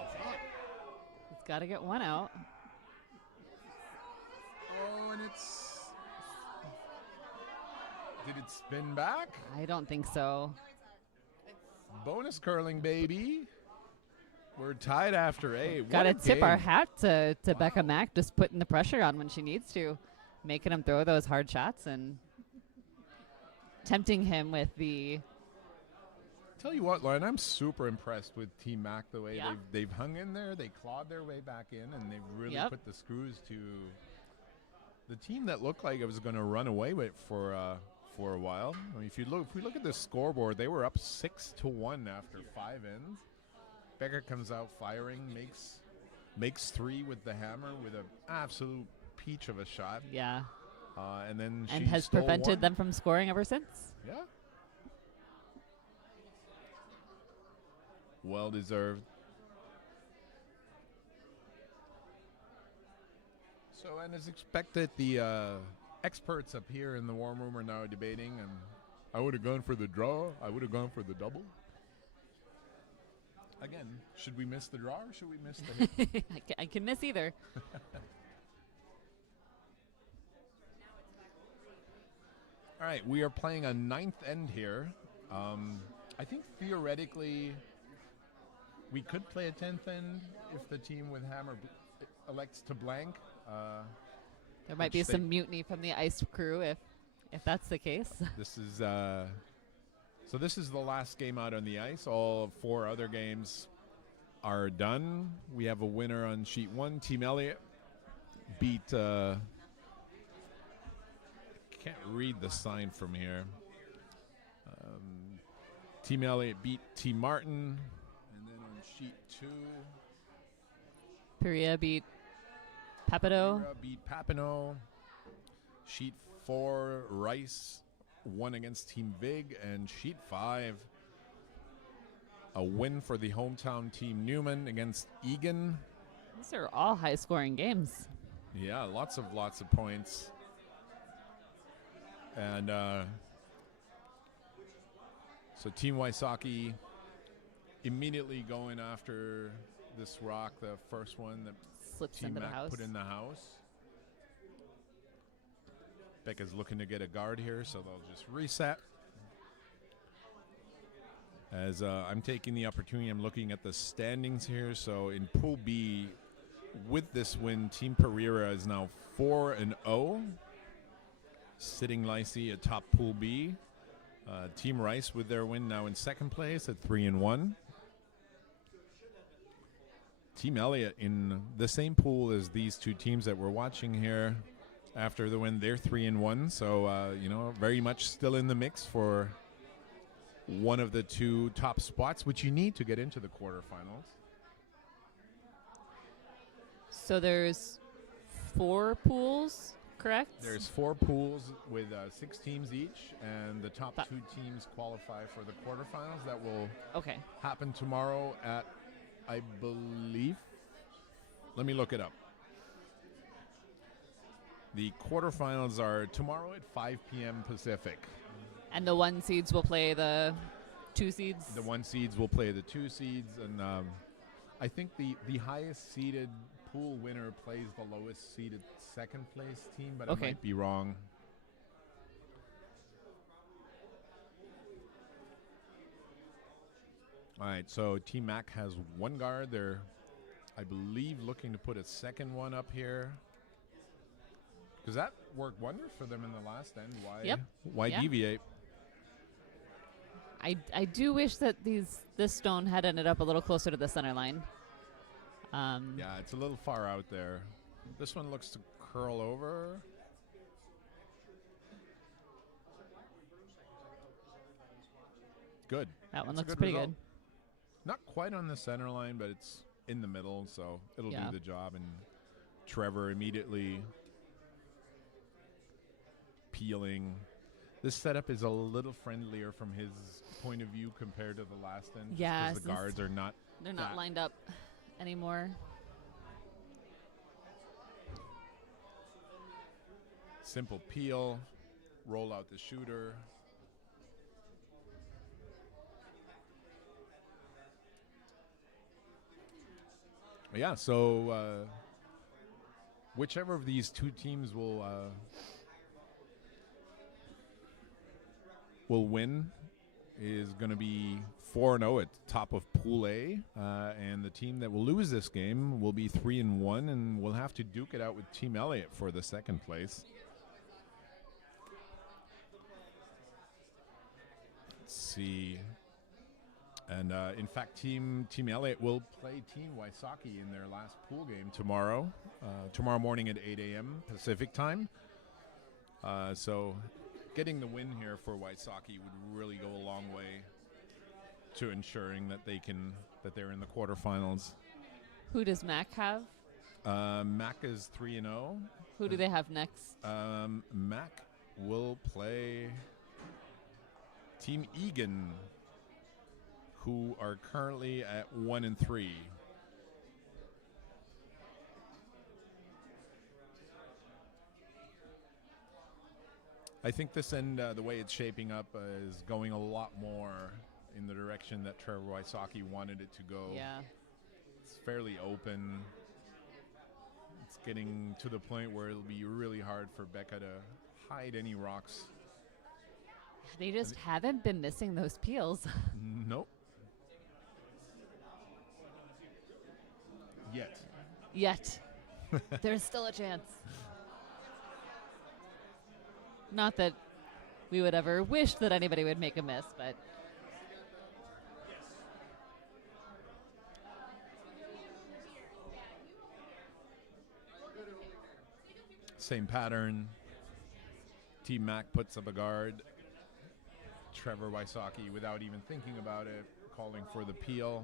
It's got to get one out. Oh, and it's... Did it spin back? I don't think so. I Bonus curling, baby. We're tied after 8. Got to What a tip our game. hat to Becca Mack, just putting the pressure on when she needs to, making him throw those hard shots and tempting him with the. Tell you what, Lauren, I'm super impressed with Team Mack, the way Yeah. they've hung in there. They clawed their way back in, and they've really Yep. put the screws to the team that looked like it was going to run away with for a while. I mean, if we look at the scoreboard, they were up 6-1 after 5 ends. Becker comes out firing, makes 3 with the hammer with an absolute peach of a shot, Yeah. and then And she has stole prevented one. them from scoring ever since. Yeah. Well deserved. So, and as expected, the experts up here in the warm room are now debating, and I would have gone for the draw. I would have gone for the double. Again, should we miss the draw or should we miss the hit? I can miss either. All right, we are playing a 9th end here. I think theoretically we could play a 10th end if the team with hammer elects to blank. There might be Which they- some mutiny from the ice crew if that's the case. This is so this is the last game out on the ice. All 4 other games are done. We have a winner on sheet 1. Team Elliott beat can't read the sign from here. Team Elliott beat Team Martin, and then on sheet 2, Perea beat Papido. Mira beat Papineau. Sheet 4, Rice won against Team Vig, and sheet 5, a win for the hometown team Newman against Egan. These are all high-scoring games. Yeah, lots of points. And so Team Wysocki immediately going after this rock, the first one that Slips Team into the Mack house. put in the house. Becca's looking to get a guard here, so they'll just reset. As I'm taking the opportunity, I'm looking at the standings here. So in Pool B, with this win, Team Pereira is now 4-0, sitting Lacey atop Pool B. Team Rice with their win now in second place at 3-1. Team Elliott in the same pool as these 2 teams that we're watching here. After the win, they're 3-1. So very much still in the mix for one of the 2 top spots, which you need to get into the quarterfinals. So there's 4 pools, correct? There's 4 pools with 6 teams each, and the top But- 2 teams qualify for the quarterfinals. That will Okay. happen tomorrow at, I believe, let me look it up. The quarterfinals are tomorrow at 5 p.m. Pacific. And the 1 seeds will play the 2 seeds. The 1 seeds will play the 2 seeds, and I think the highest seeded pool winner plays the lowest seeded second place team, but I Okay. might be wrong. All right, so Team Mack has 1 guard. They're, I believe, looking to put a second one up here. Because that worked wonders for them in the last end. Why Yeah. deviate? I do wish that this stone had ended up a little closer to the center line. Yeah, it's a little far out there. This one looks to curl over. Good. That one It's a looks good pretty result. good. Not quite on the center line, but it's in the middle, so it'll Yeah. do the job. And Trevor immediately peeling. This setup is a little friendlier from his point of view compared to the last end. just Yeah, 'cause the since guards are not. They're not that- lined up anymore. Simple peel, roll out the shooter. Yeah, so whichever of these 2 teams will win is going to be 4-0 at top of Pool A, and the team that will lose this game will be 3-1, and will have to duke it out with Team Elliott for the second place. Let's see. And in fact, Team Elliott will play Team Wysocki in their last pool game tomorrow morning at 8 a.m. Pacific time. So getting the win here for Wysocki would really go a long way to ensuring that they're in the quarterfinals. Who does Mack have? Mack is 3-0. Who do they have next? Mack will play Team Egan, who are currently at 1-3. I think this end, the way it's shaping up, is going a lot more in the direction that Trevor Wysocki wanted it to go. Yeah. It's fairly open. It's getting to the point where it'll be really hard for Becca to hide any rocks. They just haven't been missing those peels. Nope. Yet. There's still a chance. Not that we would ever wish that anybody would make a miss, but Same pattern. Team Mack puts up a guard. Trevor Wysocki, without even thinking about it, calling for the peel.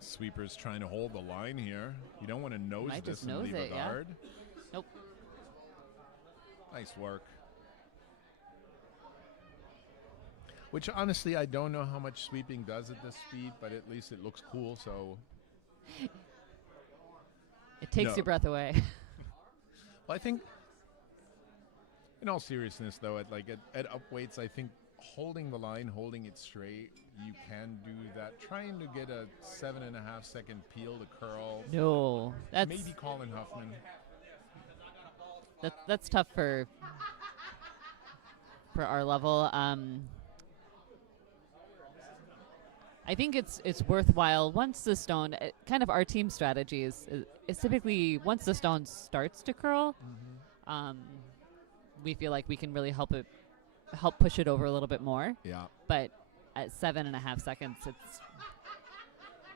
Sweeper's trying to hold the line here. You don't want to nose Might this just and nose leave it, a yeah. guard. nope. Nice work. Which honestly, I don't know how much sweeping does at this speed, but at least it looks cool. So It takes No. your breath away. well, I think, in all seriousness, though, at up weights, I think holding the line, holding it straight, you can do that. Trying to get a 7.5 second peel to curl. No, that's Maybe Colin Huffman. that's tough for our level. I think it's worthwhile once the stone. Kind of our team strategy is typically once the stone starts to curl, we feel like we can really help push it over a little bit more. Yeah. But at 7.5 seconds,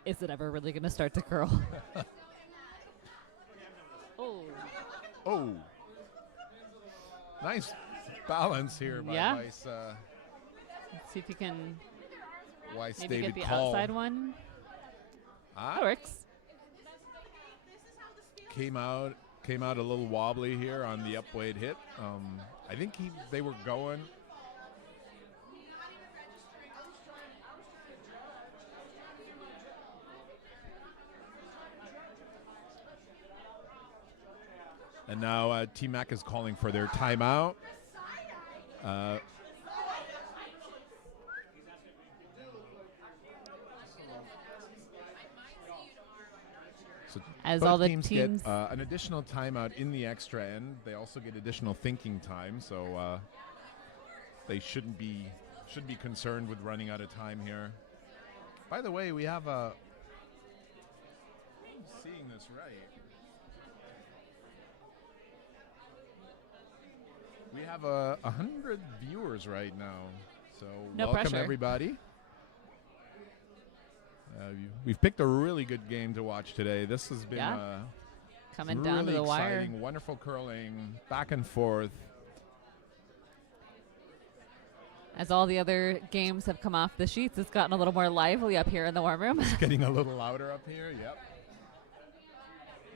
is it ever really going to start to curl? Oh. Nice balance here by Yeah. Weiss. Let's see if you can Weiss maybe David get the Call. outside one. That Ah, works. came out a little wobbly here on the upweight hit. I think they were going. And now Team Mack is calling for their timeout. So As both all the teams teams- get an additional timeout in the extra end. They also get additional thinking time, so they shouldn't be concerned with running out of time here. By the way, we have I'm seeing this right. We have 100 viewers right now, so No welcome pressure. everybody. We've picked a really good game to watch today. This has been Yeah. Coming really down to the wire. exciting, wonderful curling, back and forth. As all the other games have come off the sheets, it's gotten a little more lively up here in the warm room. Getting a little louder up here. Yep.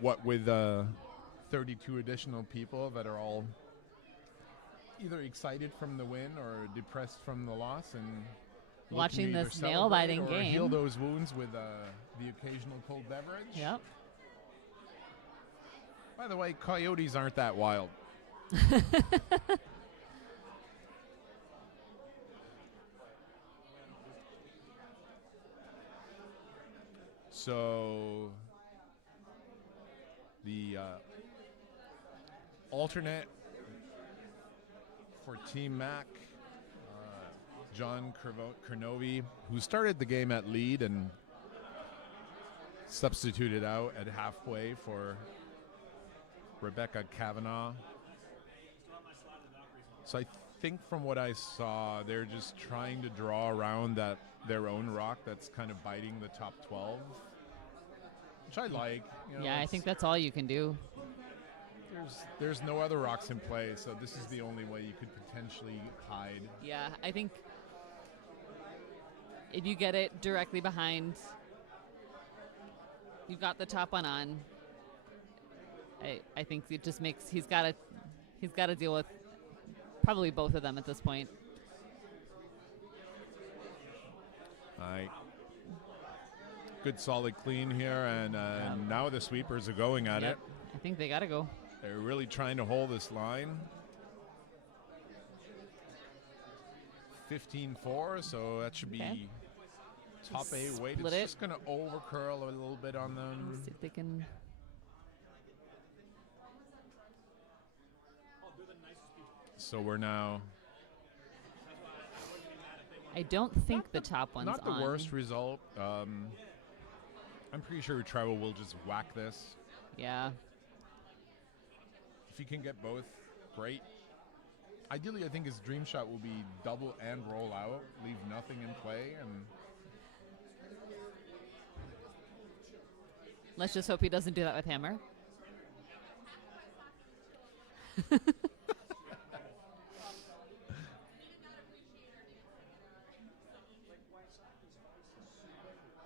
What with 32 additional people that are all either excited from the win or depressed from the loss and Watching looking to this either nail-biting celebrate or game. heal those wounds with the occasional cold beverage. Yep. By the way, coyotes aren't that wild. So the alternate for Team Mack, John Kernovi, who started the game at lead and substituted out at halfway for Rebecca Kavanaugh. So I think from what I saw, they're just trying to draw around their own rock that's kind of biting the top 12, which I like. You know, Yeah, I think that's all you can do. There's no other rocks in play, so this is the only way you could potentially hide. Yeah, I think if you get it directly behind, you've got the top one on. I think it just makes he's got to deal with probably both of them at this point. Good solid clean here, and now the sweepers are going at it. I think they got to go. They're really trying to hold this line. 15-4, so that should be top A weight. Split It's it. just going to over curl a little bit on them. Let's see if they can. So we're now I don't think the top one's not the on. worst result. I'm pretty sure Trevor will just whack this. Yeah. If you can get both, great. Ideally, I think his dream shot will be double and roll out, leave nothing in play, and Let's just hope he doesn't do that with Hammer.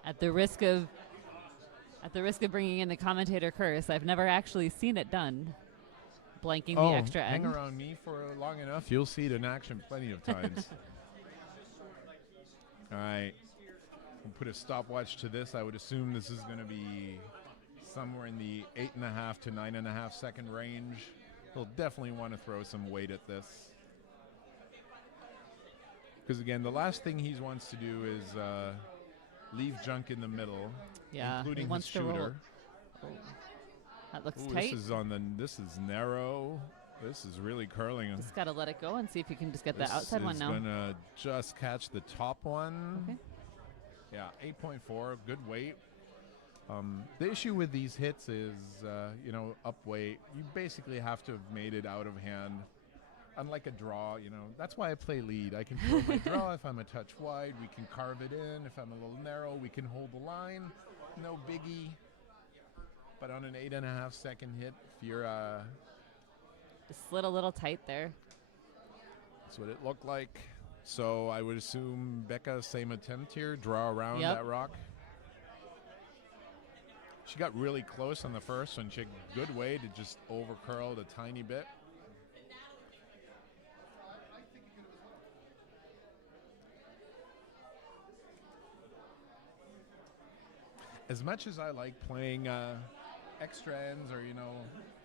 At the risk of bringing in the commentator curse, I've never actually seen it done. Blanking the extra hang end. around me for long enough, you'll see it in action plenty of times. All right, we'll put a stopwatch to this. I would assume this is going to be somewhere in the 8.5 to 9.5 second range. He'll definitely want to throw some weight at this. Because again, the last thing he wants to do is leave junk in the middle, Yeah, including he wants his to roll. shooter. That looks Ooh, tight. this is narrow. This is really curling. Just got to let it go and see if you can just get This the outside one is now. gonna just catch the top one. Okay. Yeah, 8.4, good weight. The issue with these hits is, up weight. You basically have to have made it out of hand. Unlike a draw, that's why I play lead. I can throw my draw if I'm a touch wide. We can carve it in. If I'm a little narrow, we can hold the line. No biggie. But on an 8.5 second hit, if you're, Just slid a little tight there. that's what it looked like. So I would assume Becca, same attempt here, draw around Yep. that rock. She got really close on the first one. She had good way to just over curled a tiny bit. As much as I like playing extra ends, or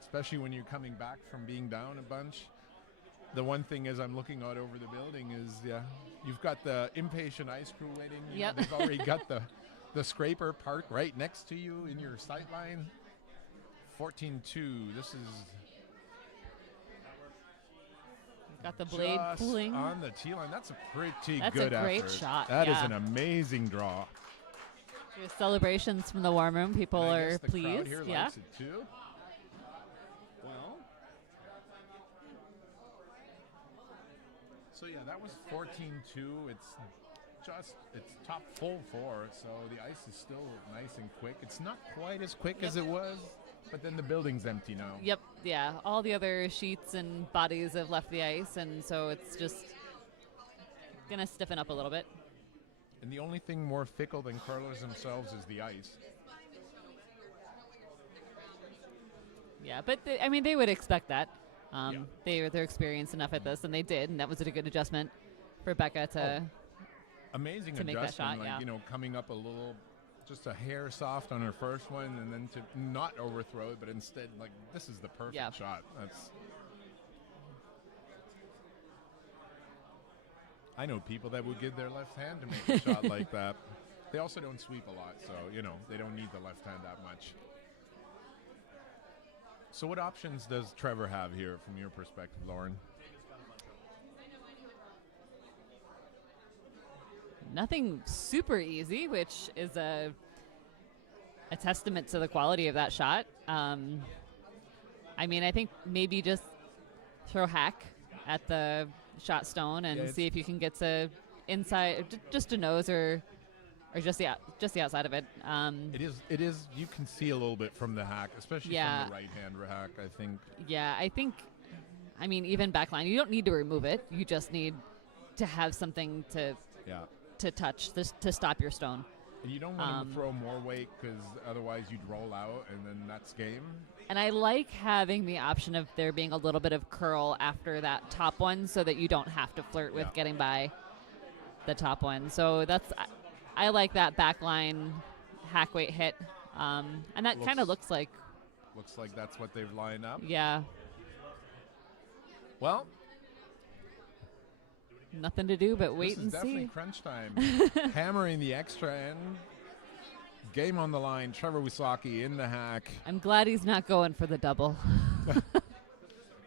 especially when you're coming back from being down a bunch, the one thing is I'm looking out over the building is you've got the impatient ice crew waiting. Yep. They've already got the scraper parked right next to you in your sight line. 14-2. This is Got the blade just cooling. on the tee line. That's a pretty That's good a great effort. shot, That is yeah. an amazing draw. There's celebrations from the warm room. People And I are guess the crowd pleased. here Yeah. likes it too. Well, So yeah, that was 14-2. It's top full 4, so the ice is still nice and quick. It's not quite as quick as it was, but then the building's empty now. Yep. Yeah. All the other sheets and bodies have left the ice, and so it's just gonna stiffen up a little bit. And the only thing more fickle than curlers themselves is the ice. Yeah, but they would expect that. Yeah. They're experienced enough at this, and they did, and that was a good adjustment for Becca to. Amazing To make that adjustment, shot, yeah. coming up a little, just a hair soft on her first one, and then to not overthrow it, but instead, this is the perfect Yeah. shot. I know people that would give their left hand to make a shot like that. They also don't sweep a lot, so, they don't need the left hand that much. So what options does Trevor have here from your perspective, Lauren? Nothing super easy, which is a testament to the quality of that shot. I mean, I think maybe just throw hack at the shot stone and Yeah, see if you can get to inside, just a nose or just the outside of it. It is. You can see a little bit from the hack, especially Yeah. from the right hand hack. I think. Yeah, I mean, even backline, you don't need to remove it. You just need to have something Yeah. to touch to stop your stone. And you don't want to throw more weight because otherwise you'd roll out, and then that's game. And I like having the option of there being a little bit of curl after that top one so that you don't have to flirt with Yeah. getting by the top one. So I like that backline hack weight hit. And that kind of looks like, Looks like that's what they've lined up. yeah, Well, nothing to do but wait this is and definitely see. crunch time. Hammering the extra end. Game on the line. Trevor Wysocki in the hack. I'm glad he's not going for the double.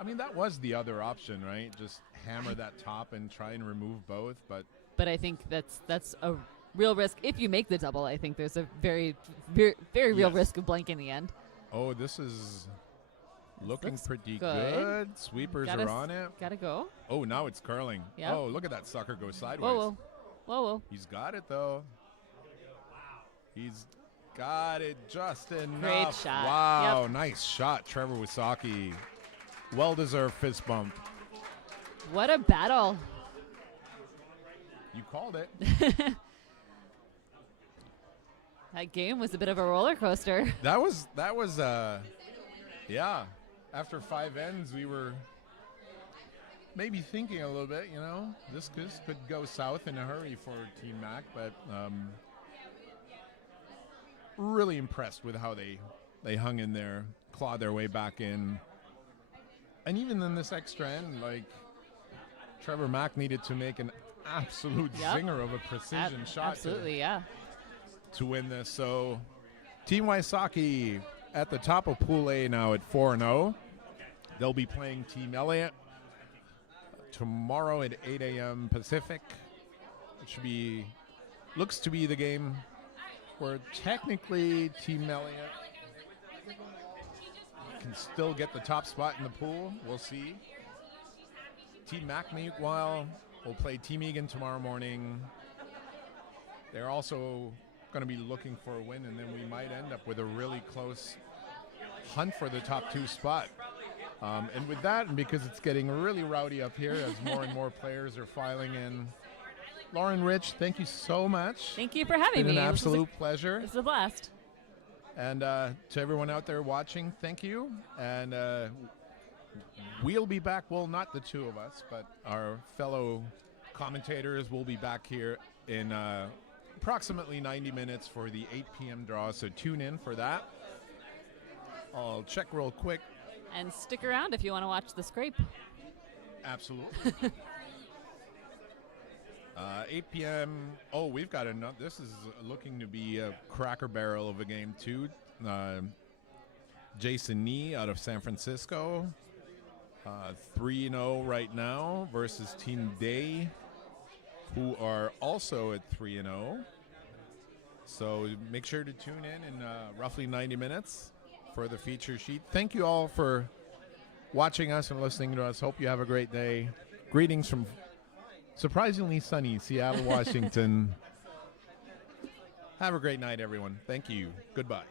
I mean, that was the other option, right? Just hammer that top and try and remove both. But But I think that's a real risk. If you make the double, I think there's a very, very, very real Yes. risk of blank in the end. oh, this is looking looks pretty good. good. Sweepers Gotta are on it. Gotta go. Oh, now it's curling. Yep. Oh, look at that sucker go sideways. Whoa, whoa, whoa. He's got it though. He's got it just enough. shot. Wow, Yep. nice shot, Trevor Wysocki. Well-deserved fist bump. What a battle. You called it. That game was a bit of a roller coaster. That was yeah. After 5 ends, we were maybe thinking a little bit, you know, this could go south in a hurry for Team Mack, but really impressed with how they hung in there, clawed their way back in. And even in this extra end, like, Trevor Mack needed to make an absolute Yep. zinger of a precision shot Absolutely, yeah. to win this. So Team Wysocki at the top of Pool A now at 4-0. They'll be playing Team Elliott tomorrow at 8 a.m. Pacific. It should be, looks to be the game where technically Team Elliott can still get the top spot in the pool. We'll see. Team Mack, meanwhile, will play Team Egan tomorrow morning. They're also going to be looking for a win, and then we might end up with a really close hunt for the top 2 spot. And with that, and because it's getting really rowdy up here as more and more players are filing in, Lauren, Rich, thank you so much. Thank you for having It's been me. an This was absolute pleasure. This is a blast. And to everyone out there watching, thank you. And we'll be back. Well, not the two of us, but our fellow commentators will be back here in approximately 90 minutes for the 8 p.m. draw. So tune in for that. I'll check real quick. And stick around if you want to watch the scrape. Absolutely. 8 p.m. Oh, we've got another. This is looking to be a cracker barrel of a game, too. Jason Nee out of San Francisco. 3-0 right now versus Team Day, who are also at 3-0. So make sure to tune in roughly 90 minutes for the feature sheet. Thank you all for watching us and listening to us. Hope you have a great day. Greetings from surprisingly sunny Seattle, Washington. Have a great night, everyone. Thank you. Goodbye.